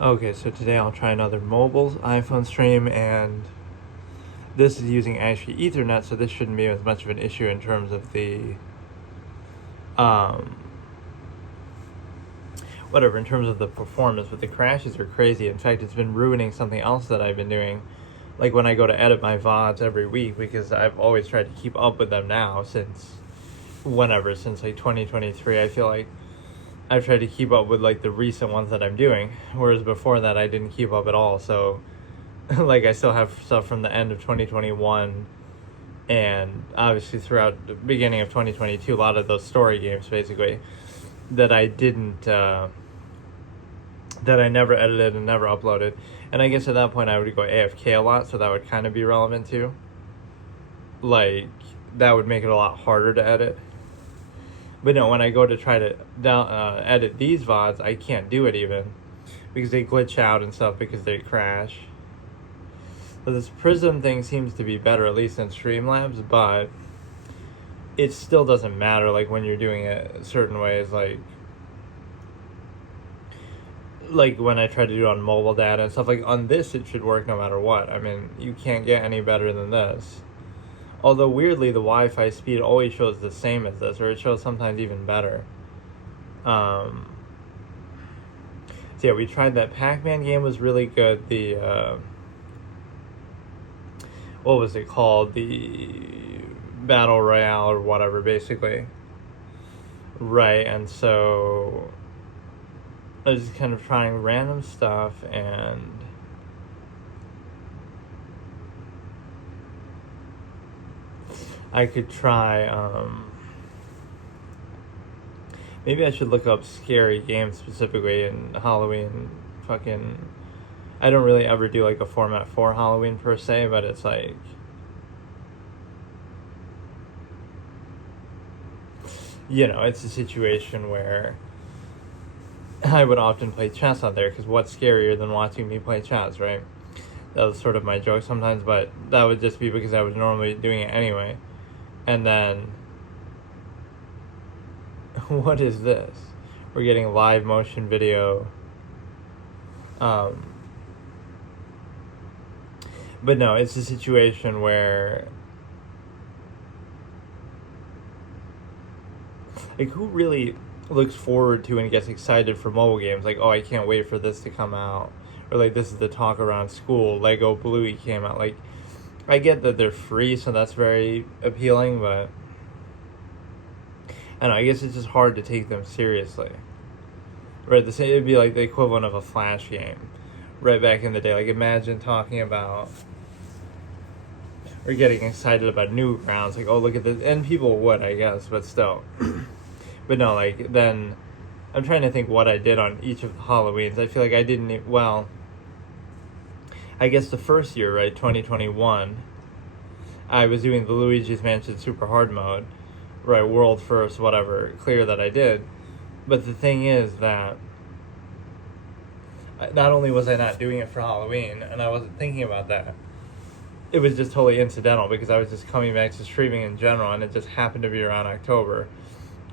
Okay, so today I'll try another mobile iPhone stream, and this is using actually Ethernet, so this shouldn't be as much of an issue in terms of the um, in terms of the performance. But the crashes are crazy. In fact, it's been ruining something else that I've been doing, like when I go to edit my VODs every week, because I've always tried to keep up with them now since like 2023. I feel like I've tried to keep up with like the recent ones that I'm doing, whereas before that I didn't keep up at all. So like I still have stuff from the end of 2021 and obviously throughout the beginning of 2022, a lot of those story games basically that I didn't that I never edited and never uploaded. And I guess at that point I would go AFK a lot, so that would kind of be relevant too. Like that would make it a lot harder to edit. But no, when I go to try to edit these VODs, I can't do it even because they glitch out and stuff because they crash. So this Prism thing seems to be better, at least in Streamlabs, but it still doesn't matter, like when you're doing it certain ways, like when I try to do it on mobile data and stuff. Like on this, it should work no matter what. I mean, you can't get any better than this. Although weirdly, the Wi-Fi speed always shows the same as this, or it shows sometimes even better. So yeah, we tried that. Pac-Man game was really good. The what was it called? The Battle Royale or whatever, basically. Right, and so I was just kind of trying random stuff, and I could try, maybe I should look up scary games specifically in Halloween. I don't really ever do like a format for Halloween per se, but it's like, it's a situation where I would often play chess on there, because what's scarier than watching me play chess, right? That was sort of my joke sometimes, but that would just be because I was normally doing it anyway. And then, what is this? We're getting live motion video. But no, it's a situation where, like, who really looks forward to and gets excited for mobile games? Like, oh, I can't wait for this to come out. Or like, this is the talk around school. Lego Bluey came out. Like, I get that they're free, so that's very appealing, but I don't know, I guess it's just hard to take them seriously. Right, it'd be like the equivalent of a Flash game, right back in the day. Like, imagine talking about or getting excited about Newgrounds, like, oh, look at this, and people would, I guess, but still. But no, like, then, I'm trying to think what I did on each of the Halloweens. I feel like I didn't, I guess the first year, right, 2021, I was doing the Luigi's Mansion Super Hard mode, right, world first, whatever, clear that I did. But the thing is that not only was I not doing it for Halloween, and I wasn't thinking about that, it was just totally incidental, because I was just coming back to streaming in general, and it just happened to be around October.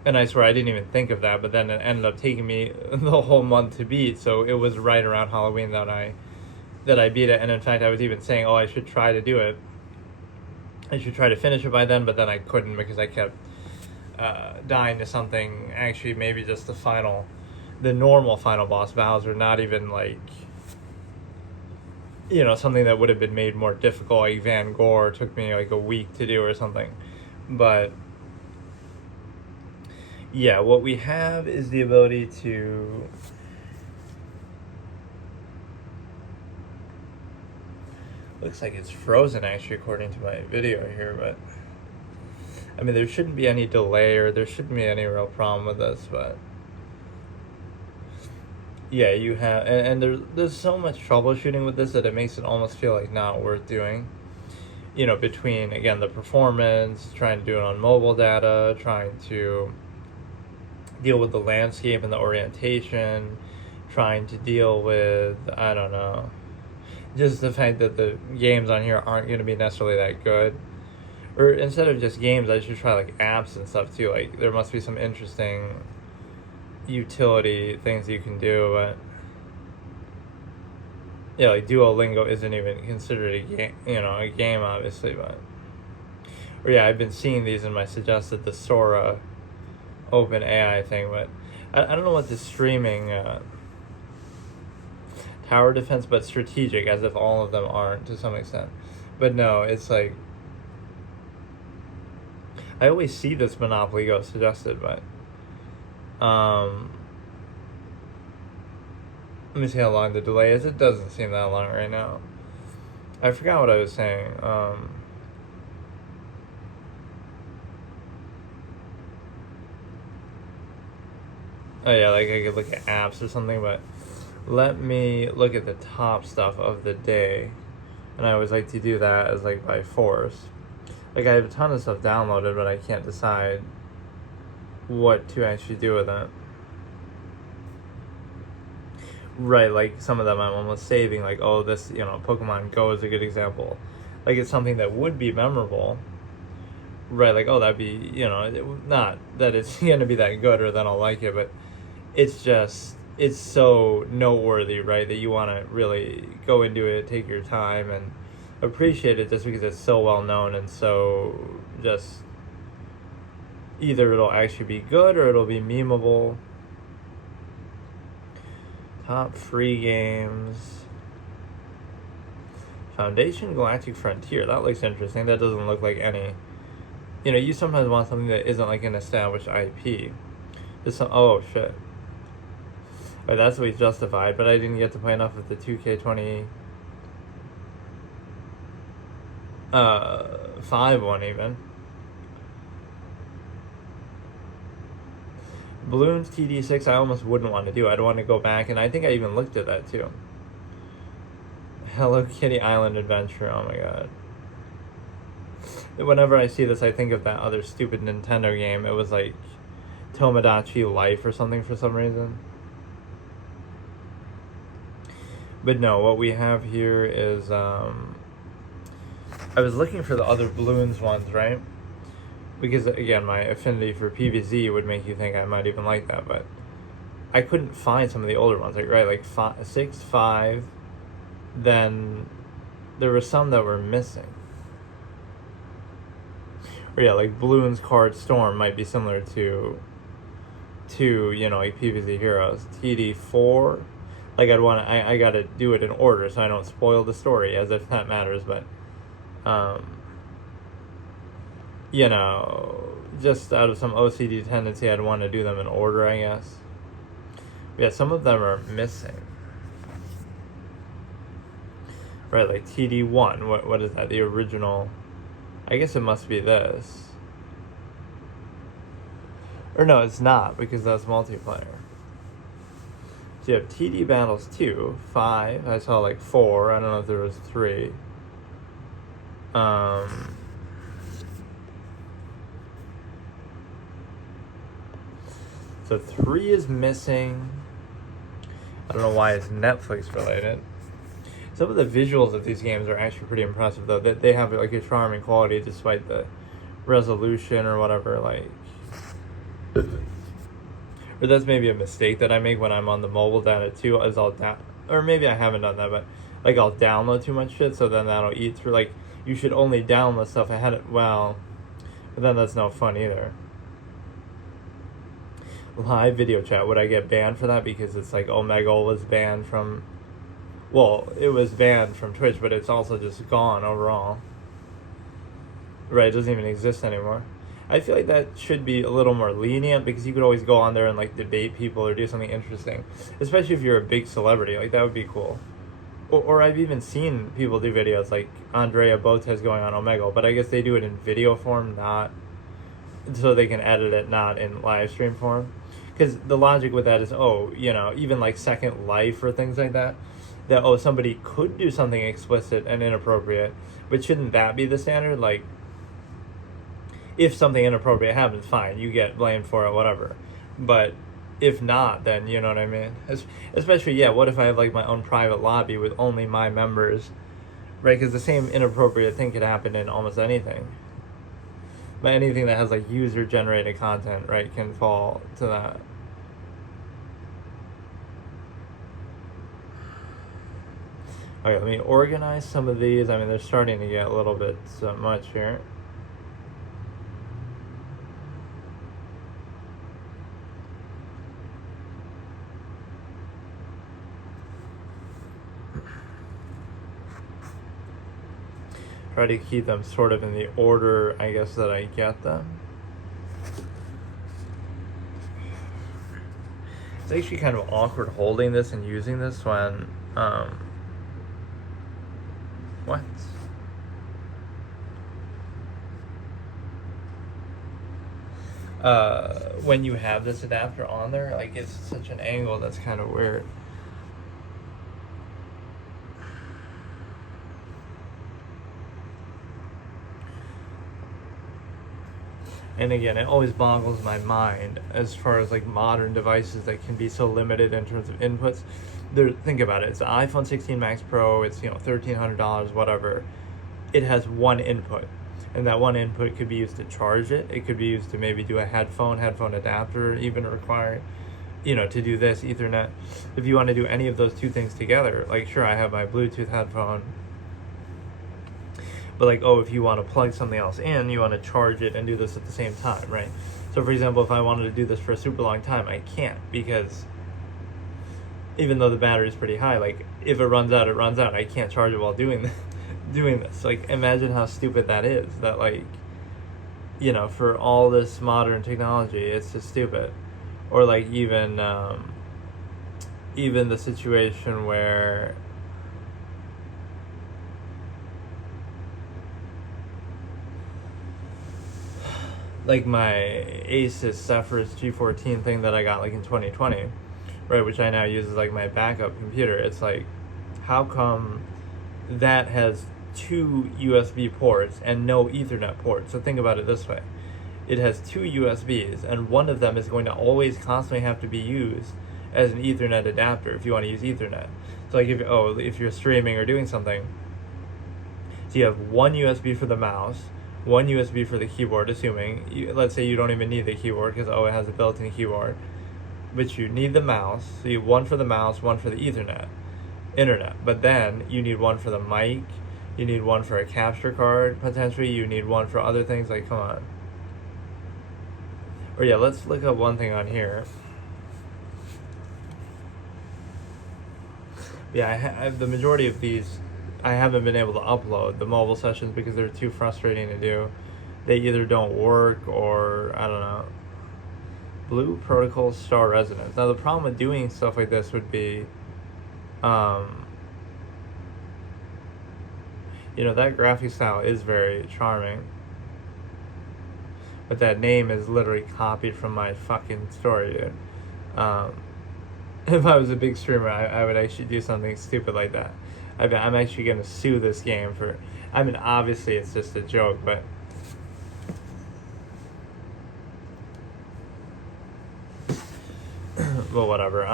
And I swear I didn't even think of that, but then it ended up taking me the whole month to beat, so it was right around Halloween that I beat it. And in fact, I was even saying, oh, I should try to do it. I should try to finish it by then, but then I couldn't, because I kept dying to something, actually maybe just the normal final boss, Bowser, not even like, something that would have been made more difficult, like Van Gore took me like a week to do or something. But yeah, what we have is the ability to looks like it's frozen actually according to my video here, but I mean, there shouldn't be any delay, or there shouldn't be any real problem with this, but yeah, you have, and there's so much troubleshooting with this that it makes it almost feel like not worth doing. Between, again, the performance, trying to do it on mobile data, trying to deal with the landscape and the orientation, trying to deal with, I don't know, just the fact that the games on here aren't going to be necessarily that good. Or instead of just games, I should try like apps and stuff too. Like, there must be some interesting utility things you can do, but Yeah, like Duolingo isn't even considered a game, a game, obviously, but. Or yeah, I've been seeing these in my suggested, the Sora open AI thing, but I don't know what the streaming tower defense, but strategic, as if all of them aren't to some extent. But no, it's like, I always see this Monopoly Go suggested, but let me see how long the delay is. It doesn't seem that long right now. I forgot what I was saying. Oh yeah, like I could look at apps or something, but let me look at the top stuff of the day. And I always like to do that as like by force. Like I have a ton of stuff downloaded, but I can't decide what to actually do with it. Right, like some of them I'm almost saving, like, oh, this, Pokemon Go is a good example. Like it's something that would be memorable. Right, like, oh, that'd be, not that it's going to be that good or that I'll like it, but it's just, it's so noteworthy, right, that you want to really go into it, take your time, and appreciate it just because it's so well known and so just either it'll actually be good or it'll be memeable. Top free games. Foundation Galactic Frontier. That looks interesting. That doesn't look like any. You sometimes want something that isn't like an established IP. Oh, shit. Right, that's what he's justified, but I didn't get to play enough of the 2K20 5 one even. Balloons TD6 I almost wouldn't want to do. I'd want to go back, and I think I even looked at that too. Hello Kitty Island Adventure, oh my god. Whenever I see this, I think of that other stupid Nintendo game. It was like Tomodachi Life or something for some reason. But no, what we have here is, I was looking for the other Balloons ones, right? Because, again, my affinity for PvZ would make you think I might even like that, but I couldn't find some of the older ones, like 6, 5, then there were some that were missing. Or yeah, like Balloons Card Storm might be similar to like PvZ Heroes. TD4, like I gotta do it in order so I don't spoil the story, as if that matters, but just out of some OCD tendency, I'd want to do them in order, I guess. Yeah, some of them are missing. Right, like TD1, what is that? The original, I guess it must be this. Or no, it's not, because that's multiplayer. So you have TD Battles 2, 5, I saw like 4, I don't know if there was 3. So 3 is missing. I don't know why it's Netflix related. Some of the visuals of these games are actually pretty impressive, though. They have like a charming quality despite the resolution or whatever. Like, or that's maybe a mistake that I make when I'm on the mobile data too. Is or maybe I haven't done that, but like I'll download too much shit, so then that'll eat through. Like you should only download stuff ahead of but then that's no fun either. Live video chat, would I get banned for that? Because it's like Omegle was banned from, well, it was banned from Twitch, but it's also just gone overall. Right, it doesn't even exist anymore. I feel like that should be a little more lenient, because you could always go on there and like debate people or do something interesting, especially if you're a big celebrity. Like that would be cool. Or I've even seen people do videos like Andrea Botes going on Omegle, but I guess they do it in video form, not so they can edit it, not in live stream form. Because the logic with that is, even like Second Life or things like that, somebody could do something explicit and inappropriate, but shouldn't that be the standard? Like, if something inappropriate happens, fine, you get blamed for it, whatever. But if not, then you know what I mean? Especially, what if I have like my own private lobby with only my members, right? Because the same inappropriate thing could happen in almost anything. But anything that has like user-generated content, right, can fall to that. Okay, let me organize some of these. I mean, they're starting to get a little bit much here. Try to keep them sort of in the order, I guess, that I get them. It's actually kind of awkward holding this and using this when, what? When you have this adapter on there, like, it's such an angle that's kind of weird. And again, it always boggles my mind as far as like modern devices that can be so limited in terms of inputs. Think about it. It's an iPhone 16 Max Pro. It's, $1,300, whatever. It has one input, and that one input could be used to charge it. It could be used to maybe do a headphone adapter, even required, to do this Ethernet. If you want to do any of those two things together, like, sure, I have my Bluetooth headphone. But like, if you want to plug something else in, you want to charge it and do this at the same time, right? So for example, if I wanted to do this for a super long time, I can't, because even though the battery is pretty high, like, if it runs out, it runs out. I can't charge it while doing this. Like, imagine how stupid that is. That, like, for all this modern technology, it's just stupid. Or like even the situation where, like, my Asus Zephyrus G14 thing that I got like in 2020, right, which I now use as like my backup computer. It's like, how come that has 2 USB ports and no Ethernet ports? So think about it this way. It has 2 USBs, and one of them is going to always constantly have to be used as an Ethernet adapter if you want to use Ethernet. So like, if you're streaming or doing something, so you have one USB for the mouse, one USB for the keyboard, assuming, let's say you don't even need the keyboard because, it has a built-in keyboard, but you need the mouse, so you have one for the mouse, one for the internet. But then you need one for the mic, you need one for a capture card, potentially, you need one for other things, like, come on. Or yeah, let's look up one thing on here. Yeah, the majority of these, I haven't been able to upload the mobile sessions because they're too frustrating to do. They either don't work, or I don't know. Blue Protocol Star Resonance. Now the problem with doing stuff like this would be, that graphic style is very charming, but that name is literally copied from my fucking story, dude. If I was a big streamer, I would actually do something stupid like that. I'm actually going to sue this game for, obviously it's just a joke, but well, whatever.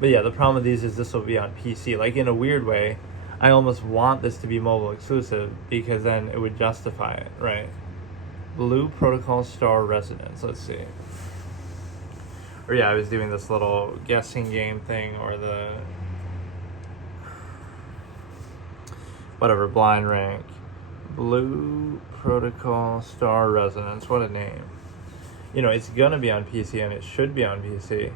But yeah, the problem with these is this will be on PC. Like, in a weird way, I almost want this to be mobile exclusive, because then it would justify it, right? Blue Protocol Star Resonance. Let's see. Or yeah, I was doing this little guessing game thing, or the whatever, blind rank. Blue Protocol Star Resonance. What a name. It's gonna be on PC, and it should be on PC.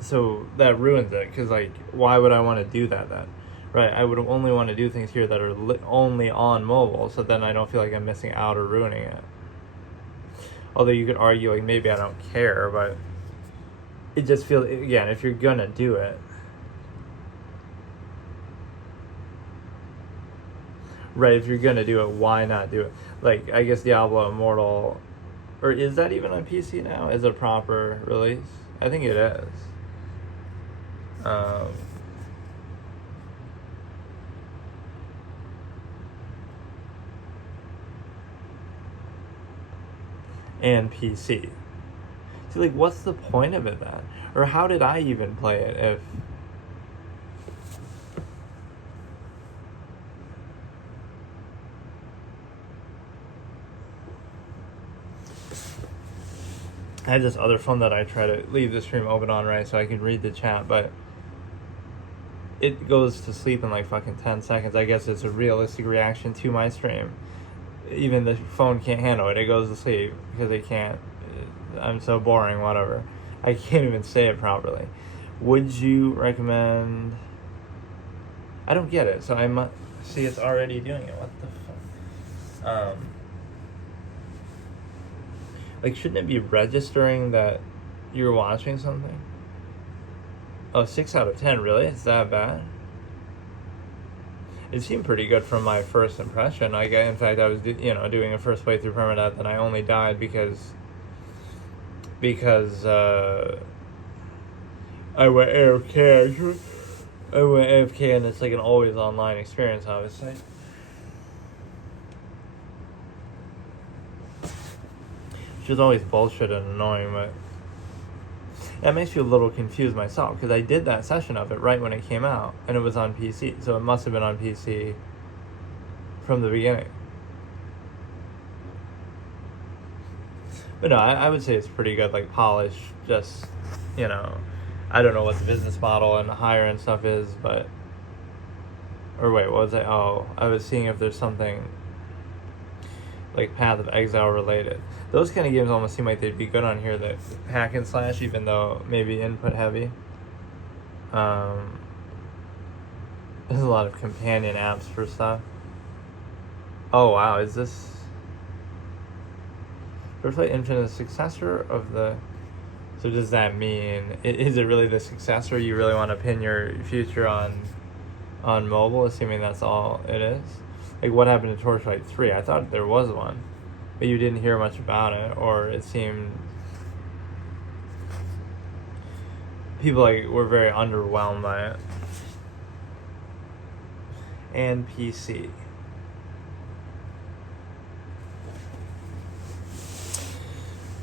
So that ruins it, because, like, why would I want to do that then? Right, I would only want to do things here that are only on mobile, so then I don't feel like I'm missing out or ruining it. Although you could argue, like, maybe I don't care, but it just feels, again, if you're gonna do it, right, if you're gonna do it, why not do it? Like, I guess Diablo Immortal, or is that even on PC now? Is it a proper release? I think it is. And PC. So, like, what's the point of it then? Or how did I even play it if... I have this other phone that I try to leave the stream open on, right, so I can read the chat, but it goes to sleep in like fucking 10 seconds. I guess it's a realistic reaction to my stream. Even the phone can't handle it. It goes to sleep because it can't. I'm so boring, whatever. I can't even say it properly. Would you recommend... I don't get it, so I must... See, it's already doing it. What the fuck? Like, shouldn't it be registering that you're watching something? Oh, 6 out of 10, really? Is that bad? It seemed pretty good from my first impression. In fact, I was, doing a first playthrough Permadeath, and I only died because I went AFK. I went AFK, and it's like an always online experience, obviously. Which is always bullshit and annoying, but that makes me a little confused myself, because I did that session of it right when it came out, and it was on PC, so it must have been on PC from the beginning. But no, I would say it's pretty good, like, polished, just, I don't know what the business model and higher end stuff is, but... Or wait, what was I? Oh, I was seeing if there's something like Path of Exile related. Those kind of games almost seem like they'd be good on here, that hack and slash, even though maybe input heavy. There's a lot of companion apps for stuff. Oh wow, is this... Earthlight Infinite the successor of the... So does that mean... Is it really the successor? You really want to pin your future on mobile, assuming that's all it is? Like, what happened to Torchlight 3? I thought there was one, but you didn't hear much about it, or it seemed... People, were very underwhelmed by it. And PC.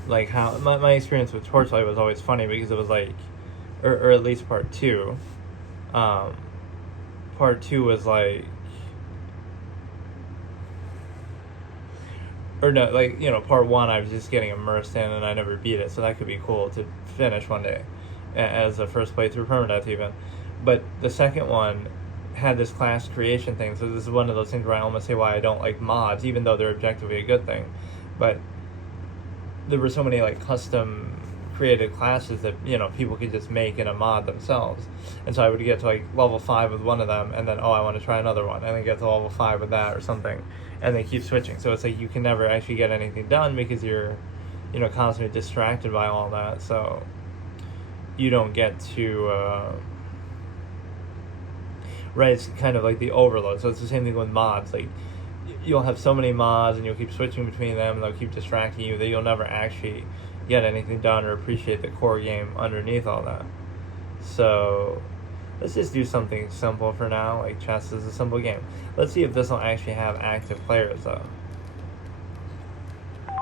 Like, how... My experience with Torchlight was always funny, because it was or at least part 2. Part 2 was part 1 I was just getting immersed in, and I never beat it, so that could be cool to finish one day as a first playthrough Permadeath even. But the second one had this class creation thing, so this is one of those things where I almost say why I don't like mods, even though they're objectively a good thing. But there were so many custom created classes that people could just make in a mod themselves, and so I would get to level 5 with one of them, and then I want to try another one, and then get to level 5 with that or something, and they keep switching. So it's you can never actually get anything done, because you're constantly distracted by all that, so you don't get to right. It's kind of like the overload. So it's the same thing with mods. You'll have so many mods, and you'll keep switching between them, and they'll keep distracting you, that you'll never actually get anything done or appreciate the core game underneath all that. So let's just do something simple for now. Chess is a simple game. Let's see if this will actually have active players though.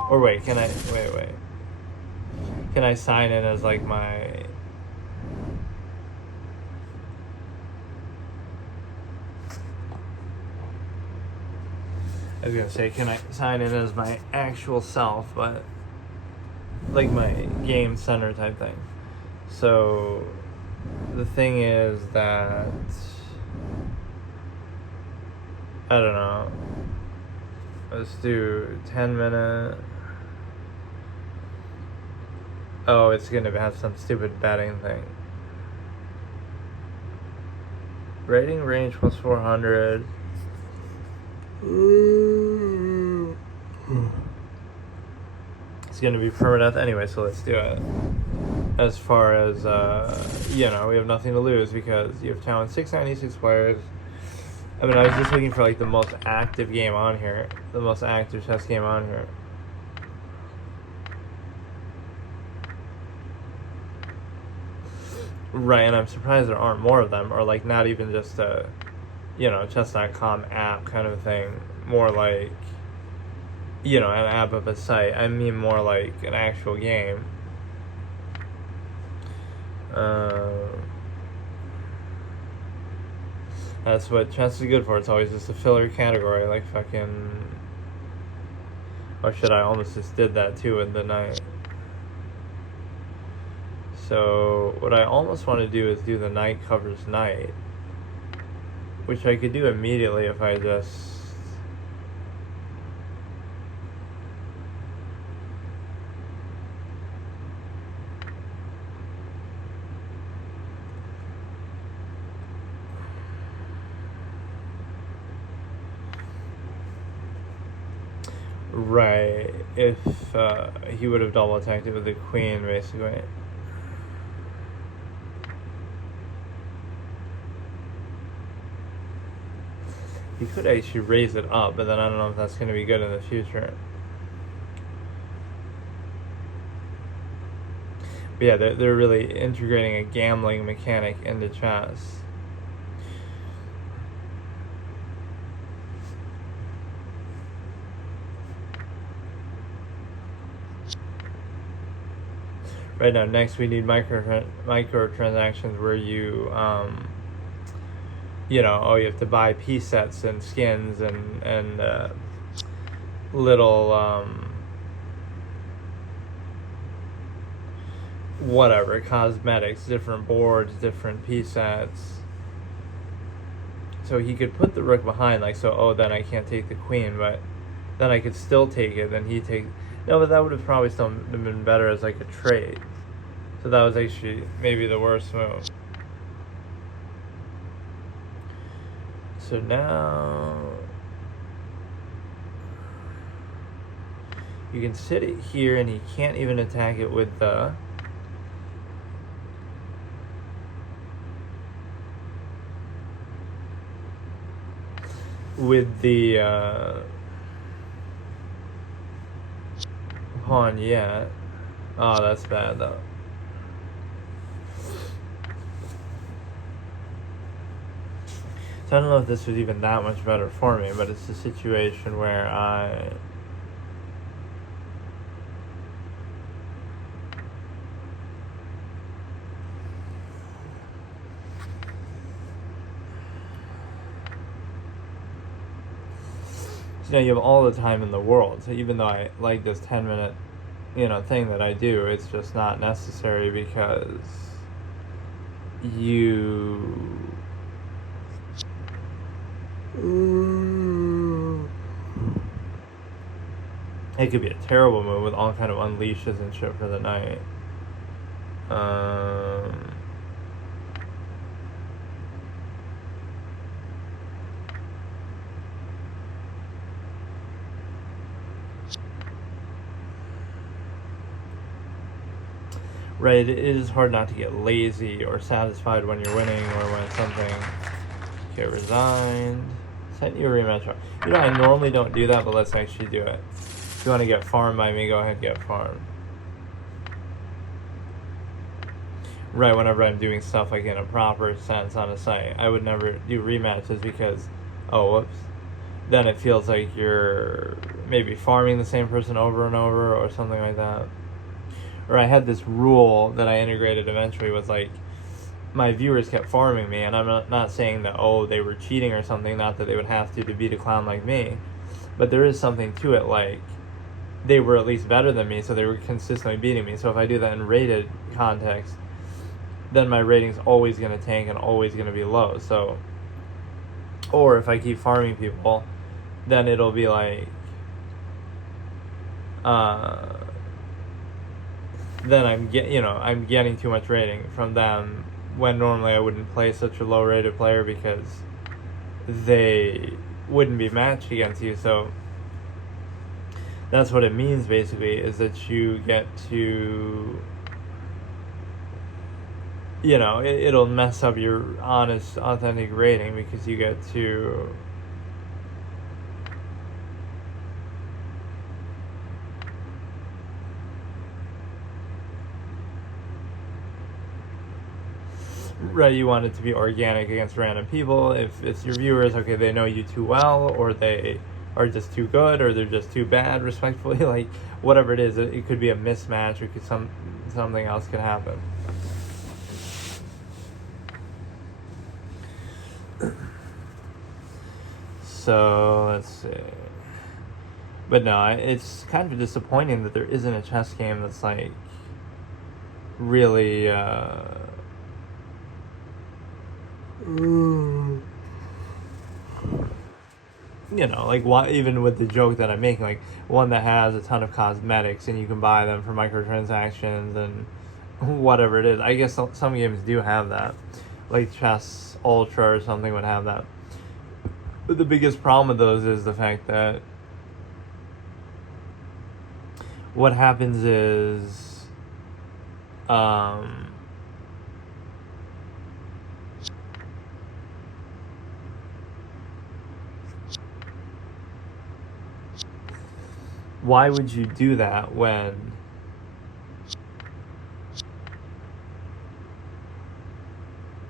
Or wait, can I can I sign in as my... I was gonna say, can I sign in as my actual self, but my game center type thing. So the thing is that I don't know. Let's do 10-minute. Oh, it's gonna have some stupid betting thing. Rating range plus 400. It's going to be Permadeath anyway, so let's do it. As far as, we have nothing to lose, because you have talent 696 players. I mean, I was just looking for, the most active game on here. The most active chess game on here. Right, and I'm surprised there aren't more of them, or, not even just a, chess.com app kind of thing. More an app of a site. I mean more an actual game. That's what chess is good for. It's always just a filler category, fucking... Oh shit, I almost just did that too in the night. So what I almost want to do is do the night covers night. which I could do immediately if I just... Right, if he would have double attacked it with the queen, basically. He could actually raise it up, but then I don't know if that's going to be good in the future. But yeah, they're really integrating a gambling mechanic into chess. Right now, next we need microtransactions where you, you have to buy piece sets and skins and little, whatever, cosmetics, different boards, different piece sets. So he could put the rook behind, like, so, then I can't take the queen, but then I could still take it, then he take... No, but that would have probably still been better as, like, a trade. So that was actually maybe the worst move. So now... You can sit it here, and he can't even attack it with the... pawn yet. Oh, that's bad though. So I don't know if this was even that much better for me, but it's a situation where I... You have all the time in the world. So even though I like this 10-minute, thing that I do, it's just not necessary because it could be a terrible move with all kind of unleashes and shit for the night. Right, it is hard not to get lazy or satisfied when you're winning or when something... Okay, resigned. Send you a rematch. I normally don't do that, but let's actually do it. If you want to get farmed by me, go ahead and get farmed. Right, whenever I'm doing stuff like in a proper sense on a site, I would never do rematches because, then it feels like you're maybe farming the same person over and over or something like that. Or I had this rule that I integrated eventually was like, my viewers kept farming me, and I'm not saying that, they were cheating or something, not that they would have to beat a clown like me, but there is something to it, like, they were at least better than me, so they were consistently beating me. So if I do that in rated context, then my rating's always going to tank and always going to be low. So, or if I keep farming people, then it'll be like, then I'm getting too much rating from them when normally I wouldn't play such a low rated player because they wouldn't be matched against you. So that's what it means basically, is that you get to, it'll mess up your honest, authentic rating because you get to you want it to be organic against random people. If it's your viewers, okay, they know you too well, or they are just too good, or they're just too bad, respectfully, like, whatever it is, it could be a mismatch, or something else could happen. So, let's see. But no, it's kind of disappointing that there isn't a chess game that's, like, really, you know, like one, even with the joke that I'm making, like one that has a ton of cosmetics and you can buy them for microtransactions and whatever it is. I guess some games do have that, like Chess Ultra or something would have that. But the biggest problem with those is the fact that what happens is, why would you do that when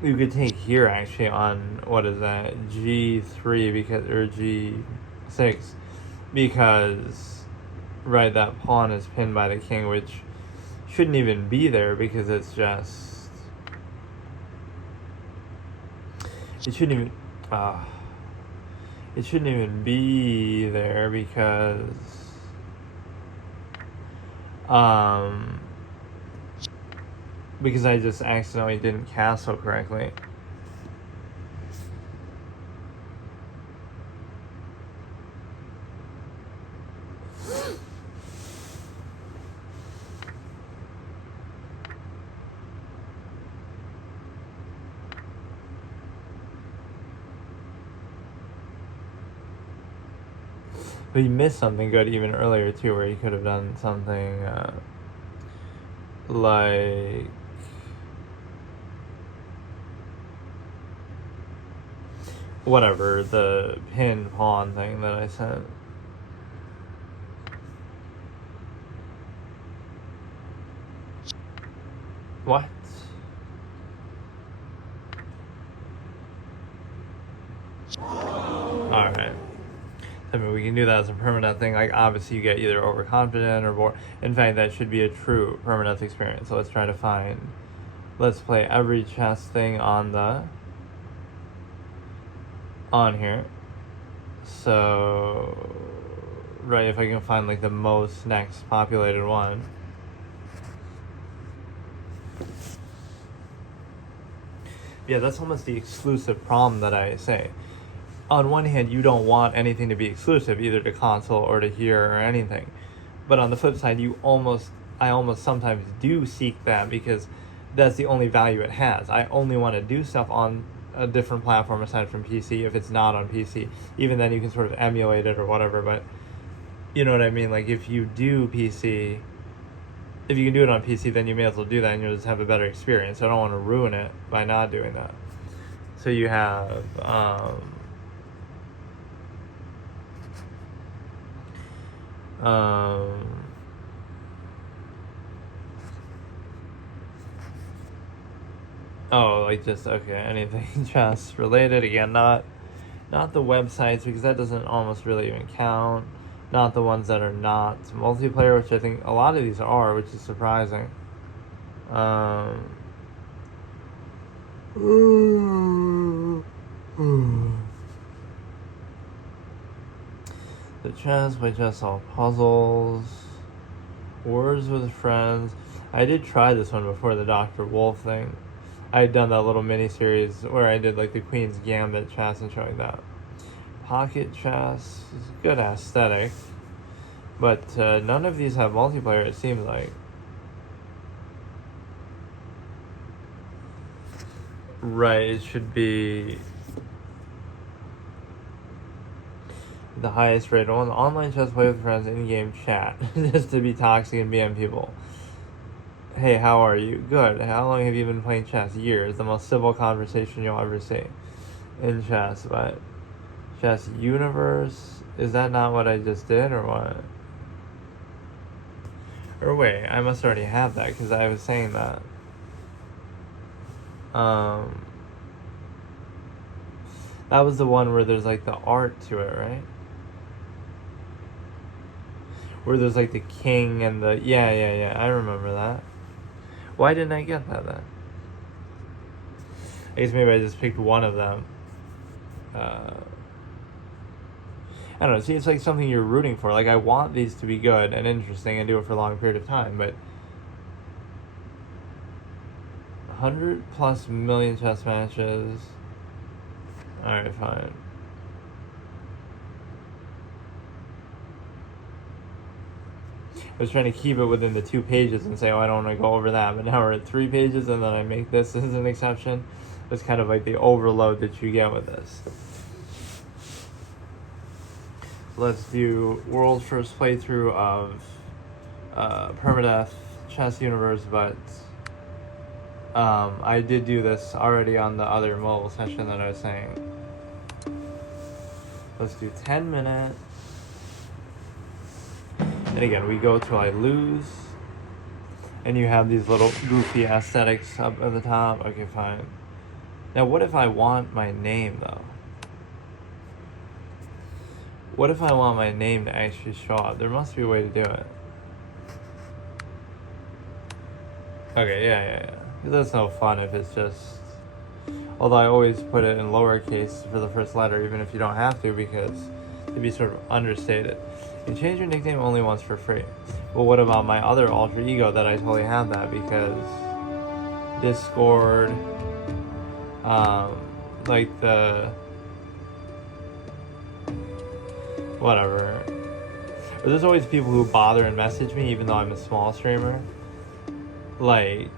you could take here actually on, what is that, G3 because, or G6, because, right, that pawn is pinned by the king, which shouldn't even be there because it's just, it shouldn't even be there because I just accidentally didn't castle correctly. But you missed something good even earlier too, where you could have done something like, whatever, the pin pawn thing that I sent. What? Alright. I mean, we can do that as a permanent thing. Like, obviously, you get either overconfident or bored. In fact, that should be a true permanent experience. So let's try to find. Let's play every chess thing on here. So, right, if I can find like the most next populated one. Yeah, that's almost the exclusive problem that I say. On one hand, you don't want anything to be exclusive, either to console or to here or anything. But on the flip side, I almost sometimes do seek that because that's the only value it has. I only want to do stuff on a different platform aside from PC if it's not on PC. Even then you can sort of emulate it or whatever, but you know what I mean? Like if you do PC, if you can do it on PC, then you may as well do that and you'll just have a better experience. So I don't want to ruin it by not doing that. So you have oh, like just, okay, anything chess related. Again, not the websites, because that doesn't almost really even count. Not the ones that are not multiplayer, which I think a lot of these are, which is surprising. The chess, play chess, all puzzles, words with friends. I did try this one before, the Dr. Wolf thing. I had done that little mini series where I did like the Queen's Gambit chess and showing that. Pocket chess is a good aesthetic, but none of these have multiplayer, it seems like. Right, it should be the highest rated one. Online chess, play with friends, in-game chat. Just to be toxic and BM people. Hey, how are you? Good. How long have you been playing chess? Years. The most civil conversation you'll ever see in chess. But chess universe, is that not what I just did or what? Or wait, I must already have that because I was saying that. That was the one where there's like the art to it, right? Where there's like the king and the, yeah, I remember that. Why didn't I get that then? I guess maybe I just picked one of them. I don't know, see, it's like something you're rooting for. Like, I want these to be good and interesting and do it for a long period of time, but 100+ million chess matches. Alright, fine. was trying to keep it within the 2 pages and say, oh, I don't want to go over that. But now we're at 3 pages, and then I make this as an exception. It's kind of like the overload that you get with this. Let's do world's first playthrough of Permadeath Chess Universe, but I did do this already on the other mobile session that I was saying. Let's do 10 minutes. And again, we go till I lose. And you have these little goofy aesthetics up at the top. Okay, fine. Now, what if I want my name, though? What if I want my name to actually show up? There must be a way to do it. Okay, yeah. That's no fun if it's just... Although I always put it in lowercase for the first letter, even if you don't have to, because it'd be sort of understated. You change your nickname only once for free. Well, what about my other alter ego that I totally have that? Because Discord, like the... whatever. But there's always people who bother and message me, even though I'm a small streamer. Like,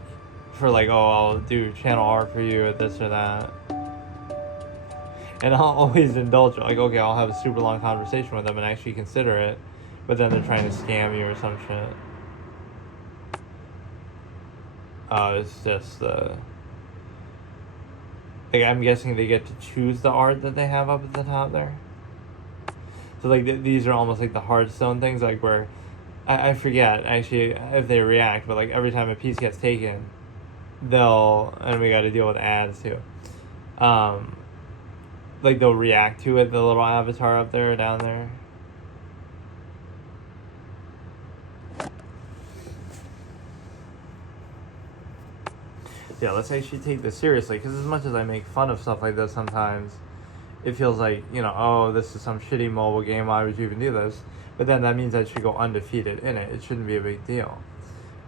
for like, oh, I'll do channel art for you or this or that. And I'll always indulge, like, okay, I'll have a super long conversation with them and actually consider it, but then they're trying to scam you or some shit. It's just, like, I'm guessing they get to choose the art that they have up at the top there. So, like, these are almost like the Hearthstone things, like, where, I forget, actually, if they react, but, like, every time a piece gets taken, and we gotta deal with ads, too. Like, they'll react to it, the little avatar up there, down there. Yeah, let's actually take this seriously, because as much as I make fun of stuff like this sometimes, it feels like, you know, oh, this is some shitty mobile game, why would you even do this? But then that means I should go undefeated in it. It shouldn't be a big deal.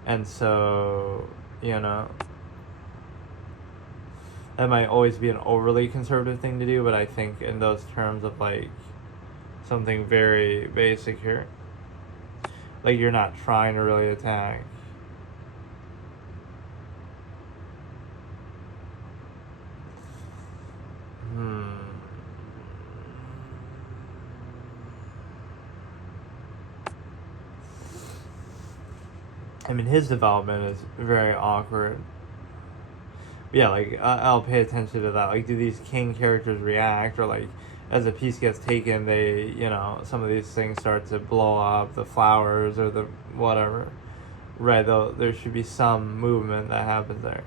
And so, you know, that might always be an overly conservative thing to do, but I think in those terms of, like, something very basic here. Like, you're not trying to really attack. I mean, his development is very awkward. But yeah, like, I'll pay attention to that. Like, do these king characters react? Or, like, as a piece gets taken, they, you know, some of these things start to blow up, the flowers or the whatever. Right, though, there should be some movement that happens there.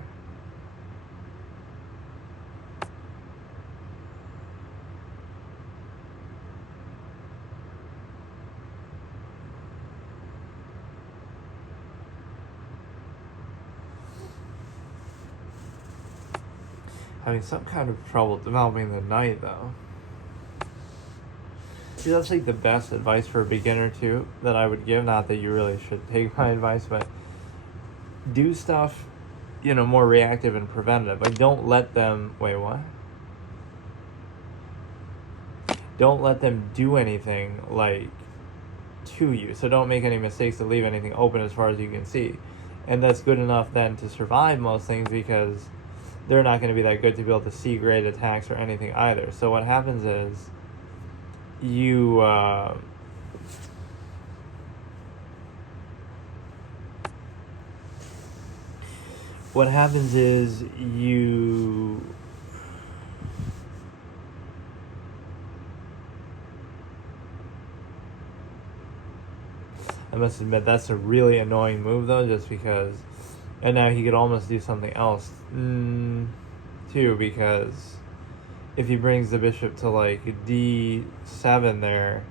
Having some kind of trouble developing the knight, though. See, that's like the best advice for a beginner, too, that I would give. Not that you really should take my advice, but do stuff, you know, more reactive and preventative. Like, don't let them... Wait, what? Don't let them do anything, like, to you. So don't make any mistakes to leave anything open as far as you can see. And that's good enough, then, to survive most things, because they're not going to be that good to be able to see great attacks or anything either. So what happens is you I must admit, that's a really annoying move, though, just because... And now he could almost do something else, too, because if he brings the bishop to, like, d7 there,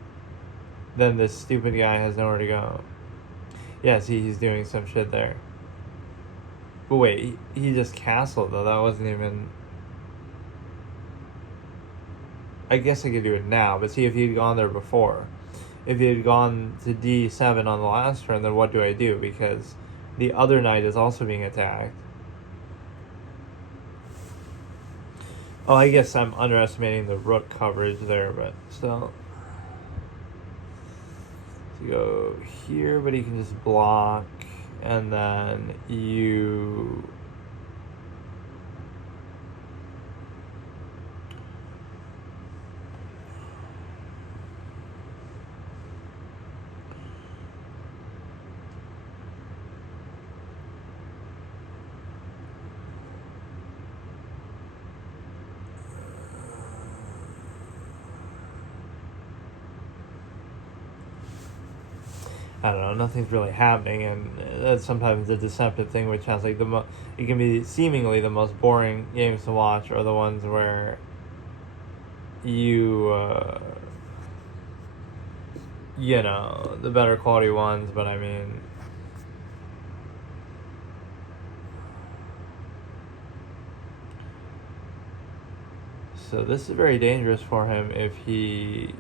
then this stupid guy has nowhere to go. Yeah, see, he's doing some shit there. But wait, he just castled, though. That wasn't even... I guess I could do it now, but see, if he had gone there before. If he had gone to d7 on the last turn, then what do I do? Because the other knight is also being attacked. Oh, I guess I'm underestimating the rook coverage there, but still. to go here, but he can just block, and then you... I don't know, nothing's really happening, and that's sometimes a deceptive thing, which has like it can be seemingly the most boring games to watch, or the ones where you, you know, the better quality ones, but I mean, so this is very dangerous for him if he...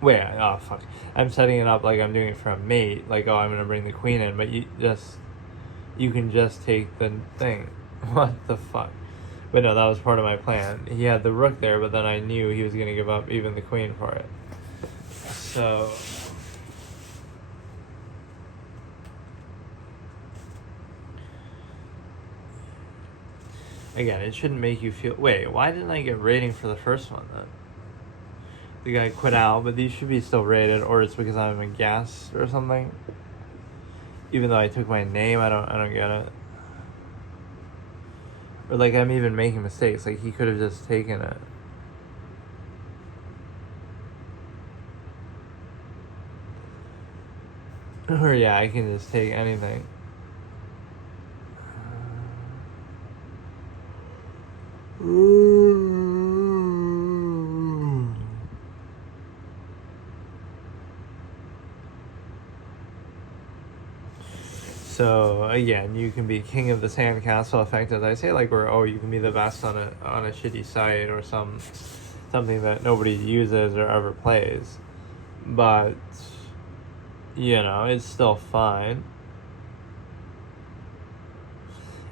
Wait, oh fuck. I'm setting it up like I'm doing it for a mate, like, oh, I'm gonna bring the queen in, but you can just take the thing. What the fuck? But no, that was part of my plan. He had the rook there, but then I knew he was gonna give up even the queen for it. So... Again, it shouldn't make you feel... Wait, why didn't I get rating for the first one, then? The guy quit out, but these should be still rated, or it's because I'm a guest or something. Even though I took my name, I don't get it. Or like I'm even making mistakes. Like he could have just taken it. Or yeah, I can just take anything. So again, you can be king of the sandcastle effect, as I say, like where you can be the best on a shitty site or something that nobody uses or ever plays, but you know it's still fine.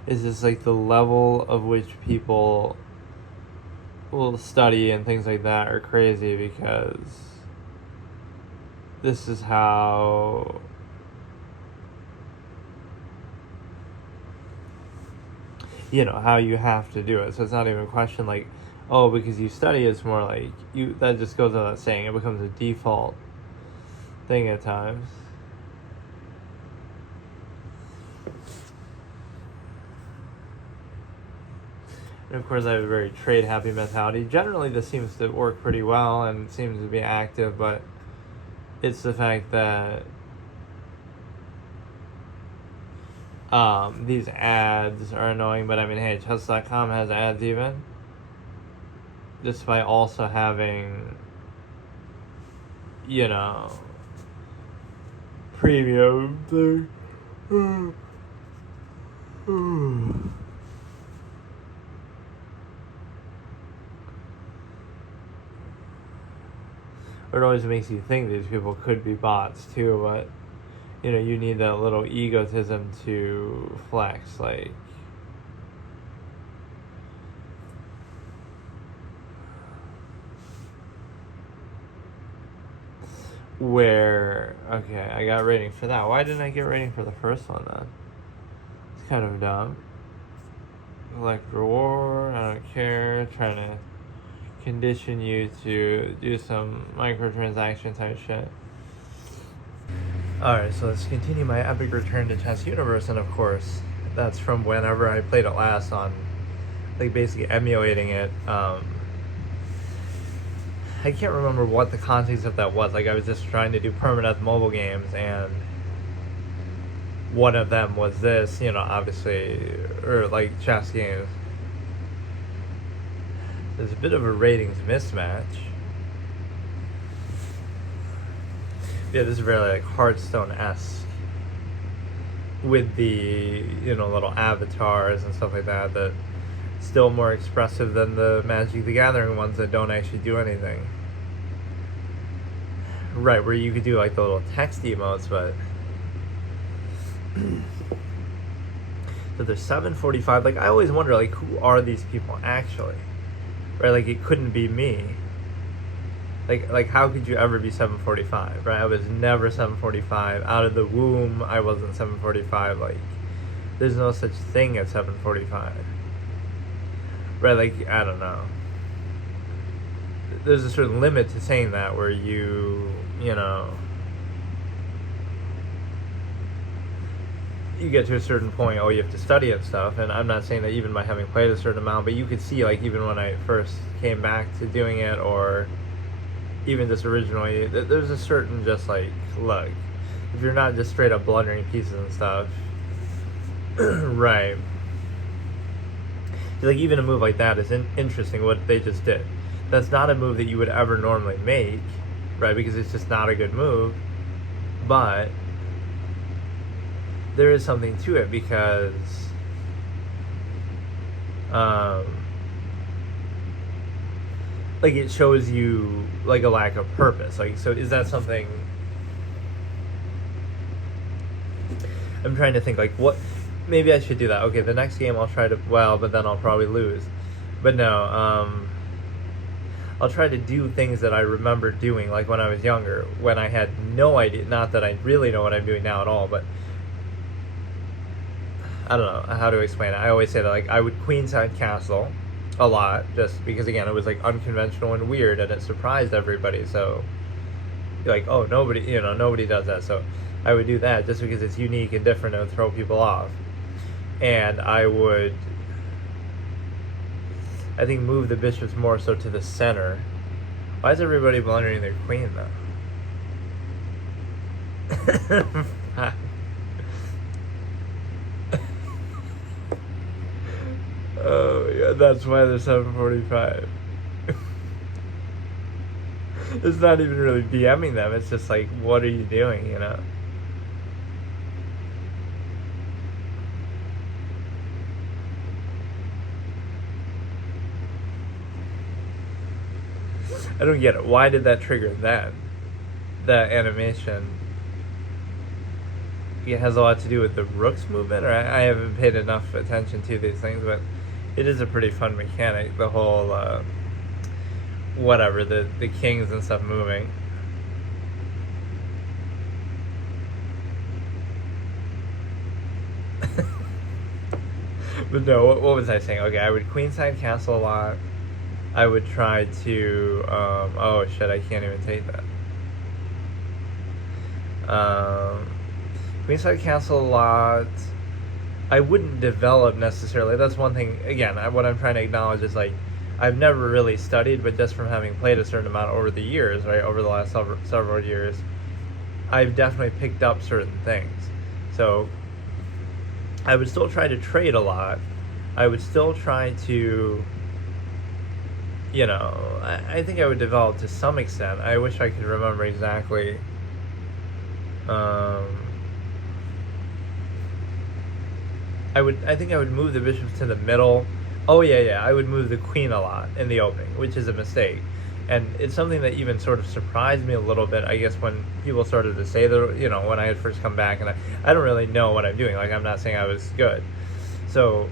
It's just like the level of which people will study and things like that are crazy, because this is how how you have to do it. So it's not even a question like, oh, because you study. It's more like that just goes without saying. It becomes a default thing at times. And of course I have a very trade happy mentality. Generally this seems to work pretty well and seems to be active, but it's the fact that these ads are annoying. But I mean, hey, chess.com has ads even, despite also having, premium thing. It always makes you think these people could be bots too, but you need that little egotism to flex, like where, okay, I got rating for that. Why didn't I get rating for the first one then? It's kind of dumb. Select reward, I don't care, trying to condition you to do some microtransaction type shit. Alright, so let's continue my epic return to Chess Universe, and of course, that's from whenever I played it last on, like, basically emulating it. I can't remember what the context of that was. Like, I was just trying to do Permadeath mobile games, and one of them was this, obviously, or like chess games. There's a bit of a ratings mismatch. Yeah, this is very like Hearthstone-esque with the little avatars and stuff like that. That still more expressive than the Magic the Gathering ones that don't actually do anything. Right, where you could do like the little text emotes, but so there's 745. Like I always wonder, like, who are these people actually? Right, like it couldn't be me. Like how could you ever be 745, right? I was never 745. Out of the womb, I wasn't 745. Like, there's no such thing as 745. Right, like, I don't know. There's a certain limit to saying that where you get to a certain point, you have to study and stuff. And I'm not saying that even by having played a certain amount, but you could see, like, even when I first came back to doing it, or even just originally, there's a certain just, like, look, if you're not just straight up blundering pieces and stuff, right. Like, even a move like that is interesting, what they just did. That's not a move that you would ever normally make, right? Because it's just not a good move. But there is something to it, because like, it shows you, like, a lack of purpose. Like, so is that something... I'm trying to think, like, what... Maybe I should do that. Okay, the next game I'll try to... Well, but then I'll probably lose. But no, I'll try to do things that I remember doing, like when I was younger, when I had no idea. Not that I really know what I'm doing now at all, but I don't know how to explain it. I always say that, like, I would queenside castle a lot, just because, again, it was, like, unconventional and weird, and it surprised everybody. So, like, oh, nobody does that. So I would do that just because it's unique and different and would throw people off. And I would, I think, move the bishops more so to the center. Why is everybody blundering their queen, though? Oh, yeah, that's why they're 745. It's not even really DMing them. It's just like, what are you doing, I don't get it. Why did that trigger that? That animation. It has a lot to do with the rook's movement, or I haven't paid enough attention to these things, but it is a pretty fun mechanic. The whole, whatever, the kings and stuff moving. But no, what was I saying? Okay, I would queenside castle a lot. I would try to, oh shit, I can't even take that. Queenside castle a lot. I wouldn't develop necessarily. That's one thing, again, what I'm trying to acknowledge is, like, I've never really studied, but just from having played a certain amount over the years, right, over the last several years, I've definitely picked up certain things. So I would still try to trade a lot. I would still try to, I think I would develop to some extent. I wish I could remember exactly. I think I would move the bishops to the middle. Oh yeah, I would move the queen a lot in the opening, which is a mistake. And it's something that even sort of surprised me a little bit, I guess, when people started to say that, when I had first come back, and I don't really know what I'm doing. Like, I'm not saying I was good. So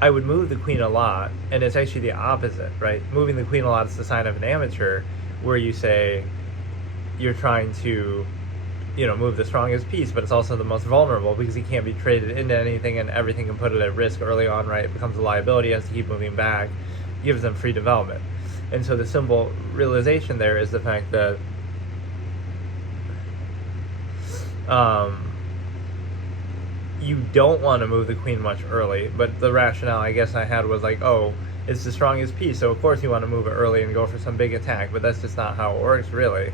I would move the queen a lot, and it's actually the opposite, right? Moving the queen a lot is the sign of an amateur, where you say you're trying to, move the strongest piece, but it's also the most vulnerable, because he can't be traded into anything, and everything can put it at risk early on, right? It becomes a liability, has to keep moving back, gives them free development. And so the simple realization there is the fact that you don't want to move the queen much early, but the rationale I guess I had was like, oh, it's the strongest piece, so of course you want to move it early and go for some big attack, but that's just not how it works, really,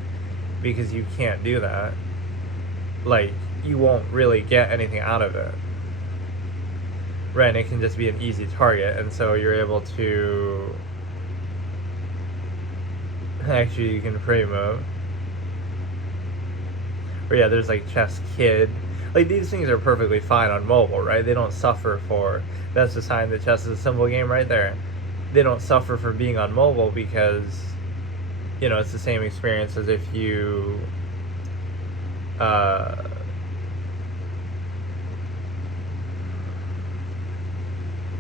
because you can't do that. Like, you won't really get anything out of it, right? And it can just be an easy target, and so you're able to, actually, you can free move. Or yeah, there's like chess kid. Like, these things are perfectly fine on mobile, right? They don't suffer for, that's the sign that chess is a simple game right there. They don't suffer for being on mobile because, it's the same experience as if you,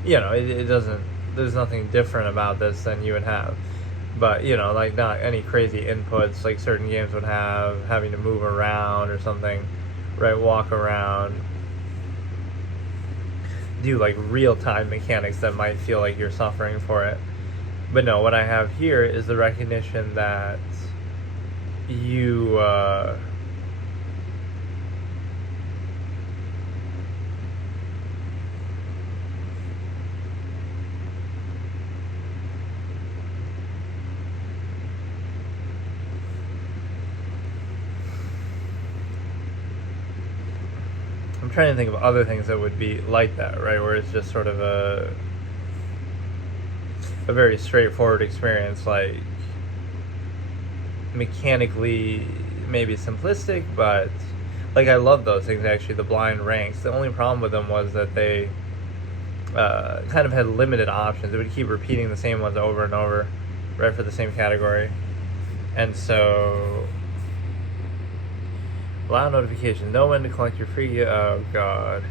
it doesn't, there's nothing different about this than you would have. But, you know, like not any crazy inputs like certain games would have, having to move around or something, right? Walk around, do like real-time mechanics that might feel like you're suffering for it. But no, what I have here is the recognition that you I'm trying to think of other things that would be like that, right? Where it's just sort of a very straightforward experience, like mechanically maybe simplistic, but like I love those things actually. The blind ranks. The only problem with them was that they kind of had limited options. It would keep repeating the same ones over and over, right, for the same category, and so allow notifications. Know when to collect your free. Oh god.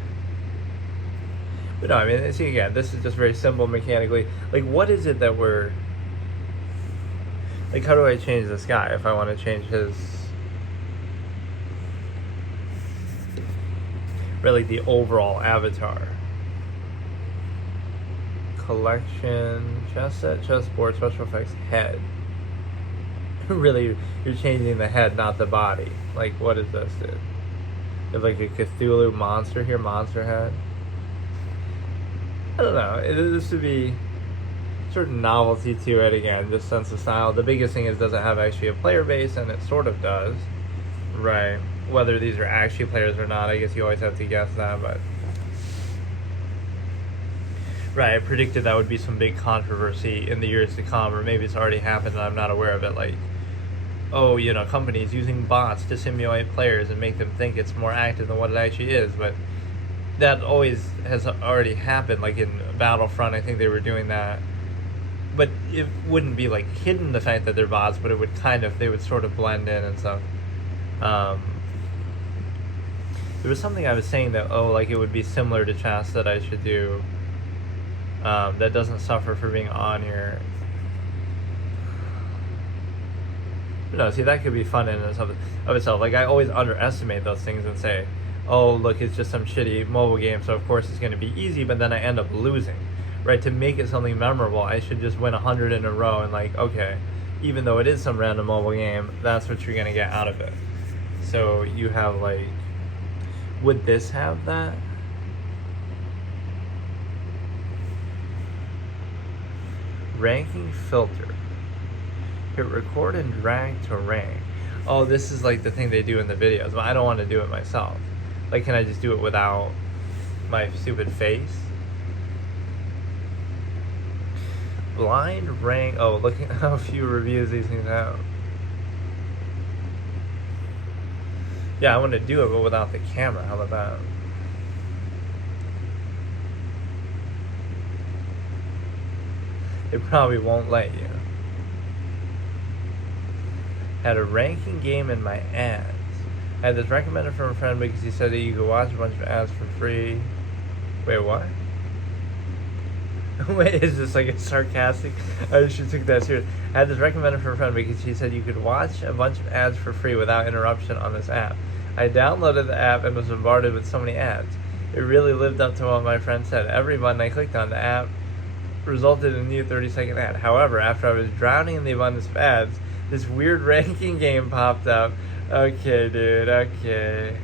But no, I mean, see, again, this is just very simple mechanically. Like, what is it that we're... Like, how do I change this guy if I want to change his... Really, the overall avatar. Collection, chess set, chessboard, special effects, head. Really, you're changing the head, not the body. Like, what is this, dude? There's like a Cthulhu monster here, monster head. I don't know. This would be certain novelty to it again, just sense of style. The biggest thing is, does it have actually a player base? And it sort of does, right? Whether these are actually players or not, I guess you always have to guess that, but right, I predicted that would be some big controversy in the years to come, or maybe it's already happened and I'm not aware of it. Like, oh, you know, companies using bots to simulate players and make them think it's more active than what it actually is, but that always has already happened. Like in Battlefront, I think they were doing that, but it wouldn't be like hidden, the fact that they're bots, but it would kind of, they would sort of blend in and stuff. There was something I was saying that, oh, like it would be similar to chess that I should do, that doesn't suffer for being on here. But no, see, that could be fun in and of itself. Like, I always underestimate those things and say, oh, look, it's just some shitty mobile game, so of course it's going to be easy, but then I end up losing, right? To make it something memorable, I should just win 100 in a row and like, okay, even though it is some random mobile game, that's what you're going to get out of it. So you have like, would this have that? Ranking filter. Hit record and drag to rank. Oh, this is like the thing they do in the videos, but I don't want to do it myself. Like, can I just do it without my stupid face? Blind rank. Oh, look at how few reviews these things have. Yeah, I want to do it, but without the camera. How about that? It probably won't let you. Had a ranking game in my ads. I had this recommended from a friend because he said that you could watch a bunch of ads for free. Wait, what? Wait, is this like a sarcastic? I should take that serious. I had this recommended from a friend because he said you could watch a bunch of ads for free without interruption on this app. I downloaded the app and was bombarded with so many ads. It really lived up to what my friend said. Every button I clicked on, the app resulted in a new 30-second ad. However, after I was drowning in the abundance of ads, this weird ranking game popped up. Okay, dude, okay.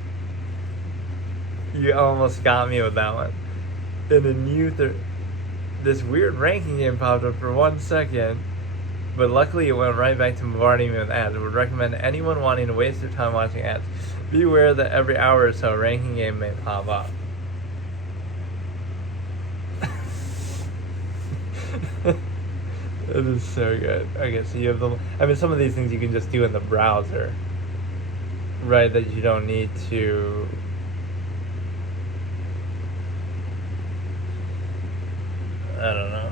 You almost got me with that one. And a new this weird ranking game popped up for 1 second, but luckily it went right back to bombarding me with ads. I would recommend anyone wanting to waste their time watching ads, be aware that every hour or so a ranking game may pop up. It is so good. Okay, so you have the... I mean, some of these things you can just do in the browser, right, that you don't need to... I don't know.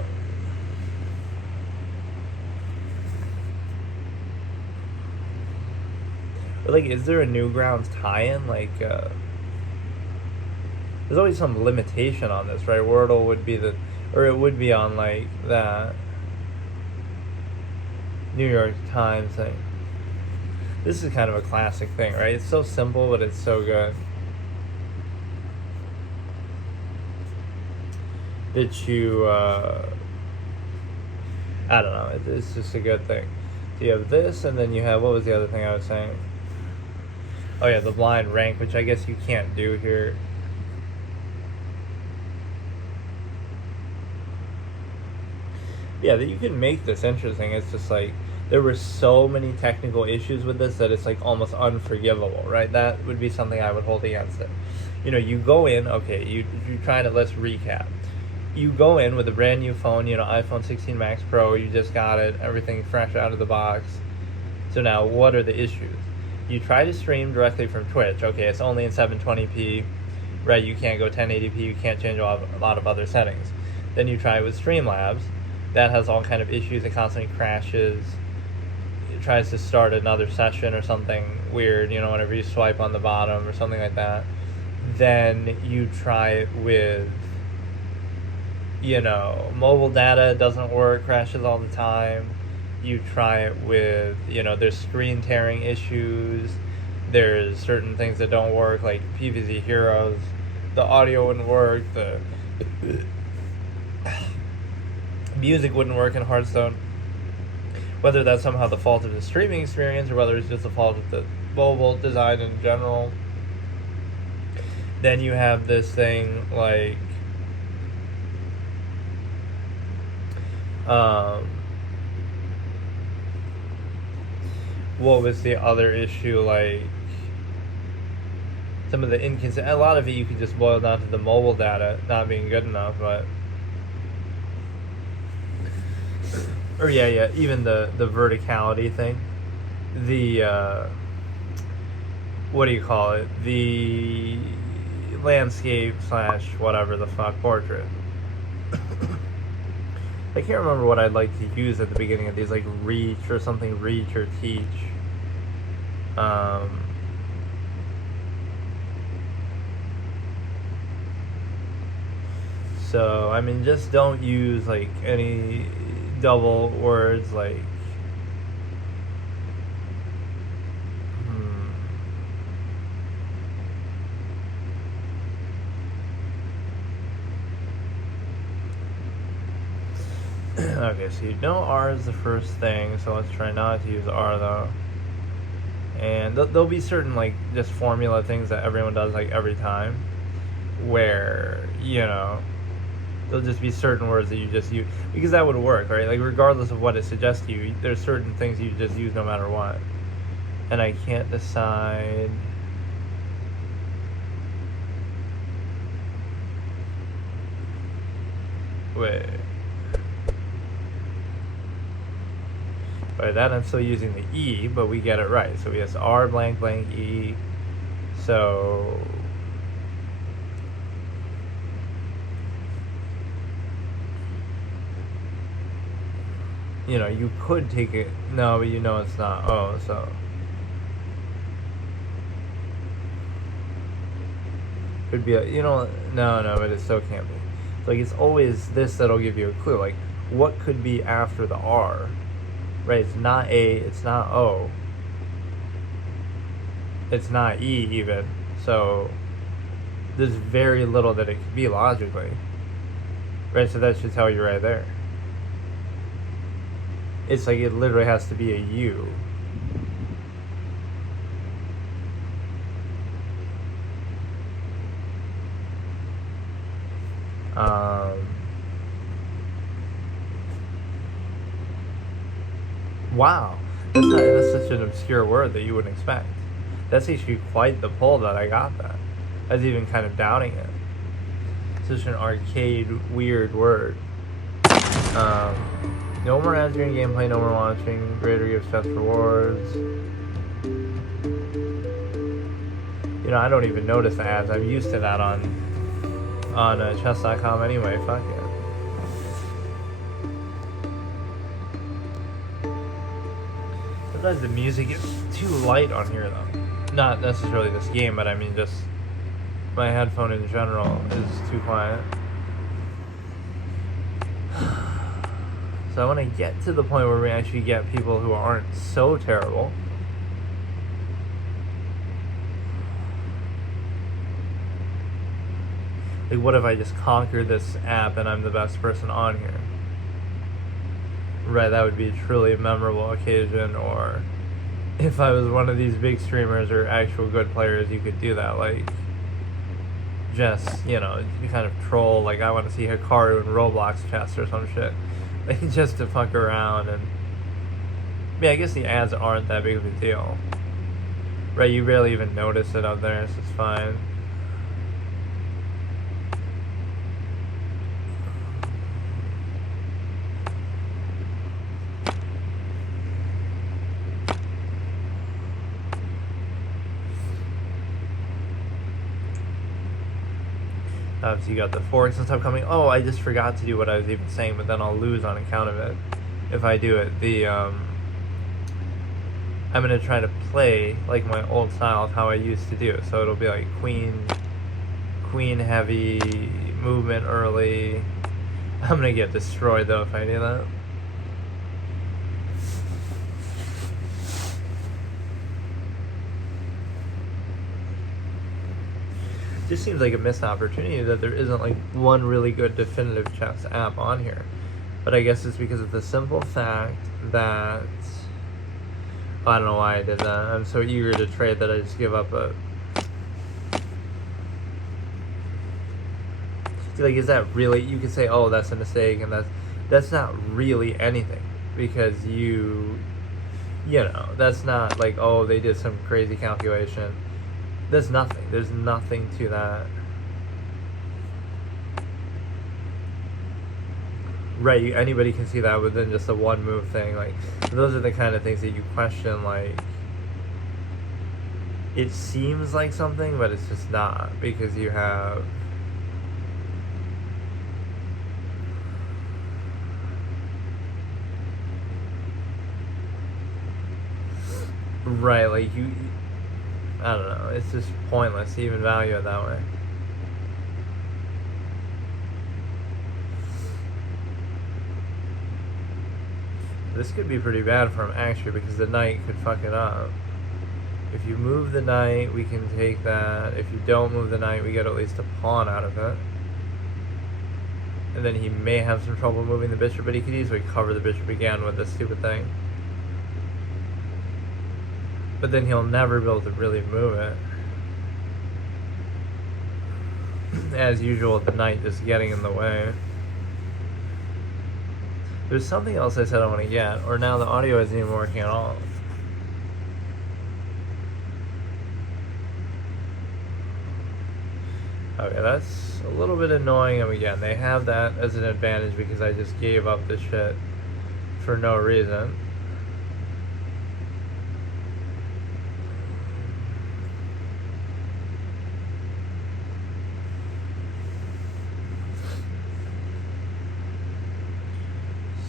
But, like, is there a Newgrounds tie-in? Like, there's always some limitation on this, right? Wordle would be the... Or it would be on, like, that... New York Times thing. This is kind of a classic thing, right? It's so simple, but it's so good. That you, I don't know, it's just a good thing. So you have this, and then you have, what was the other thing I was saying? Oh yeah, the blind rank, which I guess you can't do here. Yeah, that you can make this interesting. It's just like, there were so many technical issues with this that it's like almost unforgivable, right? That would be something I would hold against it. You know, you go in, okay, you try to, let's recap. You go in with a brand new phone, you know, iPhone 16 Max Pro, you just got it, everything fresh out of the box. So now, what are the issues? You try to stream directly from Twitch. Okay, it's only in 720p, right? You can't go 1080p, you can't change a lot of other settings. Then you try with Streamlabs. That has all kind of issues, it constantly crashes. It tries to start another session or something weird, you know, whenever you swipe on the bottom or something like that. Then you try it with, you know, mobile data doesn't work, crashes all the time. You try it with, you know, there's screen tearing issues. There's certain things that don't work, like PvZ Heroes. The audio wouldn't work. The music wouldn't work in Hearthstone. Whether that's somehow the fault of the streaming experience or whether it's just the fault of the mobile design in general. Then you have this thing like what was the other issue? Like some of the a lot of it you could just boil down to the mobile data not being good enough, but or even the verticality thing, the what do you call it, the landscape / whatever the fuck portrait. I can't remember what I'd like to use at the beginning of these, like reach or something, reach or teach. So, I mean, just don't use like any double words like okay, so you know R is the first thing, so let's try not to use R though. And there'll be certain like just formula things that everyone does like every time where, you know, there'll just be certain words that you just use because that would work, right? Like regardless of what it suggests to you, there's certain things you just use no matter what. And I can't decide. Wait. By that I'm still using the E, but we get it right. So we have R blank blank E. So you know, you could take it. No, but you know it's not. Oh, so could be a, you know, no, but it still can't be. Like it's always this that'll give you a clue. Like what could be after the R? Right, it's not A, it's not O, it's not E even, so there's very little that it could be logically, right? So that should tell you right there. It's like it literally has to be a U. Wow, that's such an obscure word that you wouldn't expect. That's actually quite the pull that I got that. I was even kind of doubting it. Such an arcade, weird word. No more ads during gameplay, no more watching. Greater gives best rewards. You know, I don't even notice the ads. I'm used to that on chess.com anyway. Fuck it. Sometimes the music is too light on here though. Not necessarily this game, but I mean just my headphone in general is too quiet. So I want to get to the point where we actually get people who aren't so terrible. Like, what if I just conquer this app and I'm the best person on here? Right, that would be a truly memorable occasion. Or if I was one of these big streamers or actual good players, you could do that. Like, just, you know, you kind of troll. Like, I want to see Hikaru in Roblox chess or some shit. Like, just to fuck around. And yeah, I guess the ads aren't that big of a deal. Right, you barely even notice it up there, so it's fine. Obviously, you got the forks and stuff coming. Oh, I just forgot to do what I was even saying, but then I'll lose on account of it if I do it. I'm gonna try to play like my old style of how I used to do it. So it'll be like queen heavy, movement early. I'm gonna get destroyed though if I do that. Just seems like a missed opportunity that there isn't like one really good definitive chess app on here. But I guess it's because of the simple fact that I don't know why I did that. I'm so eager to trade that I just give up a... Like, is that really... You could say, oh, that's a mistake, and that's not really anything. Because you know, that's not like, oh, they did some crazy calculation. There's nothing. There's nothing to that. Right, anybody can see that within just a one move thing. Like, those are the kind of things that you question, like, it seems like something, but it's just not, because you have... Right, like, I don't know, it's just pointless to even value it that way. This could be pretty bad for him, actually, because the knight could fuck it up. If you move the knight, we can take that. If you don't move the knight, we get at least a pawn out of it. And then he may have some trouble moving the bishop, but he could easily cover the bishop again with this stupid thing. But then he'll never be able to really move it. As usual, the knight just getting in the way. There's something else I said I want to get, or now the audio isn't even working at all. Okay, that's a little bit annoying. And again, they have that as an advantage because I just gave up this shit for no reason.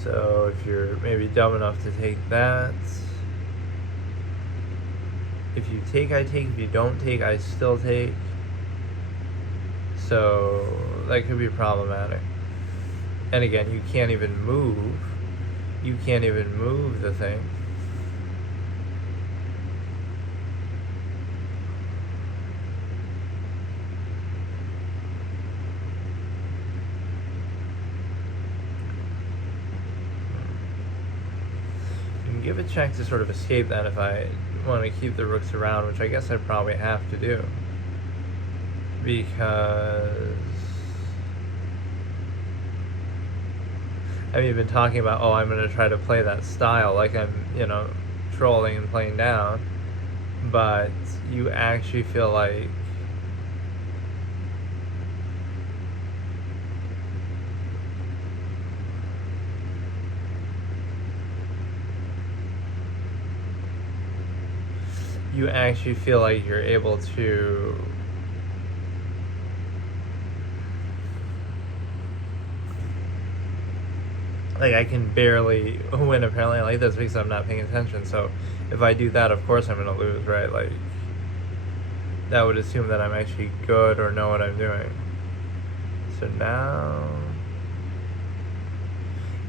So if you're maybe dumb enough to take that, if you take, I take. If you don't take, I still take. So that could be problematic. And again, you can't even move. You can't even move the thing. Give a check to sort of escape that if I want to keep the rooks around, which I guess I probably have to do. Because I mean, you've been talking about, oh, I'm going to try to play that style, like I'm, you know, trolling and playing down. But you actually feel like you're able to like, I can barely win apparently like this because I'm not paying attention. So if I do that, of course I'm gonna lose, right? Like, that would assume that I'm actually good or know what I'm doing. So now,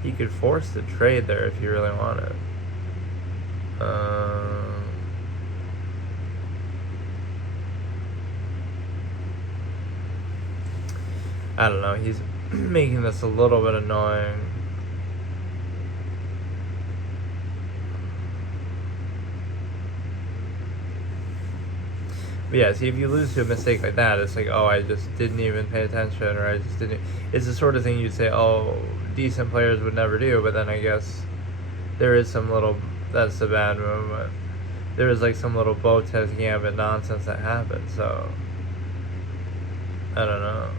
He could force the trade there if he really wanted. I don't know. He's making this a little bit annoying. But yeah, see, if you lose to a mistake like that, it's like, oh, I just didn't even pay attention, or I just didn't. It's the sort of thing you'd say, oh, decent players would never do, but then I guess there is some little, that's the bad move, but there is like some little bow test gambit nonsense that happened, so I don't know.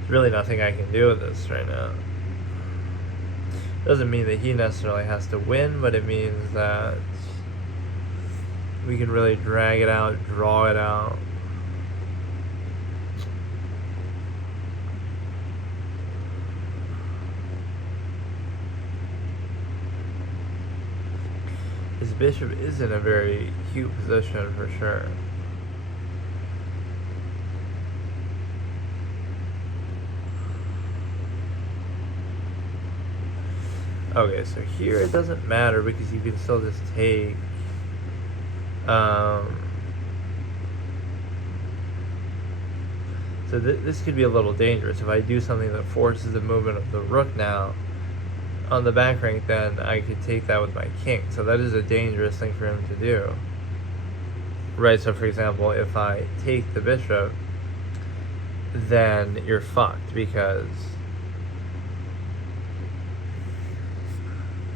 There's really nothing I can do with this right now. Doesn't mean that he necessarily has to win, but it means that we can really drag it out, draw it out. His bishop is in a very cute position for sure. Okay, so here it doesn't matter because you can still just take so this could be a little dangerous. If I do something that forces the movement of the rook now on the back rank, then I could take that with my king. So that is a dangerous thing for him to do. Right, so for example, if I take the bishop, then you're fucked because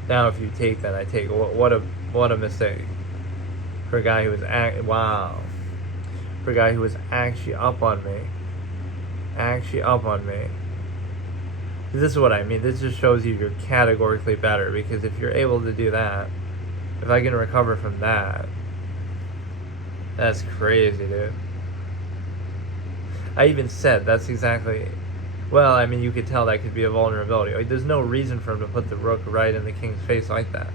now if you take, then I take. What a mistake for a guy who was for a guy who was actually up on me. This is what I mean. This just shows you you're categorically better, because if you're able to do that, if I can recover from that, that's crazy, dude. I even said that's exactly. Well, I mean, you could tell that could be a vulnerability. Like, there's no reason for him to put the rook right in the king's face like that.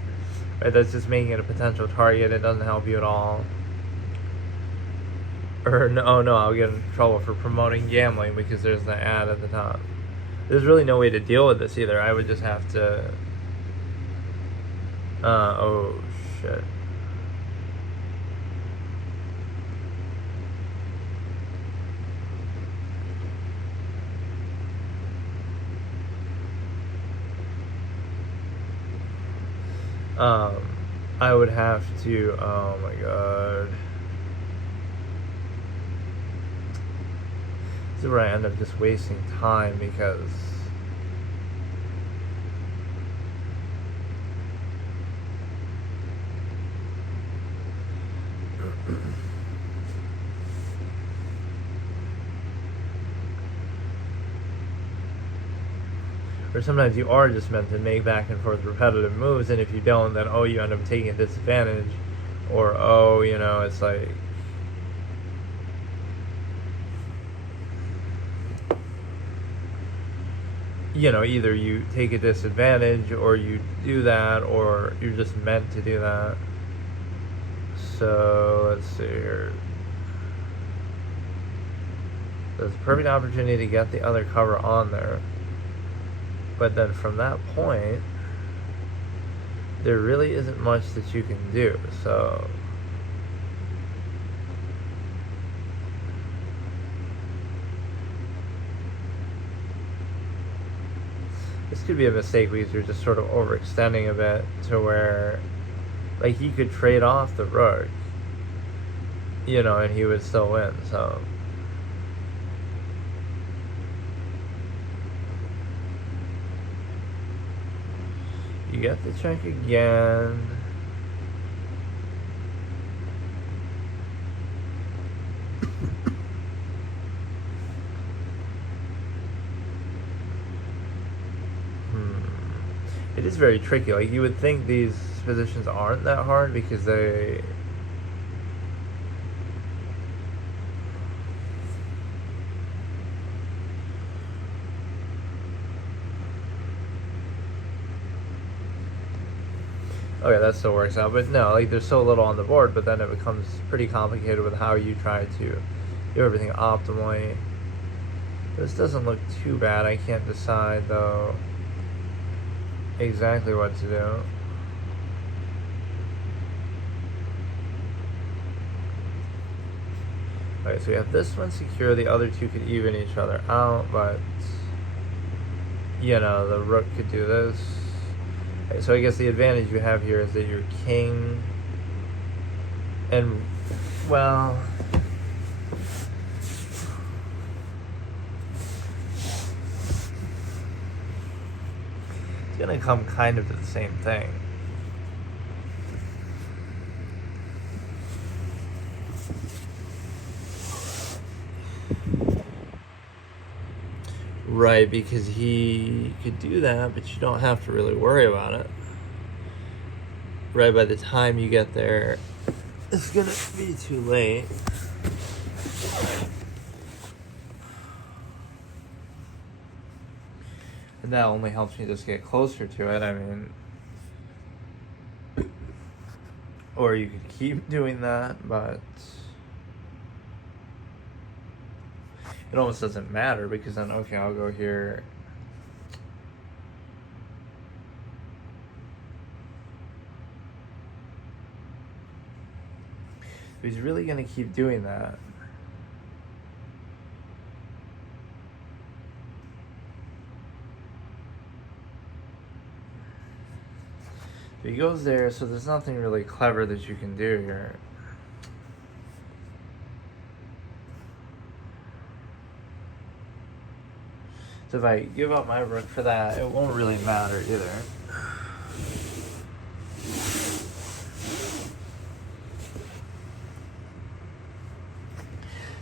Right? That's just making it a potential target. It doesn't help you at all. Or, no, I'll get in trouble for promoting gambling because there's the ad at the top. There's really no way to deal with this either. I would just have to... oh, shit. I would have to, oh my god. This is where I end up just wasting time because or sometimes you are just meant to make back and forth repetitive moves, and if you don't, then you end up taking a disadvantage, or it's like, either you take a disadvantage or you do that, or you're just meant to do that. So let's see here. There's a perfect opportunity to get the other cover on there. But then from that point, there really isn't much that you can do. So this could be a mistake because you're just sort of overextending a bit to where, like, he could trade off the rook, and he would still win. So you get the check again. It is very tricky. Like, you would think these positions aren't that hard because they... Okay, that still works out. But no, like there's so little on the board, but then it becomes pretty complicated with how you try to do everything optimally. This doesn't look too bad. I can't decide though exactly what to do. Okay, so we have this one secure. The other two could even each other out, but you know, the rook could do this. Okay, so I guess the advantage you have here is that your king and, well, it's gonna come kind of to the same thing. Right, because he could do that, but you don't have to really worry about it. Right, by the time you get there, it's gonna be too late. And that only helps me just get closer to it. I mean, or you could keep doing that, but it almost doesn't matter because then, okay, I'll go here. He's really gonna keep doing that. He goes there, so there's nothing really clever that you can do here. So if I give up my rook for that, it won't really matter either.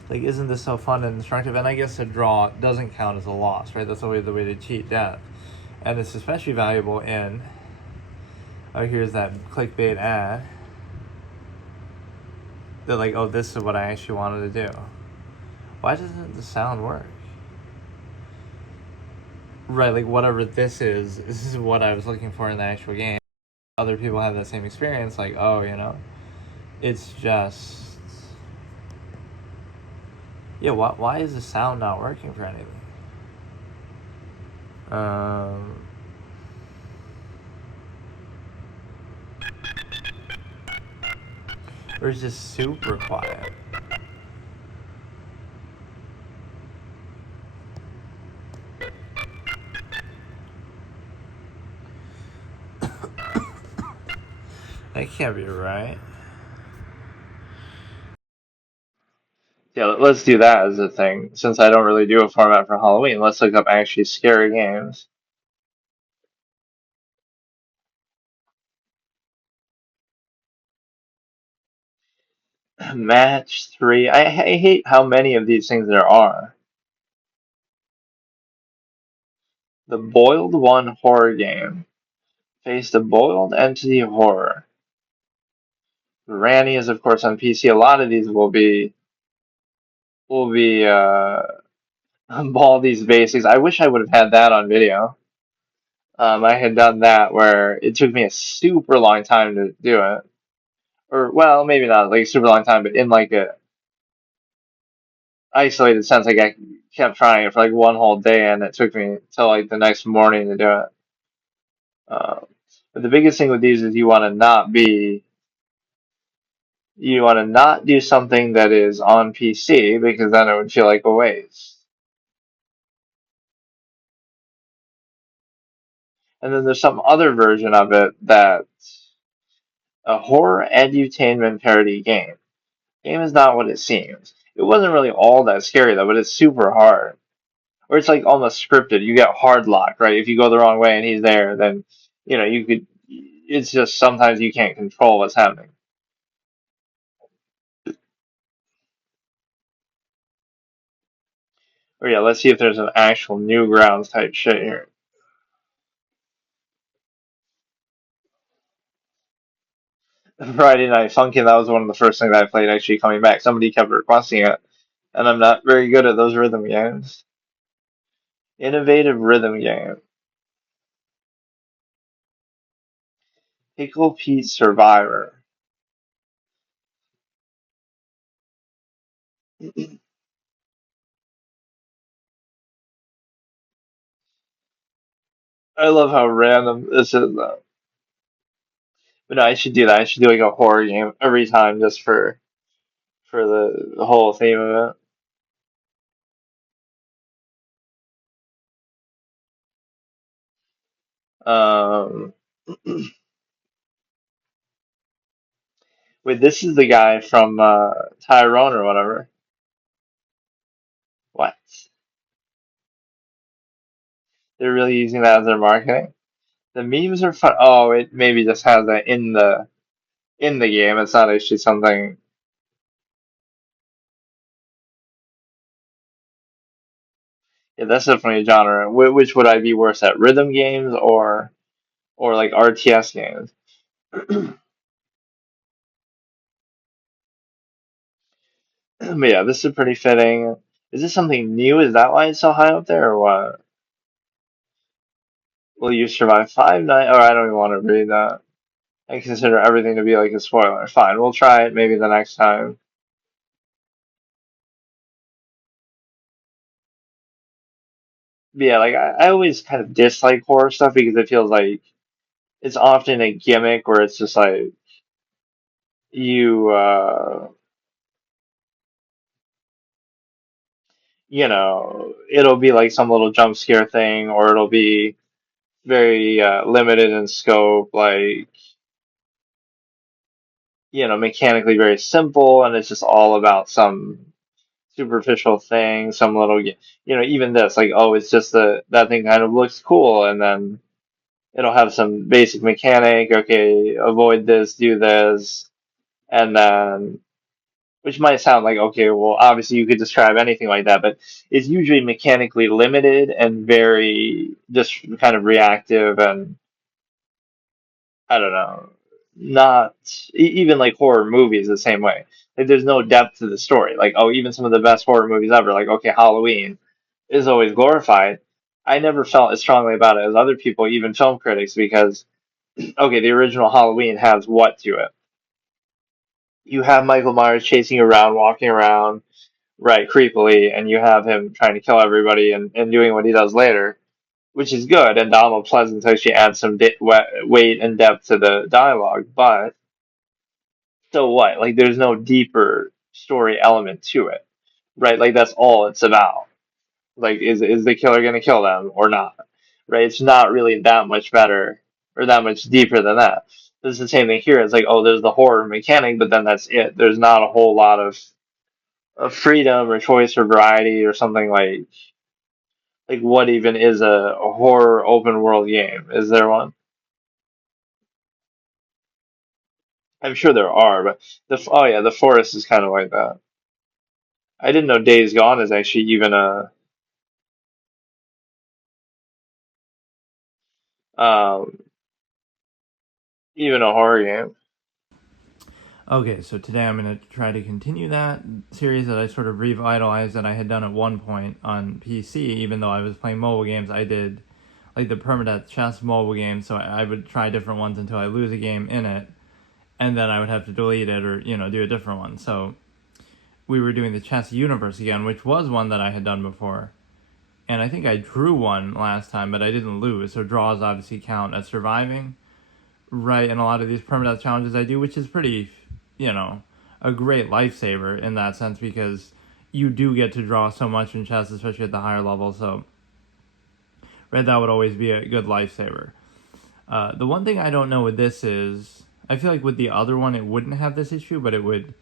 Like, isn't this so fun and instructive? And I guess a draw doesn't count as a loss, right? That's always the way to cheat death. And it's especially valuable in, oh, here's that clickbait ad. They're like, oh, this is what I actually wanted to do. Why doesn't the sound work? Right, like whatever this is what I was looking for in the actual game. Other people have that same experience, like, oh, you know, it's just, yeah, why is the sound not working for anything? Or it's just super quiet. That can't be right. Yeah, let's do that as a thing. Since I don't really do a format for Halloween, let's look up actually scary games. Match 3. I hate how many of these things there are. The Boiled One horror game. Face the Boiled Entity horror. Granny is of course on PC. A lot of these will be Baldi's Basics. I wish I would have had that on video. I had done that where it took me a super long time to do it. Or, well, maybe not like a super long time, but in like a isolated sense, like I kept trying it for like one whole day and it took me till like the next morning to do it. Uh, but the biggest thing with these is you want to not do something that is on PC because then it would feel like a waste. And then there's some other version of it that's a horror edutainment parody game. Game is not what it seems. It wasn't really all that scary though, but it's super hard. Or it's like almost scripted. You get hard lock, right? If you go the wrong way and he's there, then you know you could. It's just sometimes you can't control what's happening. Or yeah, let's see if there's an actual Newgrounds type shit here. Friday Night Funkin', that was one of the first things I played actually coming back. Somebody kept requesting it, and I'm not very good at those rhythm games. Innovative rhythm game. Pickle Pete Survivor. I love how random this is, though. But no, I should do that. I should do like a horror game every time just for the whole theme of it. Wait, this is the guy from Tyrone or whatever. What? They're really using that as their marketing? The memes are fun. Oh, it maybe just has that in the game. It's not actually something. Yeah, that's definitely a genre. Which would I be worse at, rhythm games or like RTS games? But yeah, this is pretty fitting. Is this something new? Is that why it's so high up there, or what? Will you survive 5 nights? Oh, I don't even want to read that. I consider everything to be like a spoiler. Fine, we'll try it maybe the next time. But yeah, like I always kind of dislike horror stuff because it feels like it's often a gimmick where it's just like you it'll be like some little jump scare thing, or it'll be very limited in scope, like mechanically very simple, and it's just all about some superficial thing, some little, even this, like, oh, it's just that thing kind of looks cool, and then it'll have some basic mechanic, okay, avoid this, do this, and then, which might sound like, okay, well, obviously you could describe anything like that, but it's usually mechanically limited and very just kind of reactive and I don't know, not even like horror movies the same way. Like there's no depth to the story. Like oh, even some of the best horror movies ever, like okay, Halloween is always glorified. I never felt as strongly about it as other people, even film critics, because okay, the original Halloween has what to it? You have Michael Myers chasing you around, walking around, right, creepily, and you have him trying to kill everybody and doing what he does later, which is good. And Donald Pleasance actually adds some weight and depth to the dialogue, but so what? Like, there's no deeper story element to it, right? Like, that's all it's about. Like, is the killer gonna kill them or not? Right? It's not really that much better or that much deeper than that. It's the same thing here. It's like, oh, there's the horror mechanic, but then that's it. There's not a whole lot of freedom or choice or variety or something like what even is a horror open world game? Is there one? I'm sure there are, but oh yeah, the forest is kind of like that. I didn't know Days Gone is actually even a um even a horror game. Okay, so today I'm going to try to continue that series that I sort of revitalized that I had done at one point on PC. Even though I was playing mobile games, I did like the Permadeath chess mobile game, so I would try different ones until I lose a game in it, and then I would have to delete it or, do a different one. So we were doing the chess universe again, which was one that I had done before. And I think I drew one last time, but I didn't lose, so draws obviously count as surviving. Right, and a lot of these permadeath challenges I do, which is pretty, you know, a great lifesaver in that sense because you do get to draw so much in chess, especially at the higher level. So, right, that would always be a good lifesaver. The one thing I don't know with this is, I feel like with the other one it wouldn't have this issue, but it would,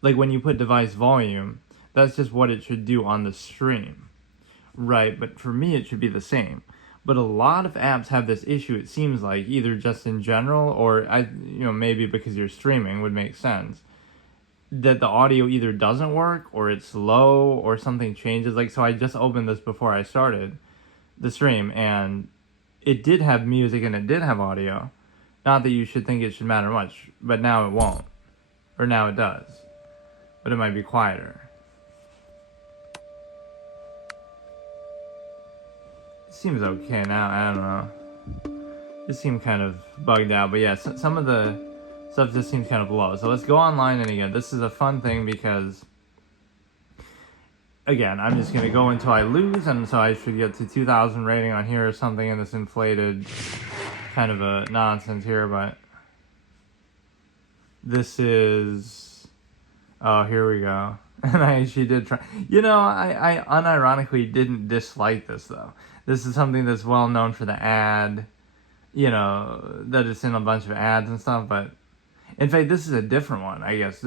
like when you put device volume, that's just what it should do on the stream. Right, but for me it should be the same. But a lot of apps have this issue, it seems like, either just in general or maybe because you're streaming would make sense. That the audio either doesn't work or it's low or something changes. Like so I just opened this before I started the stream and it did have music and it did have audio. Not that you should think it should matter much, but now it won't. Or now it does. But it might be quieter. Seems okay now, I don't know. Just seemed kind of bugged out. But yeah, some of the stuff just seems kind of low. So let's go online, and again, this is a fun thing because, again, I'm just going to go until I lose, and so I should get to 2,000 rating on here or something in this inflated kind of a nonsense here, but this is... Oh, here we go. And I actually did try... I unironically didn't dislike this, though. This is something that's well known for the ad, that it's in a bunch of ads and stuff, but in fact, this is a different one, I guess.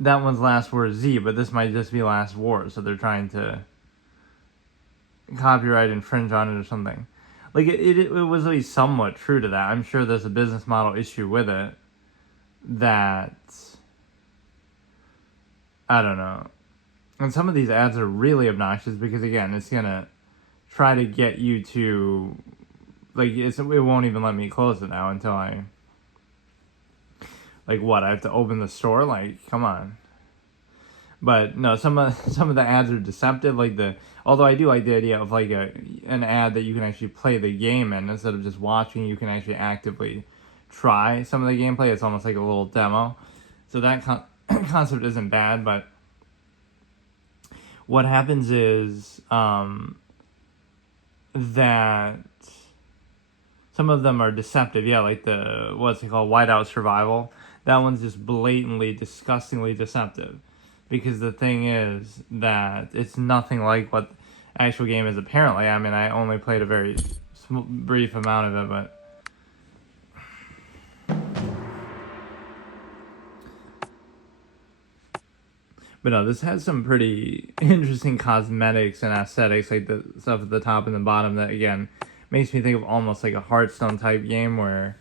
That one's Last Word Z, but this might just be Last Word, so they're trying to copyright infringe on it or something. Like, it was at least somewhat true to that. I'm sure there's a business model issue with it that... I don't know. And some of these ads are really obnoxious because, again, it's going to try to get you to... Like, it won't even let me close it now until I... Like, what? I have to open the store? Like, come on. But, no, some of the ads are deceptive. Like, although I do like the idea of, like, an ad that you can actually play the game in. Instead of just watching, you can actually actively try some of the gameplay. It's almost like a little demo. So that concept isn't bad, but what happens is that some of them are deceptive. Yeah, like what's it called, Whiteout Survival. That one's just blatantly, disgustingly deceptive. Because the thing is that it's nothing like what the actual game is apparently. I mean, I only played a very brief amount of it, but... But no, this has some pretty interesting cosmetics and aesthetics, like the stuff at the top and the bottom that, again, makes me think of almost like a Hearthstone type game where,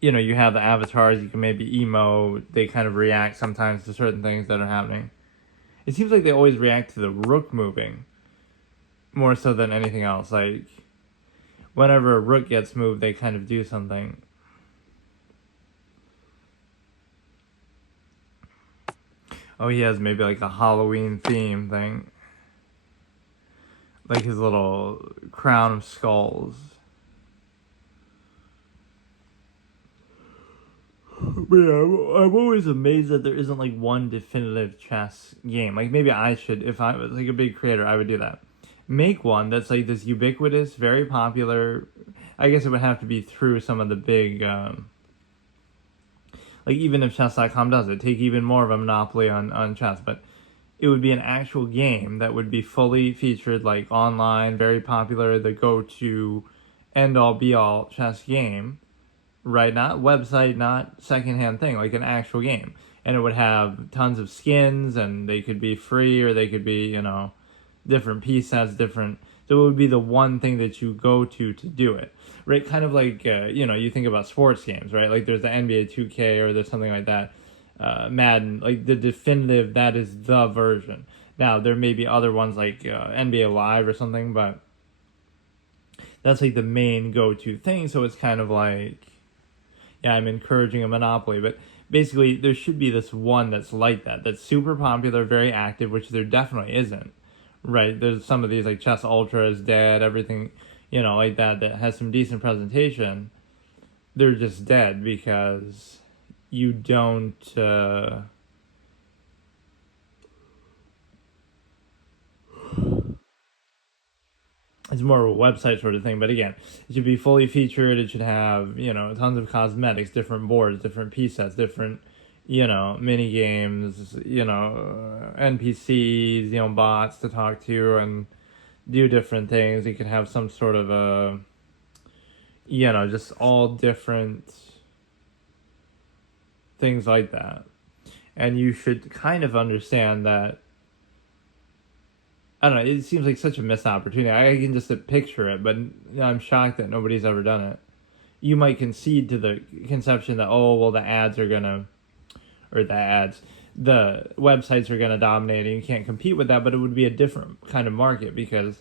you have the avatars, you can maybe emote, they kind of react sometimes to certain things that are happening. It seems like they always react to the rook moving, more so than anything else. Like, whenever a rook gets moved, they kind of do something. Oh, he has maybe like a Halloween theme thing. Like his little crown of skulls. But yeah, I'm always amazed that there isn't like one definitive chess game. Like maybe I should, if I was like a big creator, I would do that. Make one that's like this ubiquitous, very popular. I guess it would have to be through some of the big... like, even if chess.com does it, take even more of a monopoly on chess, but it would be an actual game that would be fully featured, like, online, very popular, the go-to, end-all, be-all chess game, right? Not website, not secondhand thing, like an actual game. And it would have tons of skins, and they could be free, or they could be, different piece sets, different... So it would be the one thing that you go to do it, right? Kind of like, you think about sports games, right? Like there's the NBA 2K or there's something like that, Madden, like the definitive, that is the version. Now, there may be other ones like NBA Live or something, but that's like the main go-to thing. So it's kind of like, yeah, I'm encouraging a monopoly, but basically there should be this one that's like that, that's super popular, very active, which there definitely isn't. Right, there's some of these like Chess Ultra is dead, everything, like that has some decent presentation. They're just dead because you don't... It's more of a website sort of thing, but again, it should be fully featured, it should have, tons of cosmetics, different boards, different piece sets, different... mini games, NPCs, bots to talk to and do different things. You could have some sort of a, just all different things like that. And you should kind of understand that, I don't know, it seems like such a missed opportunity. I can just picture it, but I'm shocked that nobody's ever done it. You might concede to the conception that, oh, well, the websites are going to dominate and you can't compete with that, but it would be a different kind of market because,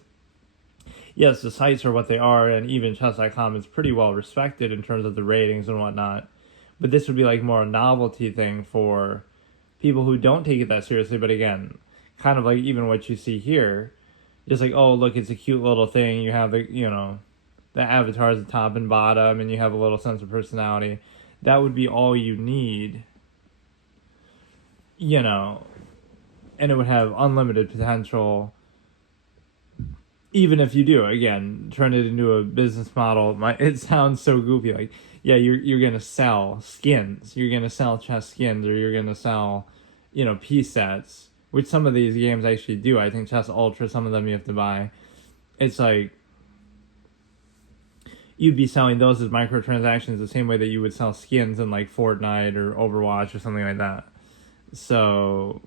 yes, the sites are what they are, and even chess.com is pretty well respected in terms of the ratings and whatnot, but this would be like more a novelty thing for people who don't take it that seriously, but again, kind of like even what you see here, just like, oh, look, it's a cute little thing, you have the the avatars at top and bottom, and you have a little sense of personality. That would be all you need, you know, and it would have unlimited potential. Even if you do, again, turn it into a business model, it sounds so goofy. Like, yeah, you're gonna sell skins, you're gonna sell chess skins, or you're gonna sell, piece sets, which some of these games actually do. I think Chess Ultra, some of them you have to buy. It's like you'd be selling those as microtransactions the same way that you would sell skins in like Fortnite or Overwatch or something like that. So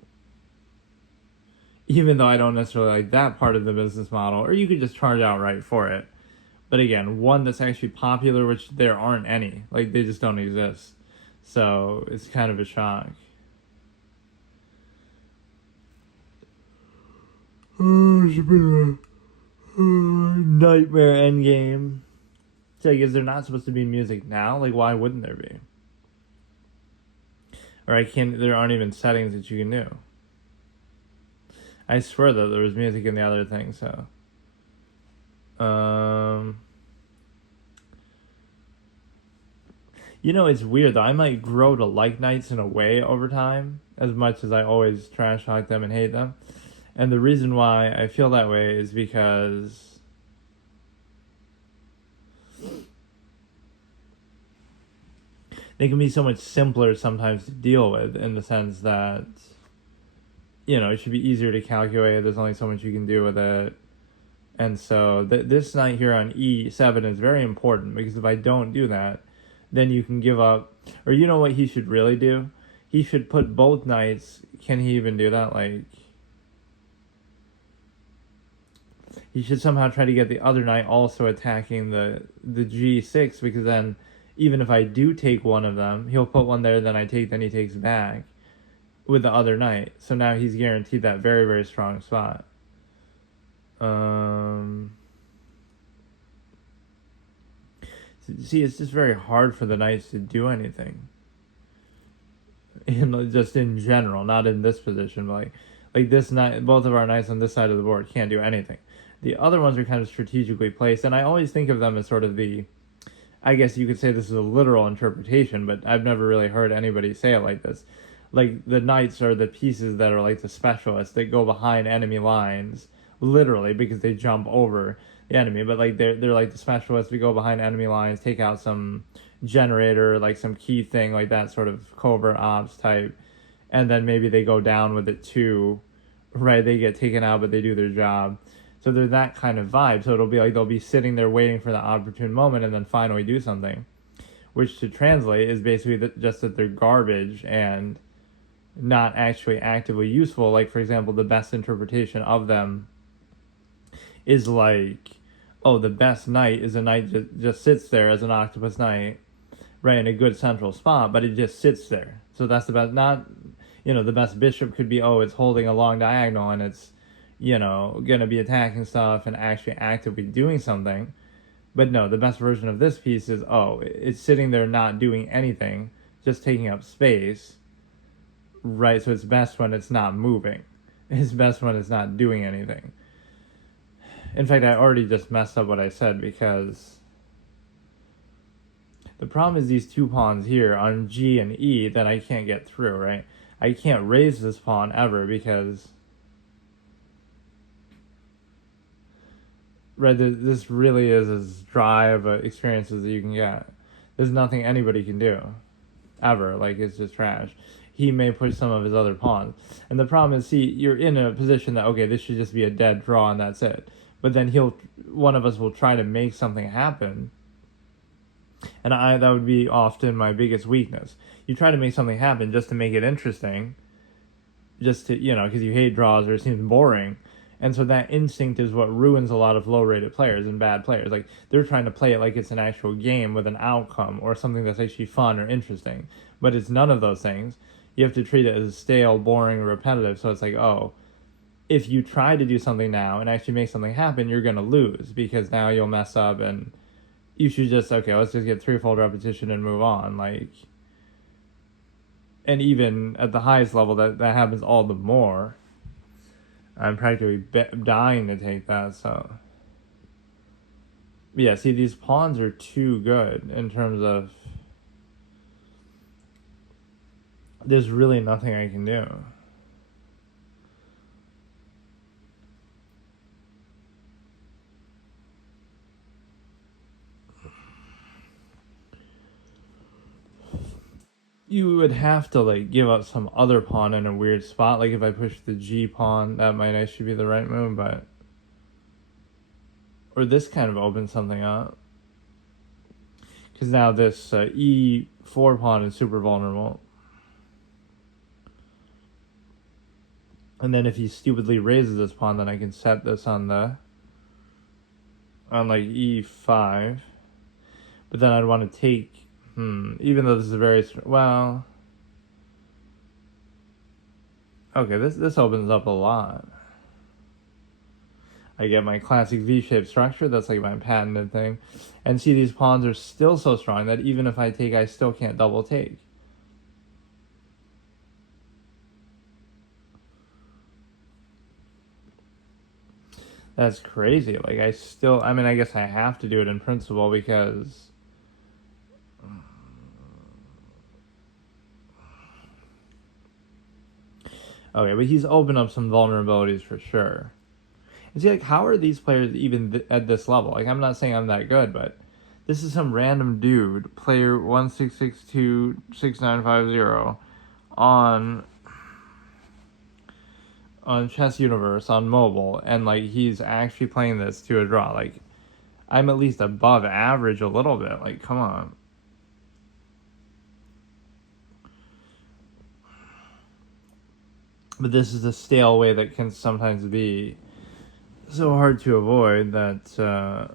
even though I don't necessarily like that part of the business model, or you could just charge outright for it. But again, one that's actually popular, which there aren't any. Like, they just don't exist. So it's kind of a shock. Oh, it's been a nightmare endgame. It's like, is there not supposed to be music now? Like, why wouldn't there be? Or there aren't even settings that you can do. I swear that there was music in the other thing, so. It's weird though. I might grow to like Knights in a way over time, as much as I always trash talk them and hate them. And the reason why I feel that way is because they can be so much simpler sometimes to deal with, in the sense that, it should be easier to calculate. There's only so much you can do with it. And so this knight here on E7 is very important, because if I don't do that, then you can give up. Or you know what he should really do? He should put both knights. Can he even do that? Like, he should somehow try to get the other knight also attacking the G6, because then even if I do take one of them, he'll put one there, then he takes back with the other knight. So now he's guaranteed that very, very strong spot. See, it's just very hard for the knights to do anything. Just in general, not in this position, but like this knight, both of our knights on this side of the board can't do anything. The other ones are kind of strategically placed, and I always think of them as sort of I guess you could say this is a literal interpretation, but I've never really heard anybody say it like this. Like, the knights are the pieces that are like the specialists that go behind enemy lines, literally, because they jump over the enemy. But like they're like the specialists. We go behind enemy lines, take out some generator, like some key thing, like that sort of covert ops type, and then maybe they go down with it too, right? They get taken out, but they do their job. So they're that kind of vibe. So it'll be like they'll be sitting there waiting for the opportune moment and then finally do something, which to translate is basically just that they're garbage and not actually actively useful. Like, for example, the best interpretation of them is like, oh, the best knight is a knight that just sits there as an octopus knight, right, in a good central spot, but it just sits there. So that's the best. Not, the best bishop could be, oh, it's holding a long diagonal and it's, going to be attacking stuff and actually actively doing something. But no, the best version of this piece is, oh, it's sitting there not doing anything, just taking up space, right? So it's best when it's not moving. It's best when it's not doing anything. In fact, I already just messed up what I said, because the problem is these two pawns here on G and E that I can't get through, right? I can't raise this pawn ever, because right, this really is as dry of an experience as you can get. There's nothing anybody can do, ever. Like, it's just trash. He may push some of his other pawns. And the problem is, see, you're in a position that, okay, this should just be a dead draw and that's it. But then one of us will try to make something happen. And that would be often my biggest weakness. You try to make something happen just to make it interesting, just to, because you hate draws or it seems boring. And so that instinct is what ruins a lot of low-rated players and bad players. Like, they're trying to play it like it's an actual game with an outcome or something that's actually fun or interesting. But it's none of those things. You have to treat it as stale, boring, or repetitive. So it's like, oh, if you try to do something now and actually make something happen, you're going to lose, because now you'll mess up and you should just, okay, let's just get threefold repetition and move on. Like, and even at the highest level, that happens all the more. I'm practically dying to take that, so. Yeah, see, these pawns are too good in terms of there's really nothing I can do. You would have to like give up some other pawn in a weird spot. Like if I push the G pawn, that might actually be the right move, but or this kind of opens something up. Because now this E4 pawn is super vulnerable. And then if he stupidly raises this pawn, then I can set this on like E5. But then I'd want to take, even though this is a very, well, okay, this opens up a lot. I get my classic V-shaped structure, that's like my patented thing. And see, these pawns are still so strong that even if I take, I still can't double take. That's crazy. Like, I mean, I guess I have to do it in principle because... Okay, but he's opened up some vulnerabilities for sure. And see, like, how are these players even at this level? Like, I'm not saying I'm that good, but this is some random dude, player 16626950, on Chess Universe on mobile, and like he's actually playing this to a draw. Like, I'm at least above average a little bit. Like, come on. But this is a stale way that can sometimes be so hard to avoid that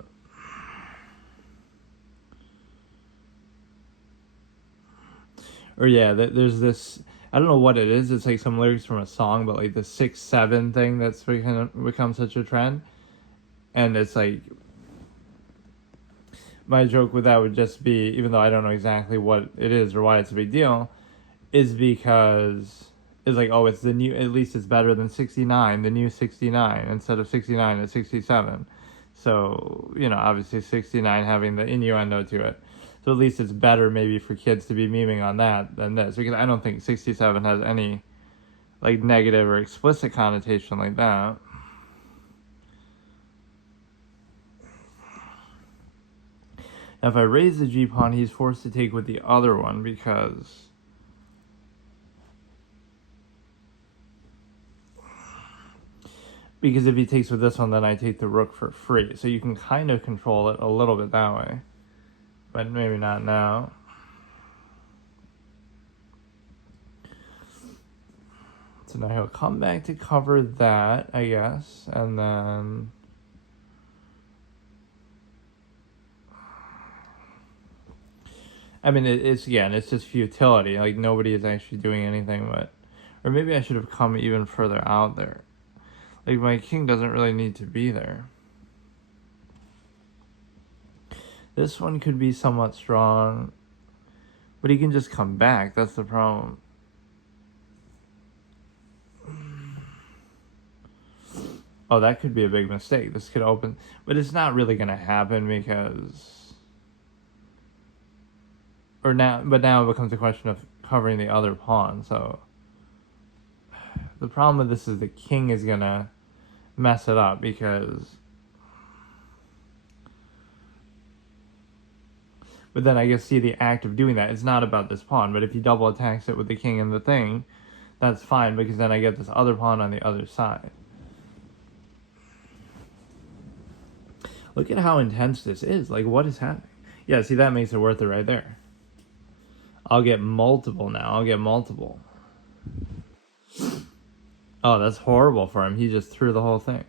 or yeah, there's this, I don't know what it is, it's like some lyrics from a song, but like the 6-7 thing that's become such a trend. And it's like, my joke with that would just be, even though I don't know exactly what it is or why it's a big deal, is because it's like, oh, it's the new, at least it's better than 69, the new 69, instead of 69 at 67. So, obviously 69 having the innuendo to it. So at least it's better maybe for kids to be memeing on that than this, because I don't think 67 has any like negative or explicit connotation like that. Now, if I raise the G pawn, he's forced to take with the other one because if he takes with this one, then I take the rook for free. So you can kind of control it a little bit that way, but maybe not now. So now he'll come back to cover that, I guess, and then... I mean, it's just futility. Like, nobody is actually doing anything, but... Or maybe I should have come even further out there. Like, my king doesn't really need to be there. This one could be somewhat strong, but he can just come back. That's the problem. Oh, that could be a big mistake. This could open, but it's not really going to happen because... now it becomes a question of covering the other pawn, so... The problem with this is the king is going to mess it up because... But then I guess, see, the act of doing that is not about this pawn, but if he double attacks it with the king and the thing, that's fine, because then I get this other pawn on the other side. Look at how intense this is. Like, what is happening? Yeah, see, that makes it worth it right there. I'll get multiple now. I'll get multiple. Oh, that's horrible for him. He just threw the whole thing.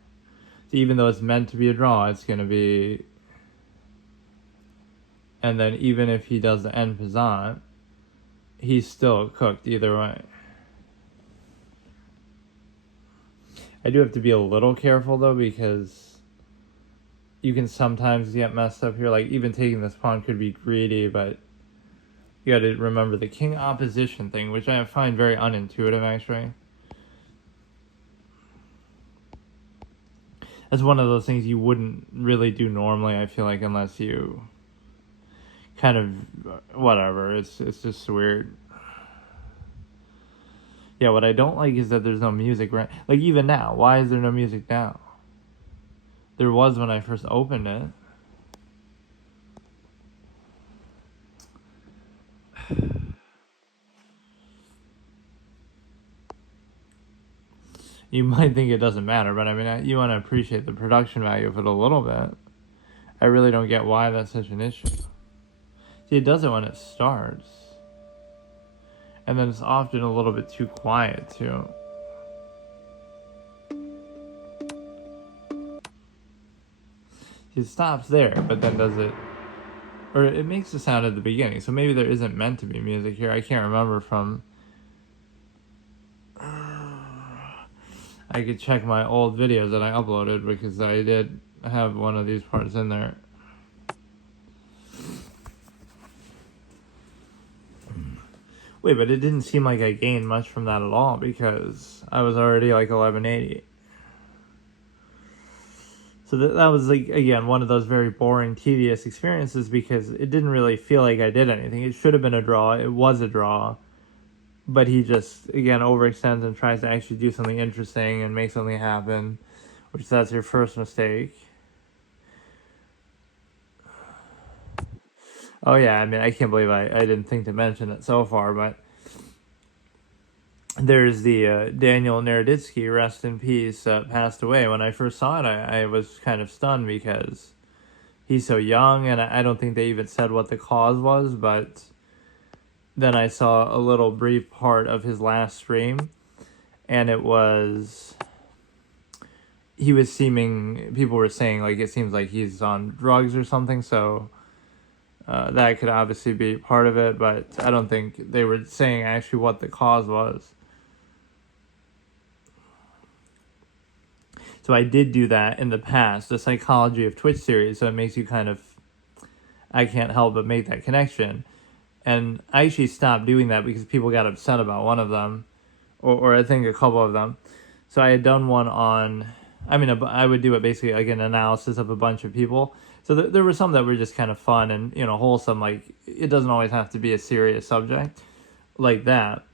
So even though it's meant to be a draw, it's going to be... And then even if he does the end pesant, he's still cooked either way. I do have to be a little careful, though, because you can sometimes get messed up here. Like, even taking this pawn could be greedy, but you got to remember the king opposition thing, which I find very unintuitive, actually. It's one of those things you wouldn't really do normally, I feel like, unless you kind of whatever. It's just weird. Yeah, what I don't like is that there's no music, right? Like, even now, why is there no music now? There was when I first opened it. You might think it doesn't matter, but I mean, you want to appreciate the production value of it a little bit. I really don't get why that's such an issue. See, it does it when it starts. And then it's often a little bit too quiet, too. It stops there, but then does it... Or it makes a sound at the beginning, so maybe there isn't meant to be music here. I can't remember from... I could check my old videos that I uploaded, because I did have one of these parts in there. Wait, but it didn't seem like I gained much from that at all, because I was already like 1180. So that was, like, again, one of those very boring, tedious experiences, because it didn't really feel like I did anything. It should have been a draw. It was a draw. But he just, again, overextends and tries to actually do something interesting and make something happen, which that's your first mistake. Oh, yeah, I mean, I can't believe I didn't think to mention it so far, but there's the Daniel Naroditsky, rest in peace, passed away. When I first saw it, I was kind of stunned, because he's so young, and I don't think they even said what the cause was, but then I saw a little brief part of his last stream, and it was... people were saying, like, it seems like he's on drugs or something, so that could obviously be part of it, but I don't think they were saying actually what the cause was. So I did do that in the past, the Psychology of Twitch series, so it makes you kind of... I can't help but make that connection. And I actually stopped doing that because people got upset about one of them, or I think a couple of them. So I had done one on... I mean, I would do it basically like an analysis of a bunch of people. So there were some that were just kind of fun and, wholesome. Like, it doesn't always have to be a serious subject like that.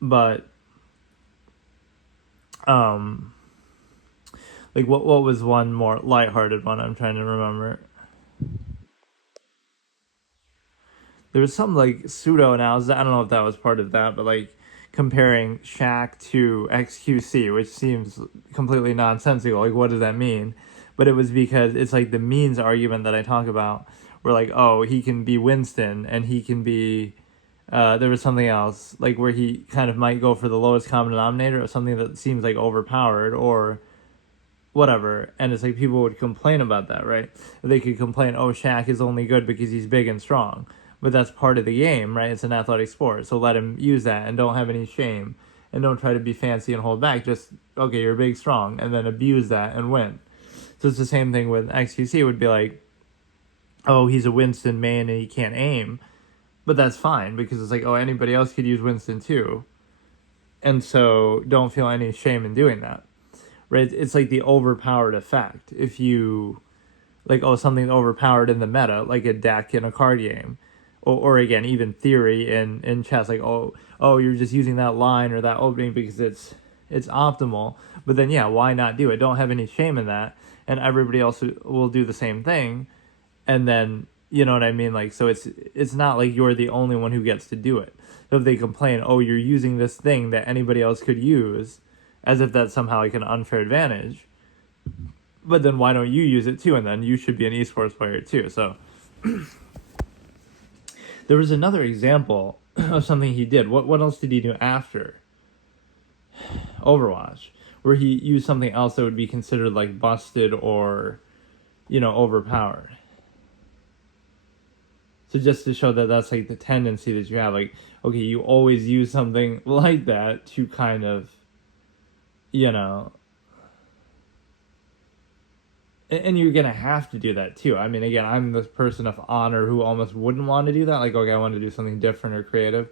But, like, what was one more lighthearted one? I'm trying to remember. There was some, like, pseudo-analysis. I don't know if that was part of that, but, like, comparing Shaq to XQC, which seems completely nonsensical. Like, what does that mean? But it was because it's like the means argument that I talk about, where, like, oh, he can be Winston, and he can be... there was something else, like, where he kind of might go for the lowest common denominator, or something that seems, like, overpowered, or whatever. And it's like people would complain about that, right? They could complain, oh, Shaq is only good because he's big and strong. But that's part of the game, right? It's an athletic sport, so let him use that and don't have any shame. And don't try to be fancy and hold back. Just, okay, you're big, strong, and then abuse that and win. So it's the same thing with XQC. It would be like, oh, he's a Winston main and he can't aim. But that's fine, because it's like, oh, anybody else could use Winston too. And so don't feel any shame in doing that. Right? It's like the overpowered effect. If you, like, oh, something's overpowered in the meta, like a deck in a card game. Or again, even theory in chess, like, oh, you're just using that line or that opening because it's optimal. But then, yeah, why not do it? Don't have any shame in that. And everybody else will do the same thing. And then, you know what I mean? Like, so it's not like you're the only one who gets to do it. So if they complain, oh, you're using this thing that anybody else could use, as if that's somehow like an unfair advantage. But then why don't you use it too? And then you should be an esports player too. So... There was another example of something he did. What else did he do after Overwatch? Where he used something else that would be considered like busted or, overpowered. So just to show that that's like the tendency that you have. Like, okay, you always use something like that to kind of, and you're going to have to do that too. I mean, again, I'm this person of honor who almost wouldn't want to do that. Like, okay, I want to do something different or creative.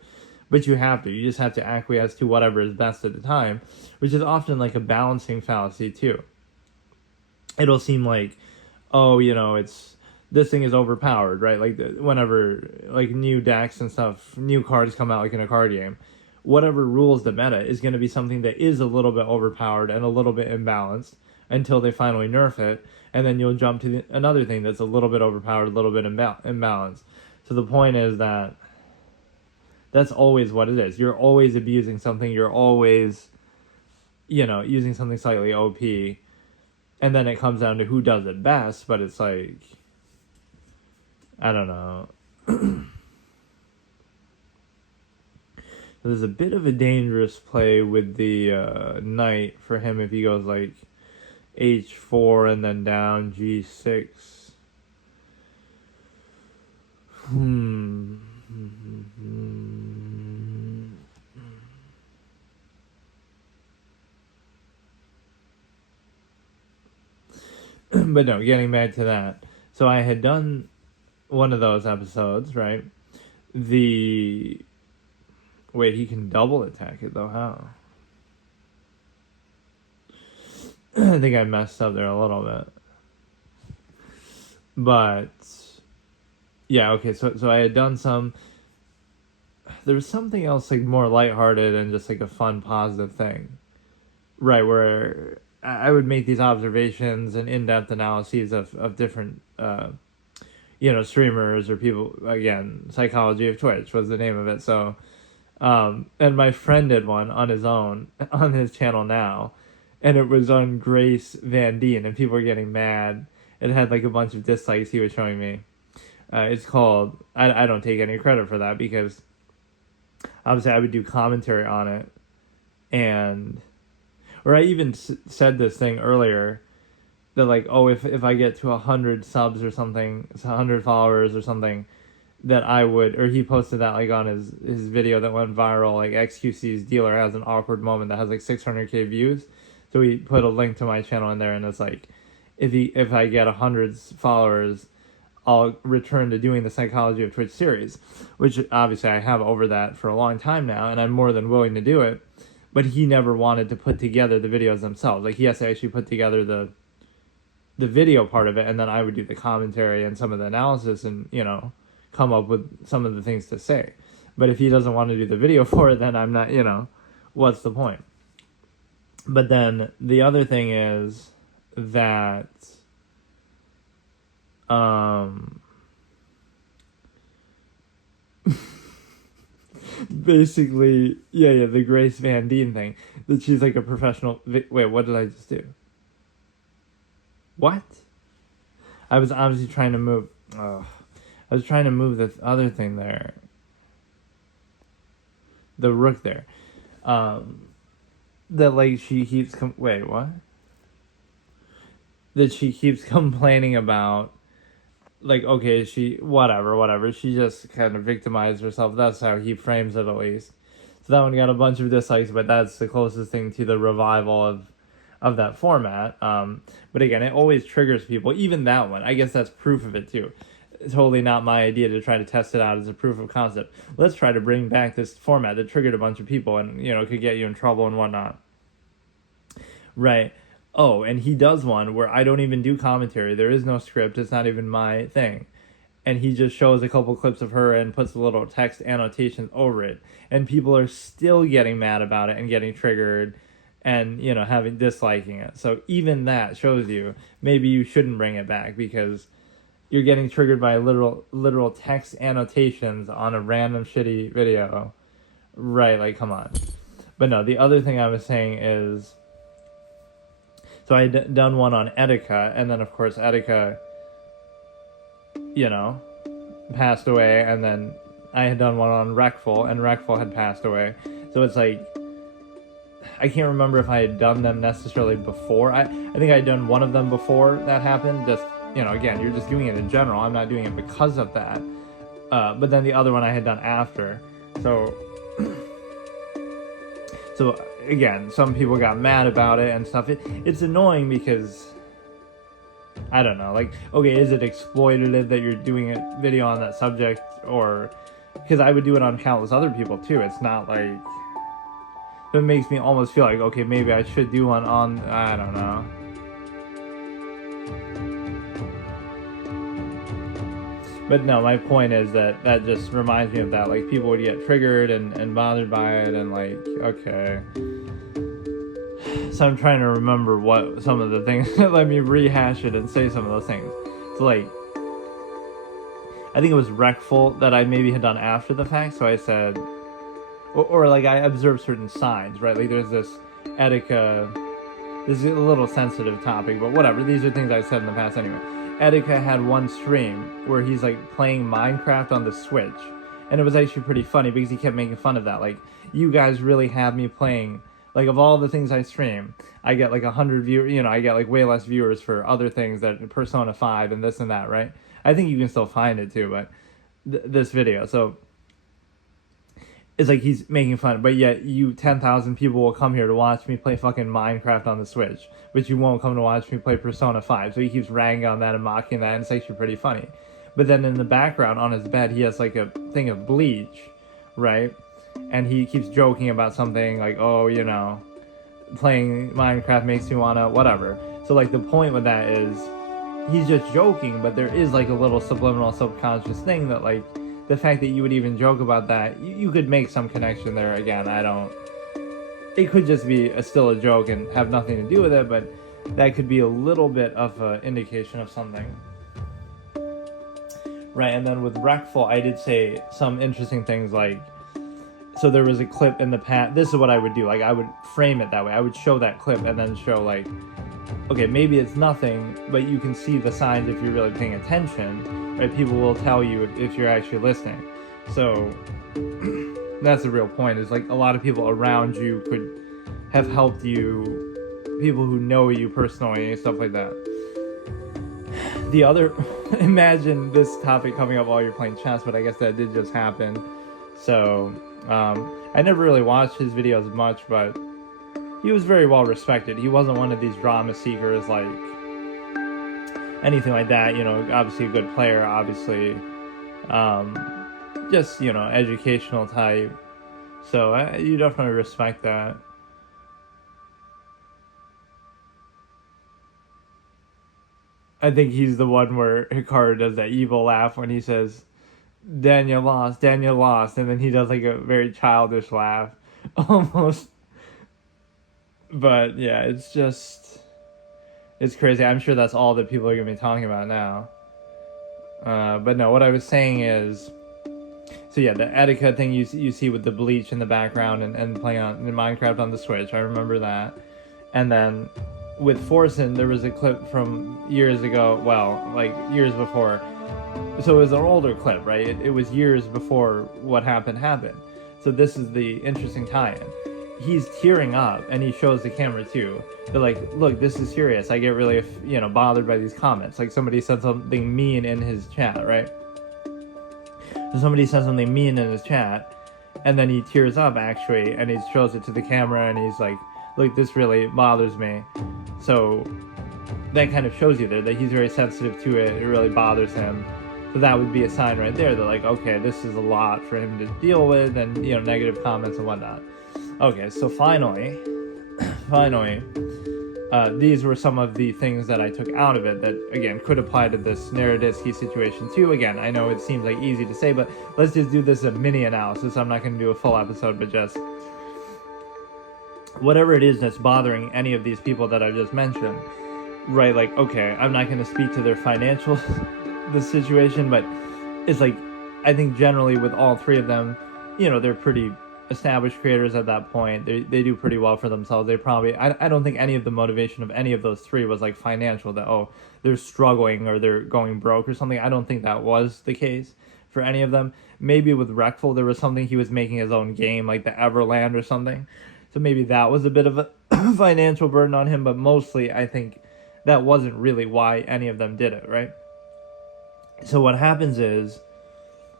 But you have to. You just have to acquiesce to whatever is best at the time, which is often like a balancing fallacy too. it'll seem like, oh, it's this thing is overpowered, right? Like whenever like new decks and stuff, new cards come out like in a card game, whatever rules the meta is going to be something that is a little bit overpowered and a little bit imbalanced until they finally nerf it, and then you'll jump to another thing that's a little bit overpowered, a little bit imbalanced. So the point is that that's always what it is. You're always abusing something. You're always, using something slightly OP, and then it comes down to who does it best. But it's like, I don't know. There's a bit of a dangerous play with the knight for him if he goes like h4 and then down g6. But no, getting back to that. So I had done one of those episodes, right? Wait, he can double attack it though, how? I think I messed up there a little bit. But yeah, okay, so I had done some. There was something else like more lighthearted and just like a fun, positive thing. Right, where I would make these observations and in-depth analyses of different streamers or people. Again, Psychology of Twitch was the name of it. So and my friend did one on his own on his channel now, and it was on Grace Van Dien, and people were getting mad. It had like a bunch of dislikes he was showing me. It's called, I don't take any credit for that because obviously I would do commentary on it, or I even said this thing earlier that like, oh, if I get to 100 subs or something, 100 followers or something, that I would, or he posted that like on his video that went viral, like XQC's dealer has an awkward moment that has like 600k views. So he put a link to my channel in there, and it's like, if I get 100 followers, I'll return to doing the Psychology of Twitch series, which obviously I have over that for a long time now, and I'm more than willing to do it. But he never wanted to put together the videos themselves. Like, he has to actually put together the video part of it, and then I would do the commentary and some of the analysis and, come up with some of the things to say. But if he doesn't want to do the video for it, then I'm not, what's the point? But then the other thing is that basically, the Grace Van Dien thing, that she's like a professional. Wait, what did I just do? What? I was obviously trying to move. I was trying to move the other thing there. The rook there. That like she keeps wait, what? That she keeps complaining about, like, okay, whatever, she just kind of victimized herself. That's how he frames it, at least. So that one got a bunch of dislikes, but that's the closest thing to the revival of that format. But again, it always triggers people. Even that one, I guess that's proof of it too. Totally not my idea to try to test it out as a proof of concept. Let's try to bring back this format that triggered a bunch of people and, could get you in trouble and whatnot. Right. Oh, and he does one where I don't even do commentary. There is no script. It's not even my thing. And he just shows a couple clips of her and puts a little text annotations over it. And people are still getting mad about it and getting triggered and, disliking it. So even that shows you maybe you shouldn't bring it back because you're getting triggered by literal text annotations on a random shitty video. Right, like, come on. But no, the other thing I was saying is, so I had done one on Etika, and then, of course, Etika, passed away, and then I had done one on Rekful, and Rekful had passed away. So it's like, I can't remember if I had done them necessarily before. I think I had done one of them before that happened. Just, again, you're just doing it in general. I'm not doing it because of that. But then the other one I had done after. So again, some people got mad about it and stuff. It's annoying because, I don't know, like, okay, is it exploitative that you're doing a video on that subject? Or, because I would do it on countless other people too. It's not like, it makes me almost feel like, okay, maybe I should do one on, I don't know. But no, my point is that just reminds me of that. Like, people would get triggered and bothered by it, and like, okay. So I'm trying to remember what some of the things. Let me rehash it and say some of those things. So like, I think it was Wreckful that I maybe had done after the fact. So I said, or like I observed certain signs, right? Like there's this Etika. This is a little sensitive topic, but whatever. These are things I said in the past anyway. Etika had one stream where he's like playing Minecraft on the Switch, and it was actually pretty funny because he kept making fun of that. Like, you guys really have me playing. Like, of all the things I stream, I get like 100 viewers. You know, I get like way less viewers for other things, that Persona 5 and this and that, right? I think you can still find it too, but this video. So it's like he's making fun, but yet 10,000 people will come here to watch me play fucking Minecraft on the Switch, but you won't come to watch me play Persona 5. So he keeps ragging on that and mocking that, and it's actually pretty funny. But then in the background on his bed, he has like a thing of bleach, right? And he keeps joking about something like, oh, you know, playing Minecraft makes me wanna whatever. So like the point with that is he's just joking, but there is like a little subliminal subconscious thing that like, the fact that you would even joke about that, you could make some connection there. Again, I don't... It could just be still a joke and have nothing to do with it, but that could be a little bit of an indication of something. Right, and then with Wreckful, I did say some interesting things like... So there was a clip in the past... This is what I would do. Like, I would frame it that way. I would show that clip and then show, like... Okay, maybe it's nothing, but you can see the signs if you're really paying attention. Right? People will tell you if you're actually listening. So that's the real point, is like a lot of people around you could have helped you, people who know you personally and stuff like that. The other, imagine this topic coming up while you're playing chess, but I guess that did just happen. So I never really watched his videos much, but he was very well respected. He wasn't one of these drama seekers like anything like that, you know. Obviously a good player, obviously just, you know, educational type. So you definitely respect that. I think he's the one where Hikaru does that evil laugh when he says, Daniel lost, and then he does like a very childish laugh, almost. But yeah, it's just, it's crazy. I'm sure that's all that people are going to be talking about now. But no, what I was saying is, so yeah, the Etika thing you see with the bleach in the background and playing on in Minecraft on the Switch, I remember that. And then with Forsen, there was a clip from years ago, well, like years before. So it was an older clip, right? It was years before what happened. So this is the interesting tie-in. He's tearing up, and he shows the camera too. They're like, look, this is serious. I get really, you know, bothered by these comments. Like, somebody said something mean in his chat, right? So somebody said something mean in his chat, and then he tears up, actually, and he shows it to the camera, and he's like, look, this really bothers me. So that kind of shows you there that he's very sensitive to it. It really bothers him. So that would be a sign right there that, like, okay, this is a lot for him to deal with, and, you know, negative comments and whatnot. Okay, so finally, these were some of the things that I took out of it that, again, could apply to this Naroditsky situation too. Again, I know it seems like easy to say, but let's just do this a mini analysis. I'm not going to do a full episode, but just whatever it is that's bothering any of these people that I just mentioned, right? Like, okay, I'm not going to speak to their financial the situation, but it's like, I think generally with all three of them, you know, they're pretty established creators at that point. They do pretty well for themselves. They probably, I don't think any of the motivation of any of those three was like financial, that, oh, they're struggling or they're going broke or something. I don't think that was the case for any of them. Maybe with Wreckful, there was something, he was making his own game, like the Everland or something. So maybe that was a bit of a financial burden on him, but mostly I think that wasn't really why any of them did it, right? So what happens is,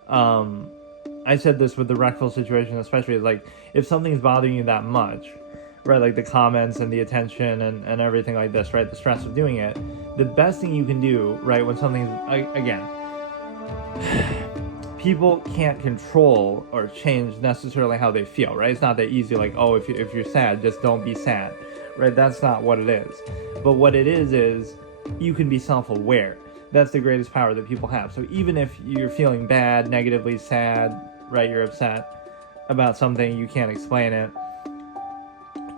I said this with the Wreckful situation especially, is like, if something's bothering you that much, right, like the comments and the attention and everything like this, right, the stress of doing it, the best thing you can do, right, when something's, again, people can't control or change necessarily how they feel, right? It's not that easy, like, oh, if you're sad, just don't be sad, right? That's not what it is. But what it is you can be self-aware. That's the greatest power that people have. So even if you're feeling bad, negatively sad, right, you're upset about something, you can't explain it,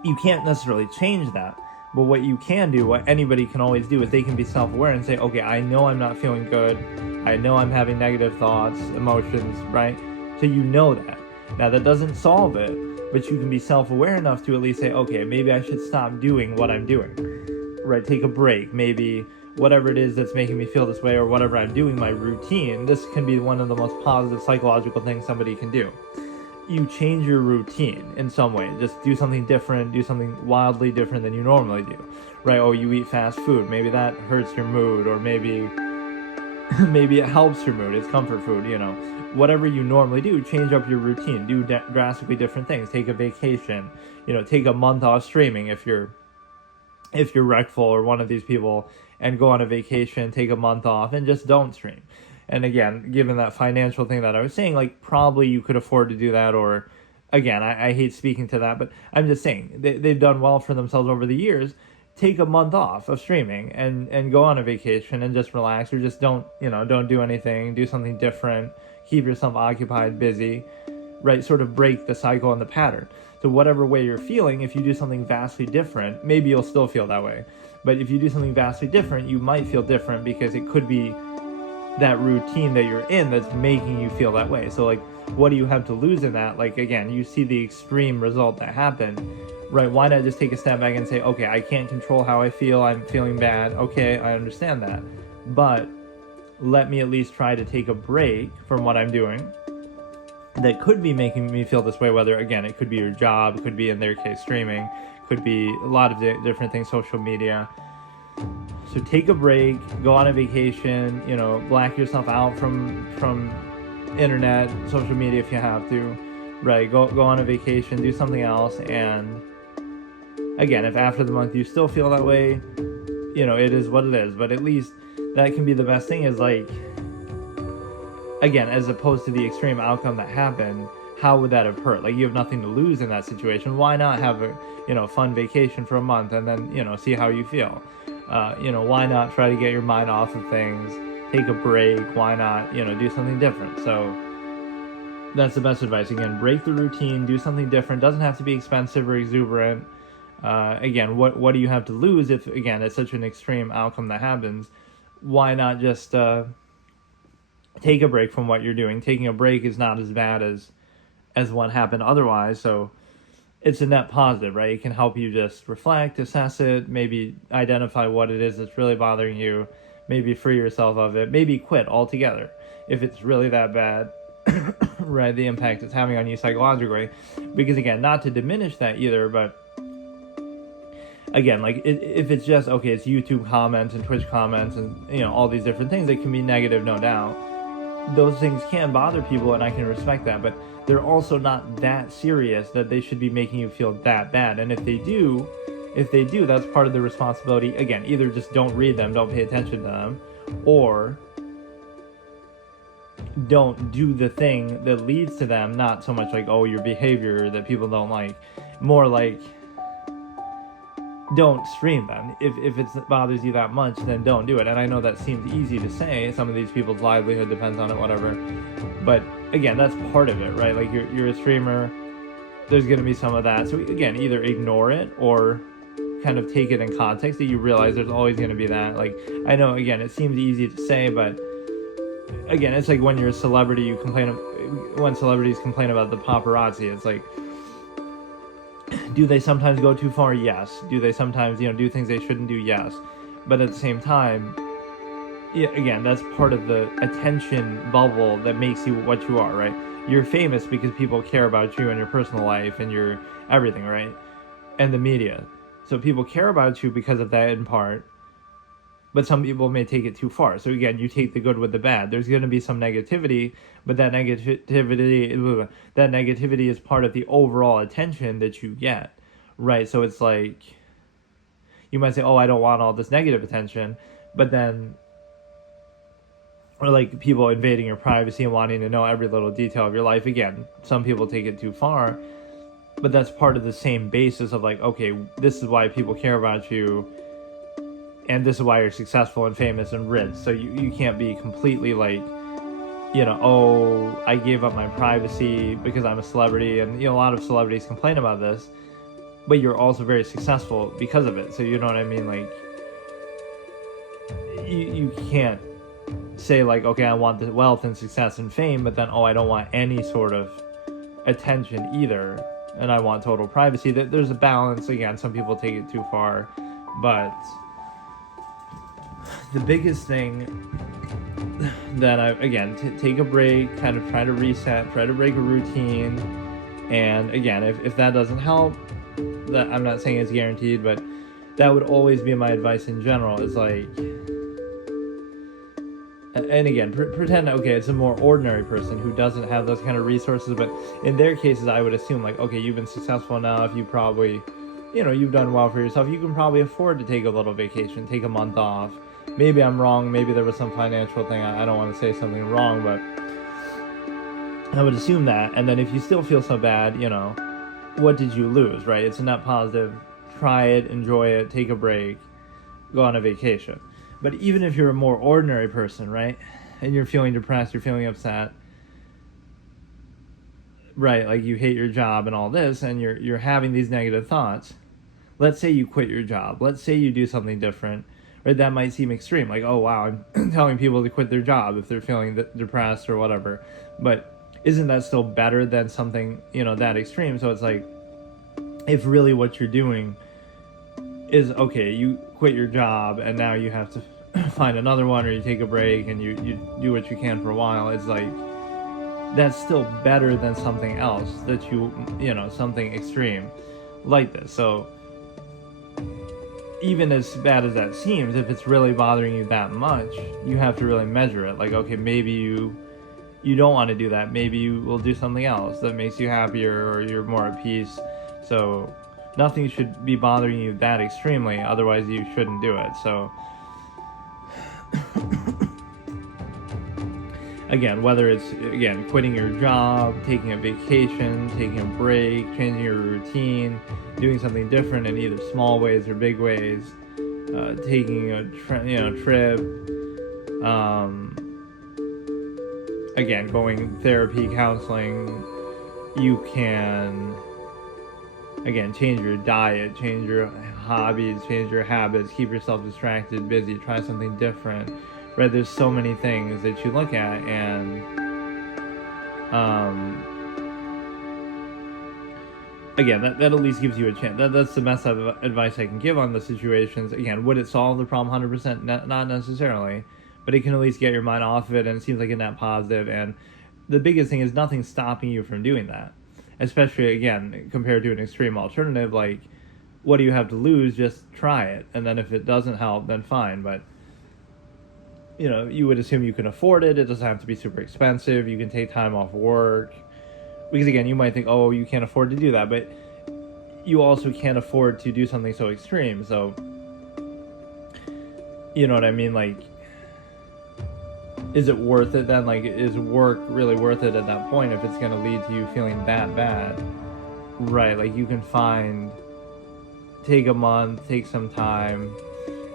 you can't necessarily change that. But what you can do, what anybody can always do, is they can be self-aware and say, okay, I know I'm not feeling good. I know I'm having negative thoughts, emotions, right? So you know that. Now, that doesn't solve it, but you can be self-aware enough to at least say, okay, maybe I should stop doing what I'm doing, right? Take a break. Maybe whatever it is that's making me feel this way, or whatever I'm doing, my routine, this can be one of the most positive psychological things somebody can do. You change your routine in some way. Just do something different, do something wildly different than you normally do, right? Oh, you eat fast food. Maybe that hurts your mood, or maybe it helps your mood. It's comfort food, Whatever you normally do, change up your routine. Do drastically different things. Take a vacation. Take a month off streaming if you're Rectful or one of these people, and go on a vacation, take a month off, and just don't stream. And again, given that financial thing that I was saying, like, probably you could afford to do that, or, again, I hate speaking to that, but I'm just saying, they've done well for themselves over the years. Take a month off of streaming and go on a vacation and just relax, or just don't do anything, do something different, keep yourself occupied, busy, right? Sort of break the cycle and the pattern. So whatever way you're feeling, if you do something vastly different, maybe you'll still feel that way. But if you do something vastly different, you might feel different, because it could be that routine that you're in that's making you feel that way. So, like, what do you have to lose in that? Like, again, you see the extreme result that happened, right? Why not just take a step back and say, okay, I can't control how I feel. I'm feeling bad. Okay, I understand that. But let me at least try to take a break from what I'm doing that could be making me feel this way, whether, again, it could be your job, it could be, in their case, streaming, could be a lot of different things, social media. So take a break, go on a vacation, black yourself out from internet, social media if you have to, right? Go on a vacation, do something else, and again, if after the month you still feel that way, it is what it is. But at least that can be the best thing, is like, again, as opposed to the extreme outcome that happened, how would that have hurt? Like, you have nothing to lose in that situation. Why not have a fun vacation for a month and then see how you feel? Why not try to get your mind off of things, take a break? Why not do something different? So that's the best advice. Again, break the routine, do something different. Doesn't have to be expensive or exuberant. Again, what do you have to lose if, again, it's such an extreme outcome that happens? Why not just take a break from what you're doing? Taking a break is not as bad as what happened otherwise. So it's a net positive, right? It can help you just reflect, assess it, maybe identify what it is that's really bothering you, maybe free yourself of it, maybe quit altogether if it's really that bad, right? The impact it's having on you psychologically. Because, again, not to diminish that either, but again, like, if it's just, okay, it's YouTube comments and Twitch comments and, all these different things that can be negative, no doubt. Those things can bother people, and I can respect that, but they're also not that serious that they should be making you feel that bad. And if they do, that's part of the responsibility. Again, either just don't read them, don't pay attention to them, or don't do the thing that leads to them. Not so much like, oh, your behavior that people don't like, more like, don't stream them. If it bothers you that much, then don't do it. And I know that seems easy to say. Some of these people's livelihood depends on it, whatever. But again, that's part of it, right? Like, you're a streamer. There's going to be some of that. So again, either ignore it or kind of take it in context, that you realize there's always going to be that. Like, I know, again, it seems easy to say, but again, it's like when you're a celebrity, when celebrities complain about the paparazzi, it's like, do they sometimes go too far? Yes. Do they sometimes, do things they shouldn't do? Yes. But at the same time, again, that's part of the attention bubble that makes you what you are, right? You're famous because people care about you and your personal life and your everything, right? And the media. So people care about you because of that in part, but some people may take it too far. So again, you take the good with the bad. There's going to be some negativity, but that negativity is part of the overall attention that you get, right? So it's like, you might say, oh, I don't want all this negative attention, but then, or like people invading your privacy and wanting to know every little detail of your life. Again, some people take it too far, but that's part of the same basis of like, okay, this is why people care about you. and this is why you're successful and famous and rich. So you can't be completely like, oh, I gave up my privacy because I'm a celebrity, and a lot of celebrities complain about this, but you're also very successful because of it. So you know what I mean? Like, you can't say like, okay, I want the wealth and success and fame, but then, oh, I don't want any sort of attention either, and I want total privacy. There's a balance. Again, some people take it too far, but the biggest thing that take a break, kind of try to reset, try to break a routine. And again, if that doesn't help, that I'm not saying it's guaranteed, but that would always be my advice in general, is like, and again, pretend, okay, it's a more ordinary person who doesn't have those kind of resources, but in their cases, I would assume like, okay, you've been successful enough, you probably, you've done well for yourself, you can probably afford to take a little vacation, take a month off. Maybe I'm wrong, maybe there was some financial thing, I don't want to say something wrong, but I would assume that. And then if you still feel so bad, what did you lose, right? It's a net positive. Try it, enjoy it, take a break, go on a vacation. But even if you're a more ordinary person, right, and you're feeling depressed, you're feeling upset, right, like you hate your job and all this, and you're having these negative thoughts, let's say you quit your job, let's say you do something different, right? That might seem extreme, like, oh wow, I'm telling people to quit their job if they're feeling depressed or whatever. But isn't that still better than something, that extreme? So it's like, if really what you're doing is, okay, you quit your job and now you have to find another one, or you take a break and you do what you can for a while, it's like, that's still better than something else that something extreme like this. So even as bad as that seems, if it's really bothering you that much, you have to really measure it. Like, okay, maybe you don't want to do that. Maybe you will do something else that makes you happier, or you're more at peace. So nothing should be bothering you that extremely, otherwise you shouldn't do it. So again, whether it's, quitting your job, taking a vacation, taking a break, changing your routine, doing something different in either small ways or big ways, taking a trip, again, going therapy, counseling, you can, again, change your diet, change your hobbies, change your habits, keep yourself distracted, busy, try something different, right? There's so many things that you look at, and again, that at least gives you a chance. That's the best advice I can give on the situations. Again, would it solve the problem 100%? Not necessarily, but it can at least get your mind off of it, and it seems like a net positive. And the biggest thing is nothing stopping you from doing that, especially, again, compared to an extreme alternative. Like, what do you have to lose? Just try it, and then if it doesn't help, then fine. But you would assume you can afford it. It doesn't have to be super expensive. You can take time off work, because again, you might think, oh, you can't afford to do that, but you also can't afford to do something so extreme. So you know what I mean? Like, is it worth it then? Like, is work really worth it at that point if it's going to lead to you feeling that bad? Right, like you can take a month, take some time,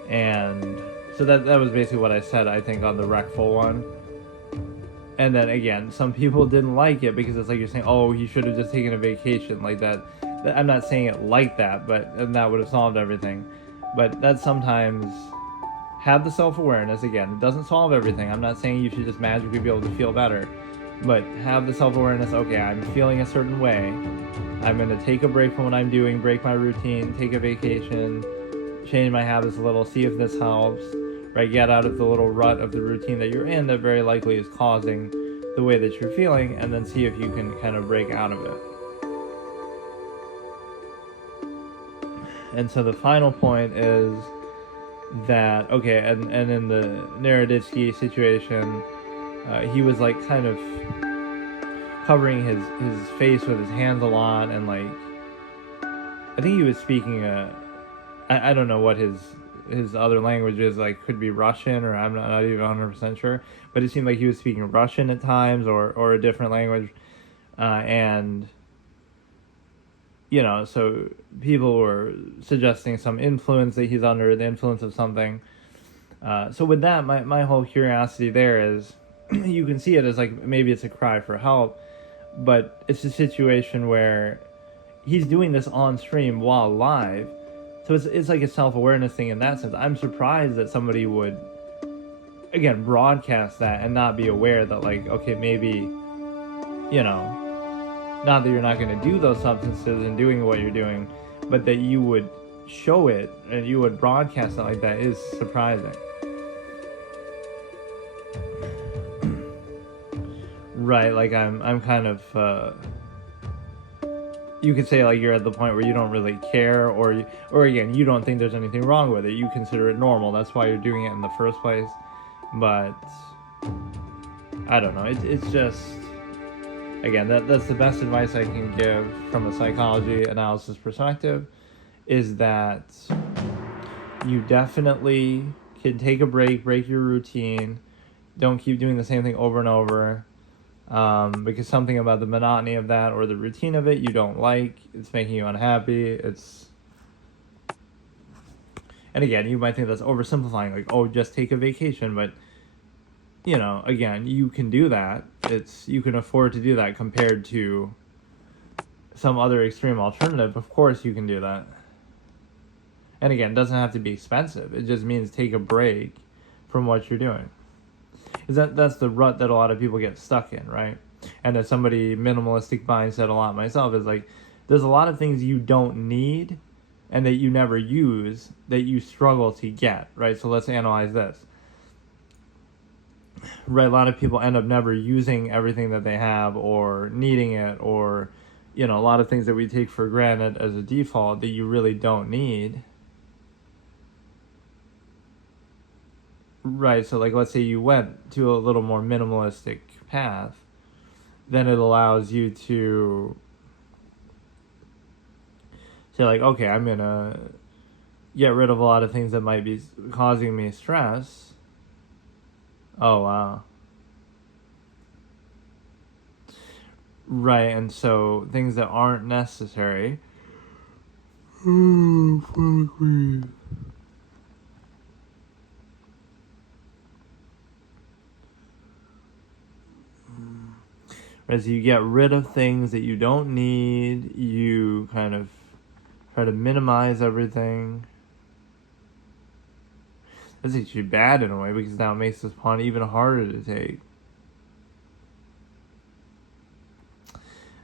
and so that was basically what I said, I think, on the Wreckful one. And then again, some people didn't like it because it's like you're saying, oh, you should have just taken a vacation like that. I'm not saying it like that, and that would have solved everything. But that sometimes, have the self-awareness. Again, it doesn't solve everything. I'm not saying you should just magically be able to feel better, but have the self-awareness. Okay, I'm feeling a certain way. I'm going to take a break from what I'm doing, break my routine, take a vacation, change my habits a little, see if this helps, right? Get out of the little rut of the routine that you're in that very likely is causing the way that you're feeling, and then see if you can kind of break out of it. And so the final point is that, okay, and in the Naroditsky situation, he was like kind of covering his face with his hands a lot, and like, I think he was speaking I don't know what his other language is, like, could be Russian, or I'm not even 100% sure, but it seemed like he was speaking Russian at times, or a different language, and so people were suggesting some influence, that he's under the influence of something. So with that, my whole curiosity there is, you can see it as like maybe it's a cry for help, but it's a situation where he's doing this on stream while live, so it's like a self-awareness thing in that sense. I'm surprised that somebody would, again, broadcast that and not be aware that, like, okay, maybe, not that you're not going to do those substances and doing what you're doing, but that you would show it and you would broadcast it like that is surprising. Right, like I'm kind of, you could say like you're at the point where you don't really care, or again, you don't think there's anything wrong with it. You consider it normal. That's why you're doing it in the first place. But I don't know. It's just, again, that's the best advice I can give from a psychology analysis perspective, is that you definitely can take a break your routine. Don't keep doing the same thing over and over. Because something about the monotony of that or the routine of it you don't like, it's making you unhappy. And again, you might think that's oversimplifying, like, oh, just take a vacation, but again, you can do that. You can afford to do that compared to some other extreme alternative. Of course you can do that. And again, it doesn't have to be expensive. It just means take a break from what you're doing. That's the rut that a lot of people get stuck in, right? And as somebody minimalistic mindset a lot myself, is like, there's a lot of things you don't need and that you never use that you struggle to get, right? So let's analyze this. Right, a lot of people end up never using everything that they have or needing it, or a lot of things that we take for granted as a default that you really don't need. Right, so like let's say you went to a little more minimalistic path, then it allows you to say like, okay, I'm gonna get rid of a lot of things that might be causing me stress. Oh wow. Right, and so things that aren't necessary. Oh, fuck me. As you get rid of things that you don't need, you kind of try to minimize everything. That's actually bad in a way, because now it makes this pawn even harder to take.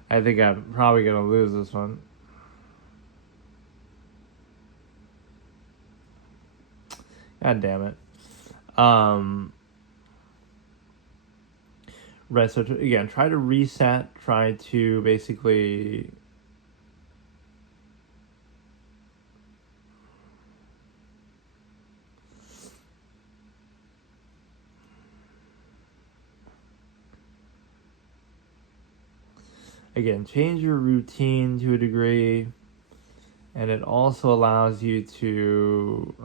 I think I'm probably going to lose this one. God damn it. Right, so again, try to reset, try to basically change your routine to a degree, and it also allows you to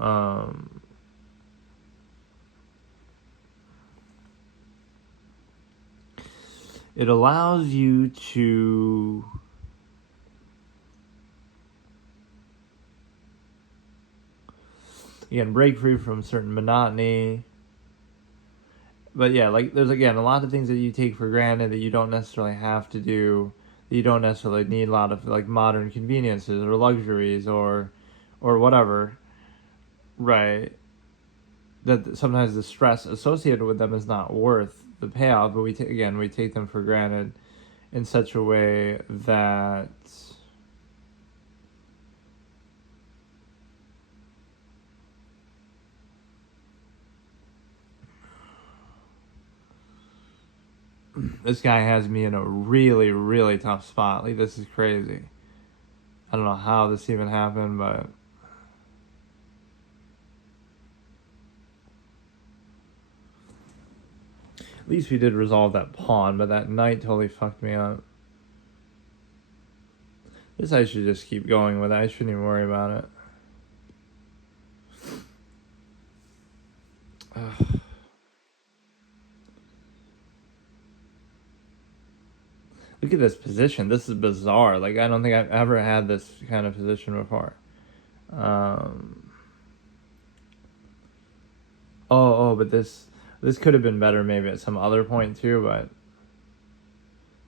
again break free from certain monotony. But yeah, like there's again a lot of things that you take for granted that you don't necessarily have to do, that you don't necessarily need a lot of like modern conveniences or luxuries or whatever, right? That sometimes the stress associated with them is not worth the payoff, but we take them for granted in such a way that this guy has me in a really, really tough spot. Like, this is crazy. I don't know how this even happened, but at least we did resolve that pawn, but that knight totally fucked me up. This I should just keep going with. I shouldn't even worry about it. Look at this position. This is bizarre. Like, I don't think I've ever had this kind of position before. But this could have been better maybe at some other point too, but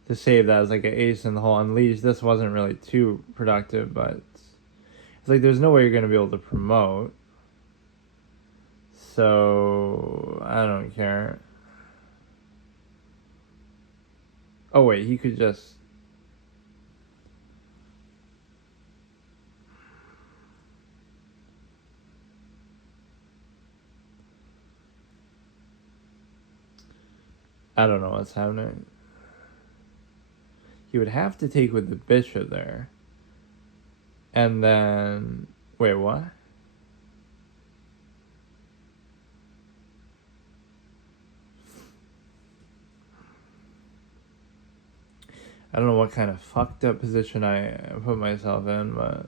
to save that as like an ace in the hole unleash, this wasn't really too productive, but it's like there's no way you're going to be able to promote. So, I don't care. Oh wait, he could just... I don't know what's happening. He would have to take with the bishop there. And then... Wait, what? I don't know what kind of fucked up position I put myself in, but...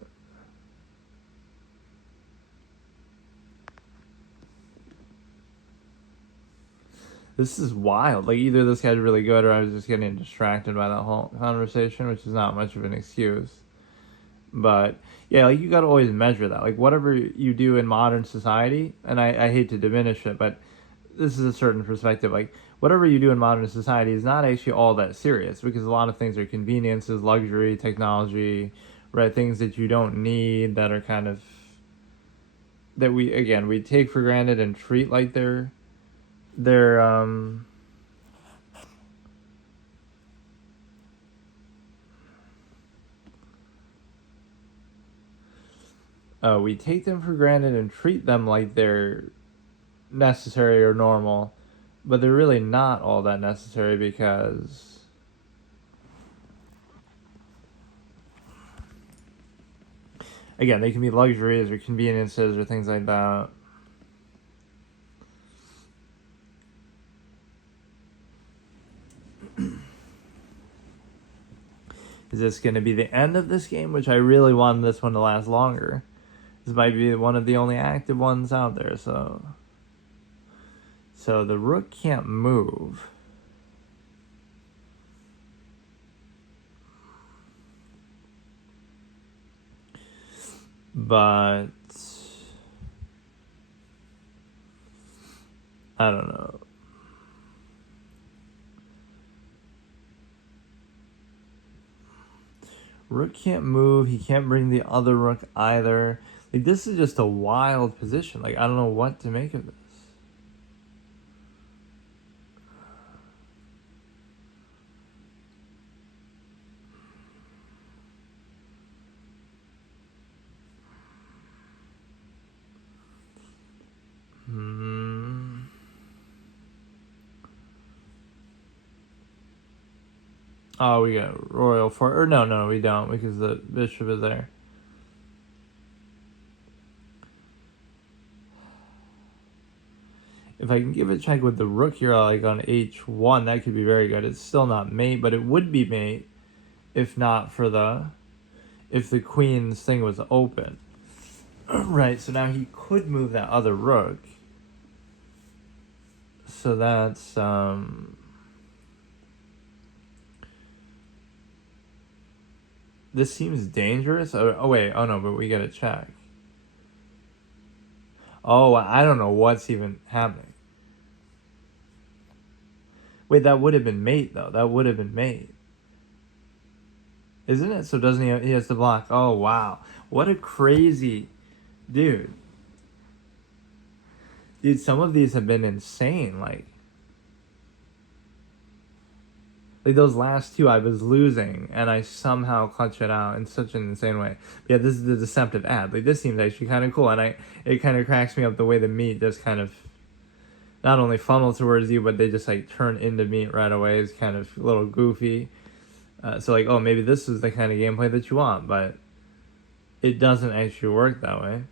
This is wild. Like, either this guy's really good or I was just getting distracted by that whole conversation, which is not much of an excuse. But, yeah, like, you gotta always measure that. Like, whatever you do in modern society, and I hate to diminish it, but this is a certain perspective. Like, whatever you do in modern society is not actually all that serious, because a lot of things are conveniences, luxury, technology, right? Things that you don't need that are kind of... that we take for granted and treat like they're we take them for granted and treat them like they're necessary or normal, but they're really not all that necessary, because again, they can be luxuries or conveniences or things like that. Is this going to be the end of this game? Which I really wanted this one to last longer. This might be one of the only active ones out there, so the rook can't move. But I don't know. Rook can't move. He can't bring the other rook either. Like, this is just a wild position. Like, I don't know what to make of this. Oh, we got royal for... Or no, we don't, because the bishop is there. If I can give a check with the rook here, like on h1, that could be very good. It's still not mate, but it would be mate if not for the... if the queen's thing was open. Right, so now he could move that other rook. So that's... This seems dangerous. Oh wait, oh no, but we gotta check. Oh, I don't know what's even happening. Wait, that would have been mate, though. That would have been mate. Isn't it? So doesn't he... he has to block. Oh, wow. What a crazy... Dude. Dude, some of these have been insane. Like those last two I was losing, and I somehow clutch it out in such an insane way. But yeah, this is the deceptive ad. Like, this seems actually kind of cool, and it kind of cracks me up the way the meat just kind of not only funnel towards you, but they just like turn into meat right away. It's kind of a little goofy. So like, oh, maybe this is the kind of gameplay that you want, but it doesn't actually work that way.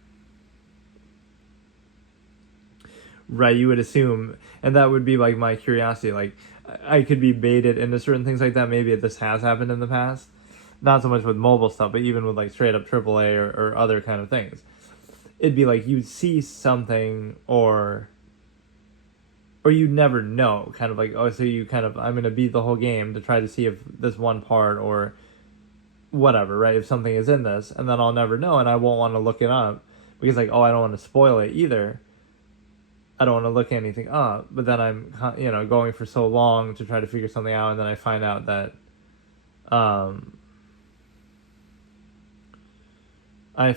Right, you would assume, and that would be like my curiosity, like I could be baited into certain things like that. Maybe this has happened in the past, not so much with mobile stuff, but even with like straight up AAA or other kind of things. It'd be like you'd see something, or or you never know, kind of like, oh, so you kind of, I'm going to beat the whole game to try to see if this one part or whatever, right? If something is in this, and then I'll never know, and I won't want to look it up because, like, oh, I don't want to spoil it either. I don't want to look anything up, but then I'm, going for so long to try to figure something out, and then I find out that, I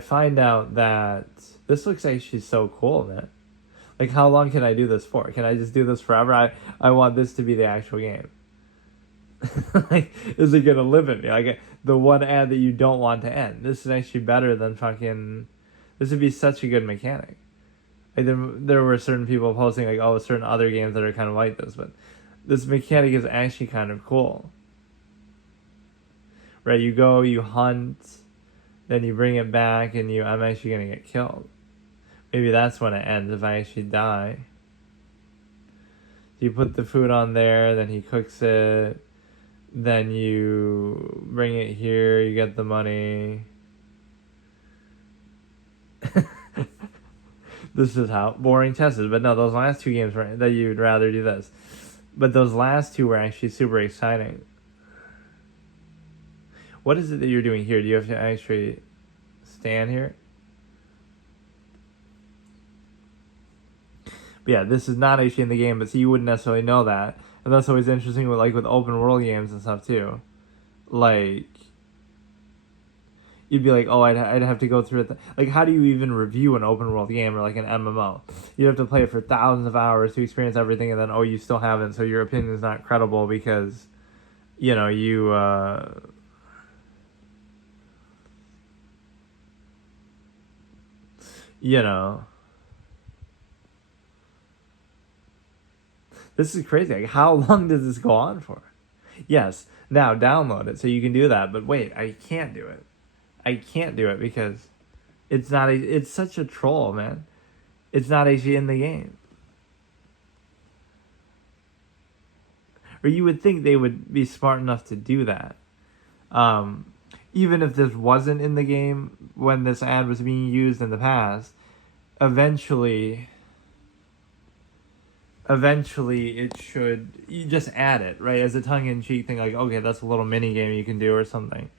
find out that this looks actually so cool, man. Like, how long can I do this for? Can I just do this forever? I want this to be the actual game. Like, is it gonna limit me? Like, the one ad that you don't want to end. This is actually better than fucking. This would be such a good mechanic. Like, there were certain people posting like, oh, certain other games that are kind of like this, but this mechanic is actually kind of cool. Right? You go, you hunt, then you bring it back, and I'm actually gonna get killed. Maybe that's when it ends if I actually die. You put the food on there, then he cooks it. Then you bring it here, you get the money. This is how boring tested. But no, those last two games were that you'd rather do this. But those last two were actually super exciting. What is it that you're doing here? Do you have to actually stand here? But yeah, this is not actually in the game, but so you wouldn't necessarily know that. And that's always interesting with open world games and stuff too. Like, you'd be like, oh, I'd have to go through it. Like, how do you even review an open world game or like an MMO? You have to play it for thousands of hours to experience everything, and then, oh, you still haven't, so your opinion is not credible because, you this is crazy. Like, how long does this go on for? Yes, now download it so you can do that. But wait, I can't do it. I can't do it because it's not. It's such a troll, man. It's not actually in the game. Or you would think they would be smart enough to do that. Even if this wasn't in the game when this ad was being used in the past, eventually it should, you just add it, right, as a tongue-in-cheek thing, like, okay, that's a little mini game you can do or something.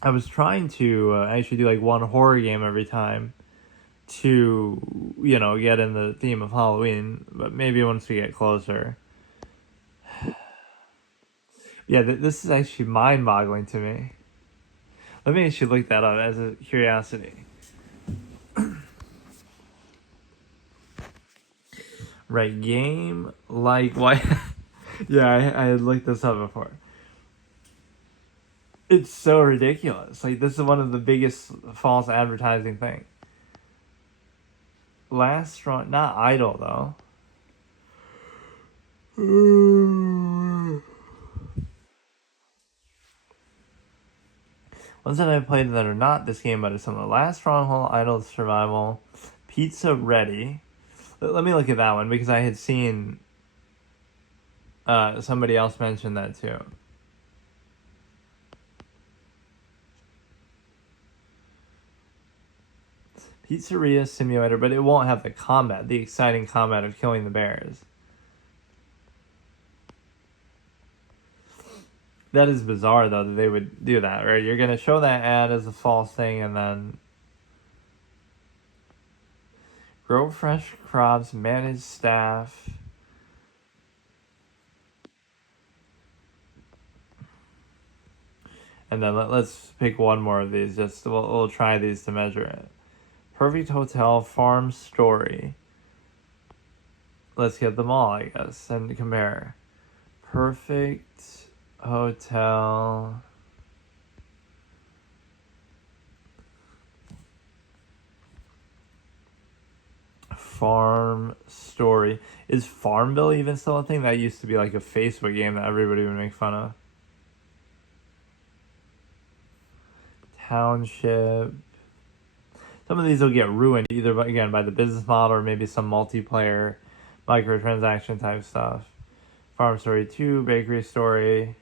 I was trying to actually do like one horror game every time to, get in the theme of Halloween, but maybe once we get closer. Yeah, this is actually mind-boggling to me. Let me actually look that up as a curiosity. Right, game like what? Yeah, I had looked this up before. It's so ridiculous. Like, this is one of the biggest false advertising things. Last strong, not idle though. Ones that I've played that are not this game, but it's some of the Last Stronghold, Idle Survival, Pizza Ready. Let me look at that one because I had seen somebody else mention that too. Pizzeria Simulator, but it won't have the exciting combat of killing the bears. That is bizarre, though, that they would do that, right? You're going to show that ad as a false thing, and then grow fresh crops, manage staff. And then let's pick one more of these. We'll try these to measure it. Perfect hotel, farm story. Let's get them all, I guess, and compare. Perfect hotel. Farm story. Is Farmville even still a thing? That used to be like a Facebook game that everybody would make fun of. Township. Some of these will get ruined either, again, by the business model or maybe some multiplayer microtransaction type stuff. Farm Story 2, Bakery Story.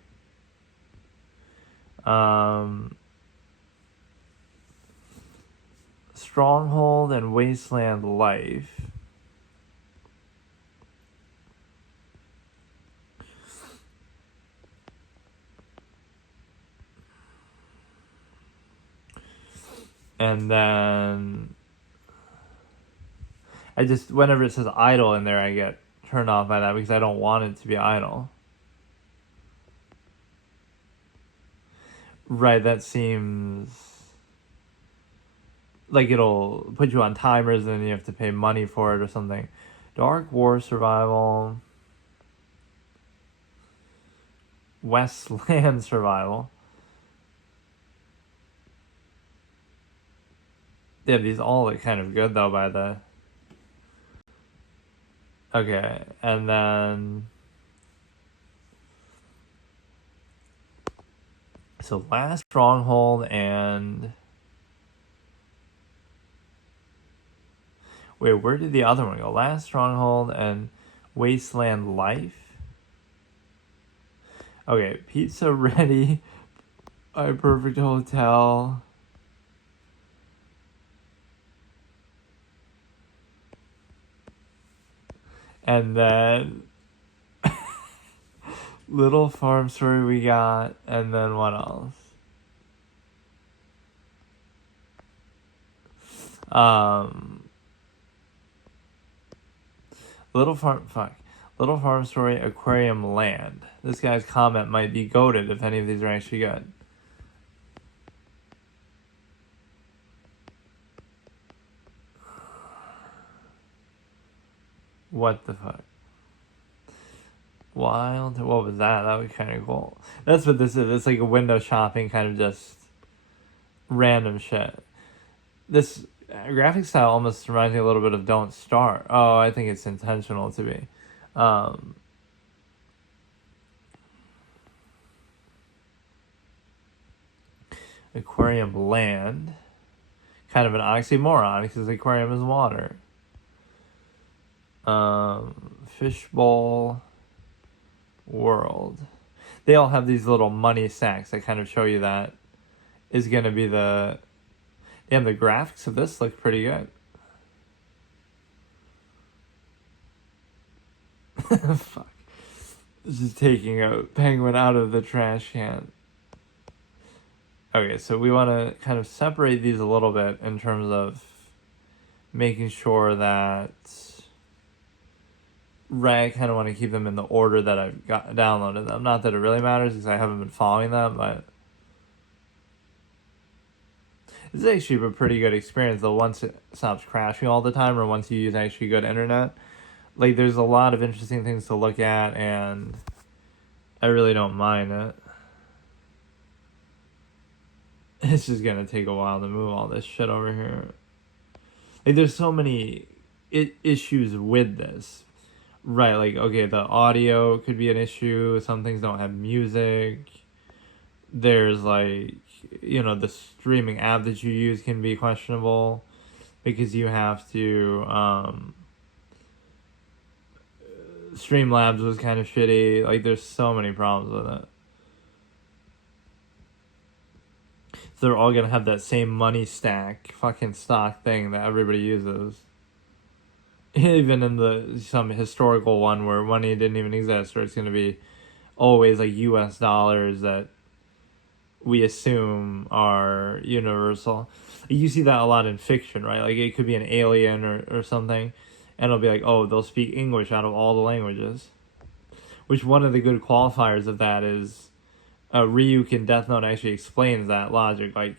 Stronghold and Wasteland Life. And then I just, whenever it says idle in there, I get turned off by that because I don't want it to be idle. Right, that seems like it'll put you on timers and then you have to pay money for it or something. Dark War Survival. Westland Survival. Yeah, these all look kind of good though by the... Okay, and then... So Last Stronghold and... Wait, where did the other one go? Last Stronghold and Wasteland Life? Okay, Pizza Ready, My Perfect Hotel... And then Little Farm Story we got, and then what else? Little Farm Story, Aquarium Land. This guy's comment might be goated if any of these are actually good. What the fuck? Wild. What was that? That was kind of cool. That's what this is. It's like a window shopping kind of just random shit. This graphic style almost reminds me a little bit of Don't Starve. Oh, I think it's intentional to be. Aquarium Land. Kind of an oxymoron because aquarium is water. Fishbowl World. They all have these little money sacks that kind of show you that is going to be the... And the graphics of this look pretty good. Fuck. This is taking a penguin out of the trash can. Okay, so we want to kind of separate these a little bit in terms of making sure that... Right, I kind of want to keep them in the order that I've got downloaded them. Not that it really matters because I haven't been following them, but... This is actually a pretty good experience, though, once it stops crashing all the time or once you use actually good internet. Like, there's a lot of interesting things to look at, and I really don't mind it. It's just gonna take a while to move all this shit over here. Like, there's so many issues with this. Right, like, okay, the audio could be an issue. Some things don't have music. There's, like, you know, the streaming app that you use can be questionable because you have to, Streamlabs was kind of shitty. Like, there's so many problems with it. So they're all gonna have that same money stack, fucking stock thing that everybody uses. Even in some historical one where money didn't even exist, or it's going to be always like US dollars that we assume are universal. You see that a lot in fiction, right? Like it could be an alien or something, and it'll be like, oh, they'll speak English out of all the languages. Which one of the good qualifiers of that is Ryuk in Death Note actually explains that logic. Like,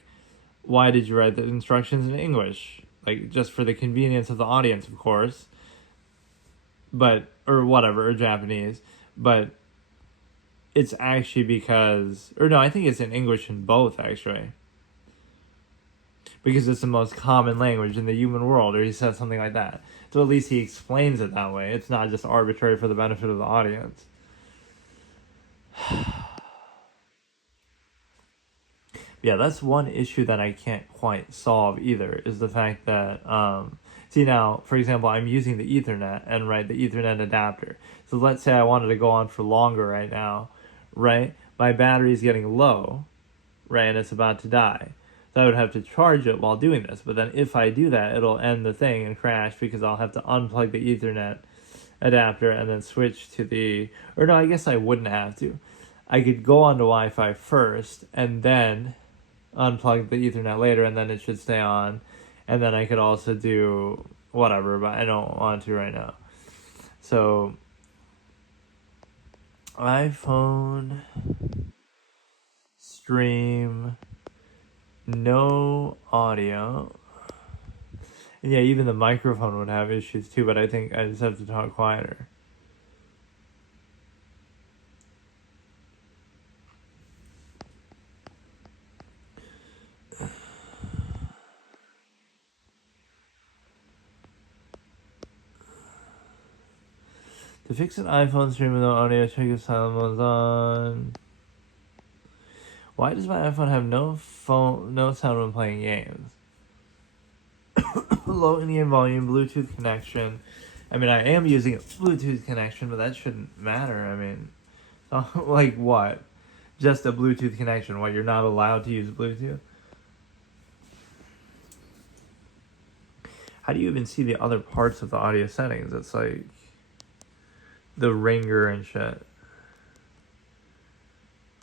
why did you write the instructions in English? Like, just for the convenience of the audience, of course. But, or whatever, or Japanese. But it's actually because... Or no, I think it's in English in both, actually. Because it's the most common language in the human world, or he says something like that. So at least he explains it that way. It's not just arbitrary for the benefit of the audience. Yeah, that's one issue that I can't quite solve either, is the fact that, see now, for example, I'm using the Ethernet, and right, the Ethernet adapter. So let's say I wanted to go on for longer right now, right? My battery's getting low, right, and it's about to die. So I would have to charge it while doing this. But then if I do that, it'll end the thing and crash because I'll have to unplug the Ethernet adapter and then switch to the... Or no, I guess I wouldn't have to. I could go onto Wi-Fi first and then unplug the Ethernet later, and then it should stay on. And then I could also do whatever, but I don't want to right now. So iPhone stream, no audio. And yeah, even the microphone would have issues too, but I think I just have to talk quieter. To fix an iPhone stream with no audio, check if silent mode's on. Why does my iPhone have no sound when playing games? Low in-game volume, Bluetooth connection. I mean, I am using a Bluetooth connection, but that shouldn't matter. I mean, like what? Just a Bluetooth connection. What, you're not allowed to use Bluetooth? How do you even see the other parts of the audio settings? It's like the ringer and shit.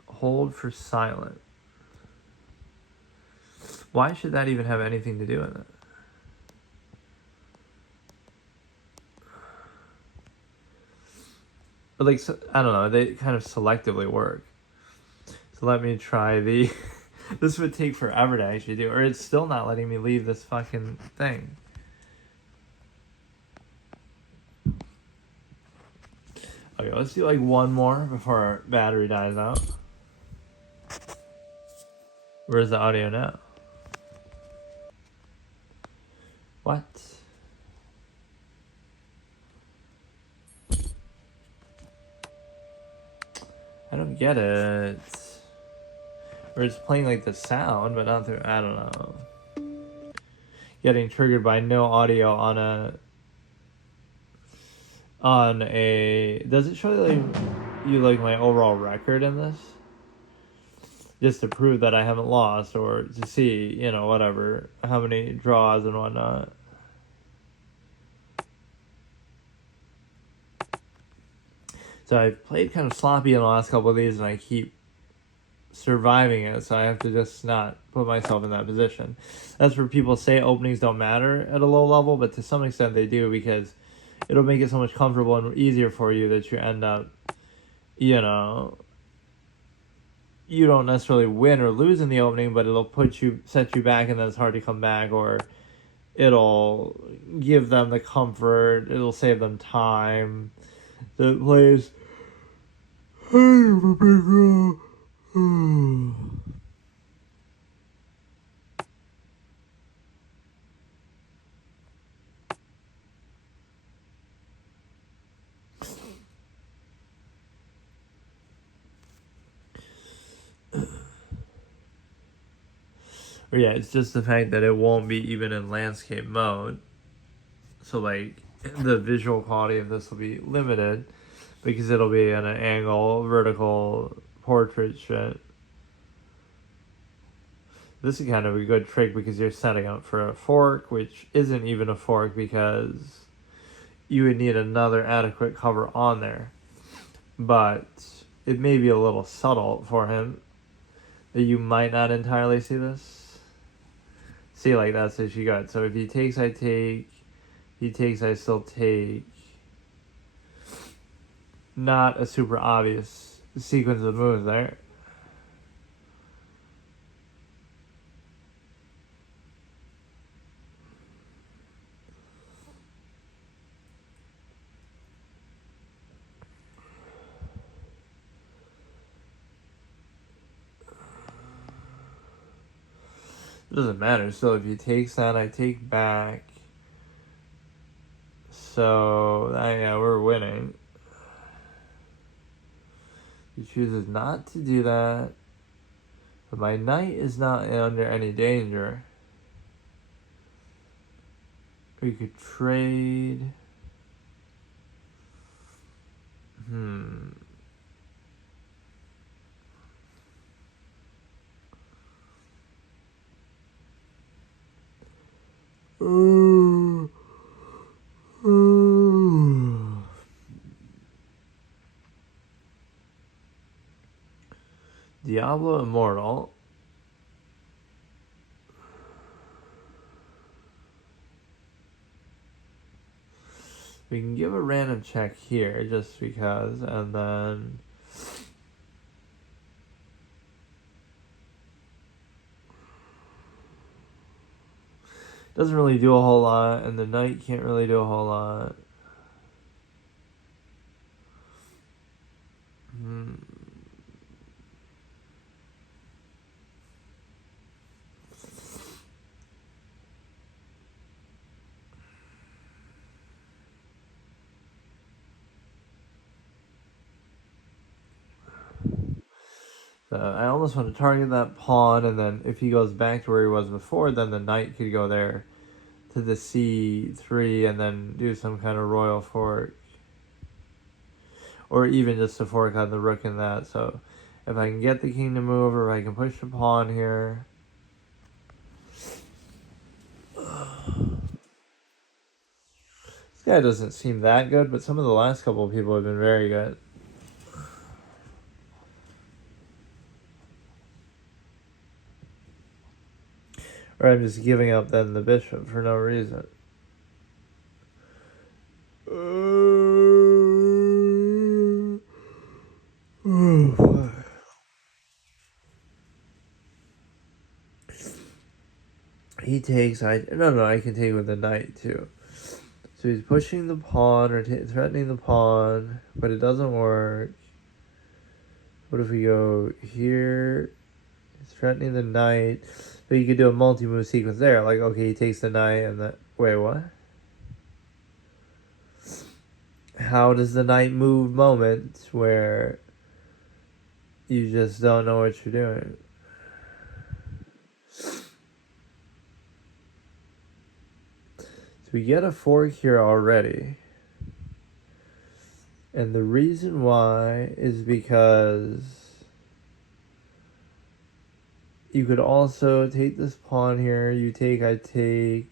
Hold for silent. Why should that even have anything to do with it? But like, I don't know, they kind of selectively work. So let me try the... This would take forever to actually do, or it's still not letting me leave this fucking thing. Okay, let's do like one more before our battery dies out. Where's the audio now? What? I don't get it. Or it's playing like the sound, but not through, I don't know. Getting triggered by no audio on a, does it show you like my overall record in this? Just to prove that I haven't lost, or to see, you know, whatever, how many draws and whatnot. So I've played kind of sloppy in the last couple of these, and I keep surviving it, so I have to just not put myself in that position. That's where people say openings don't matter at a low level, but to some extent they do, because it'll make it so much comfortable and easier for you that you end up, you know, you don't necessarily win or lose in the opening, but it'll set you back, and then it's hard to come back, or it'll give them the comfort, it'll save them time. The plays, hey, I'm a big girl. Or yeah, it's just the fact that it won't be even in landscape mode. So like, the visual quality of this will be limited because it'll be at an angle, vertical, portrait shit. This is kind of a good trick because you're setting up for a fork, which isn't even a fork because you would need another adequate cover on there. But it may be a little subtle for him that you might not entirely see this. See, like, that's what you got. So if he takes, I take. He takes, I still take. Not a super obvious sequence of moves there. It doesn't matter. So if he takes that, I take back. So, yeah, we're winning. He chooses not to do that. But my knight is not under any danger. We could trade. Diablo Immortal. We can give a random check here just because, and then doesn't really do a whole lot, and the knight can't really do a whole lot. I almost want to target that pawn, and then if he goes back to where he was before, then the knight could go there to the c3 and then do some kind of royal fork. Or even just a fork on the rook in that. So if I can get the king to move, or if I can push the pawn here. This guy doesn't seem that good, but some of the last couple of people have been very good. Or I'm just giving up then the bishop for no reason. He takes, I can take with the knight too. So he's pushing the pawn or threatening the pawn, but it doesn't work. What if we go here? He's threatening the knight. But you could do a multi-move sequence there. Like, okay, he takes the knight and the... Wait, what? How does the knight move moments where you just don't know what you're doing? So we get a fork here already. And the reason why is because you could also take this pawn here. You take, I take.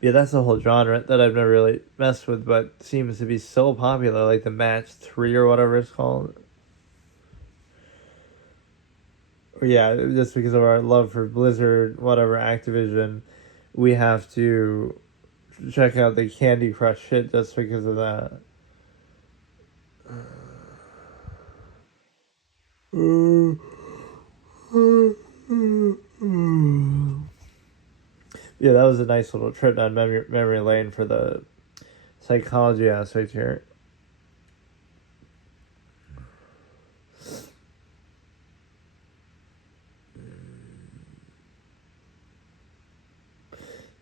Yeah, that's the whole genre that I've never really messed with, but seems to be so popular, like the match 3 or whatever it's called. Or yeah, just because of our love for Blizzard, whatever, Activision, we have to check out the Candy Crush shit just because of that. Yeah, that was a nice little trip down memory lane for the psychology aspect here.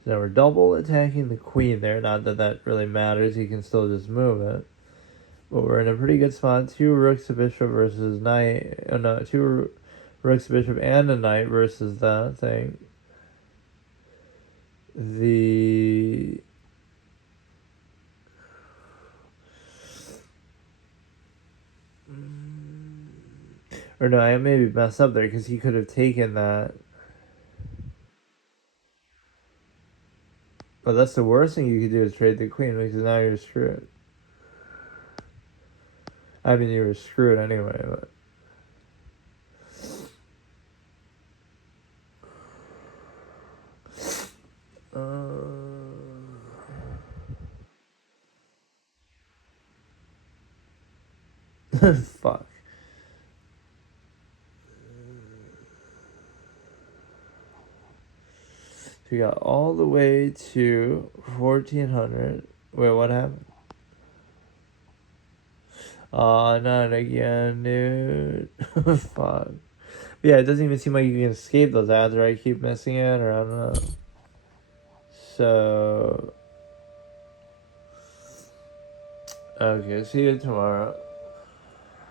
So now we're double attacking the queen there. Not that that really matters. You can still just move it. But we're in a pretty good spot. 2 rooks, a bishop versus knight. Oh no, 2 rooks, a bishop, and a knight versus that thing. Or no, I maybe messed up there because he could have taken that. But that's the worst thing you could do is trade the queen because now you're screwed. I mean, you were screwed anyway, but... Fuck. So we got all the way to 1400. Wait, what happened? Oh, not again, dude. Fuck. But yeah, it doesn't even seem like you can escape those ads, or I keep missing it, or I don't know. So... Okay, see you tomorrow.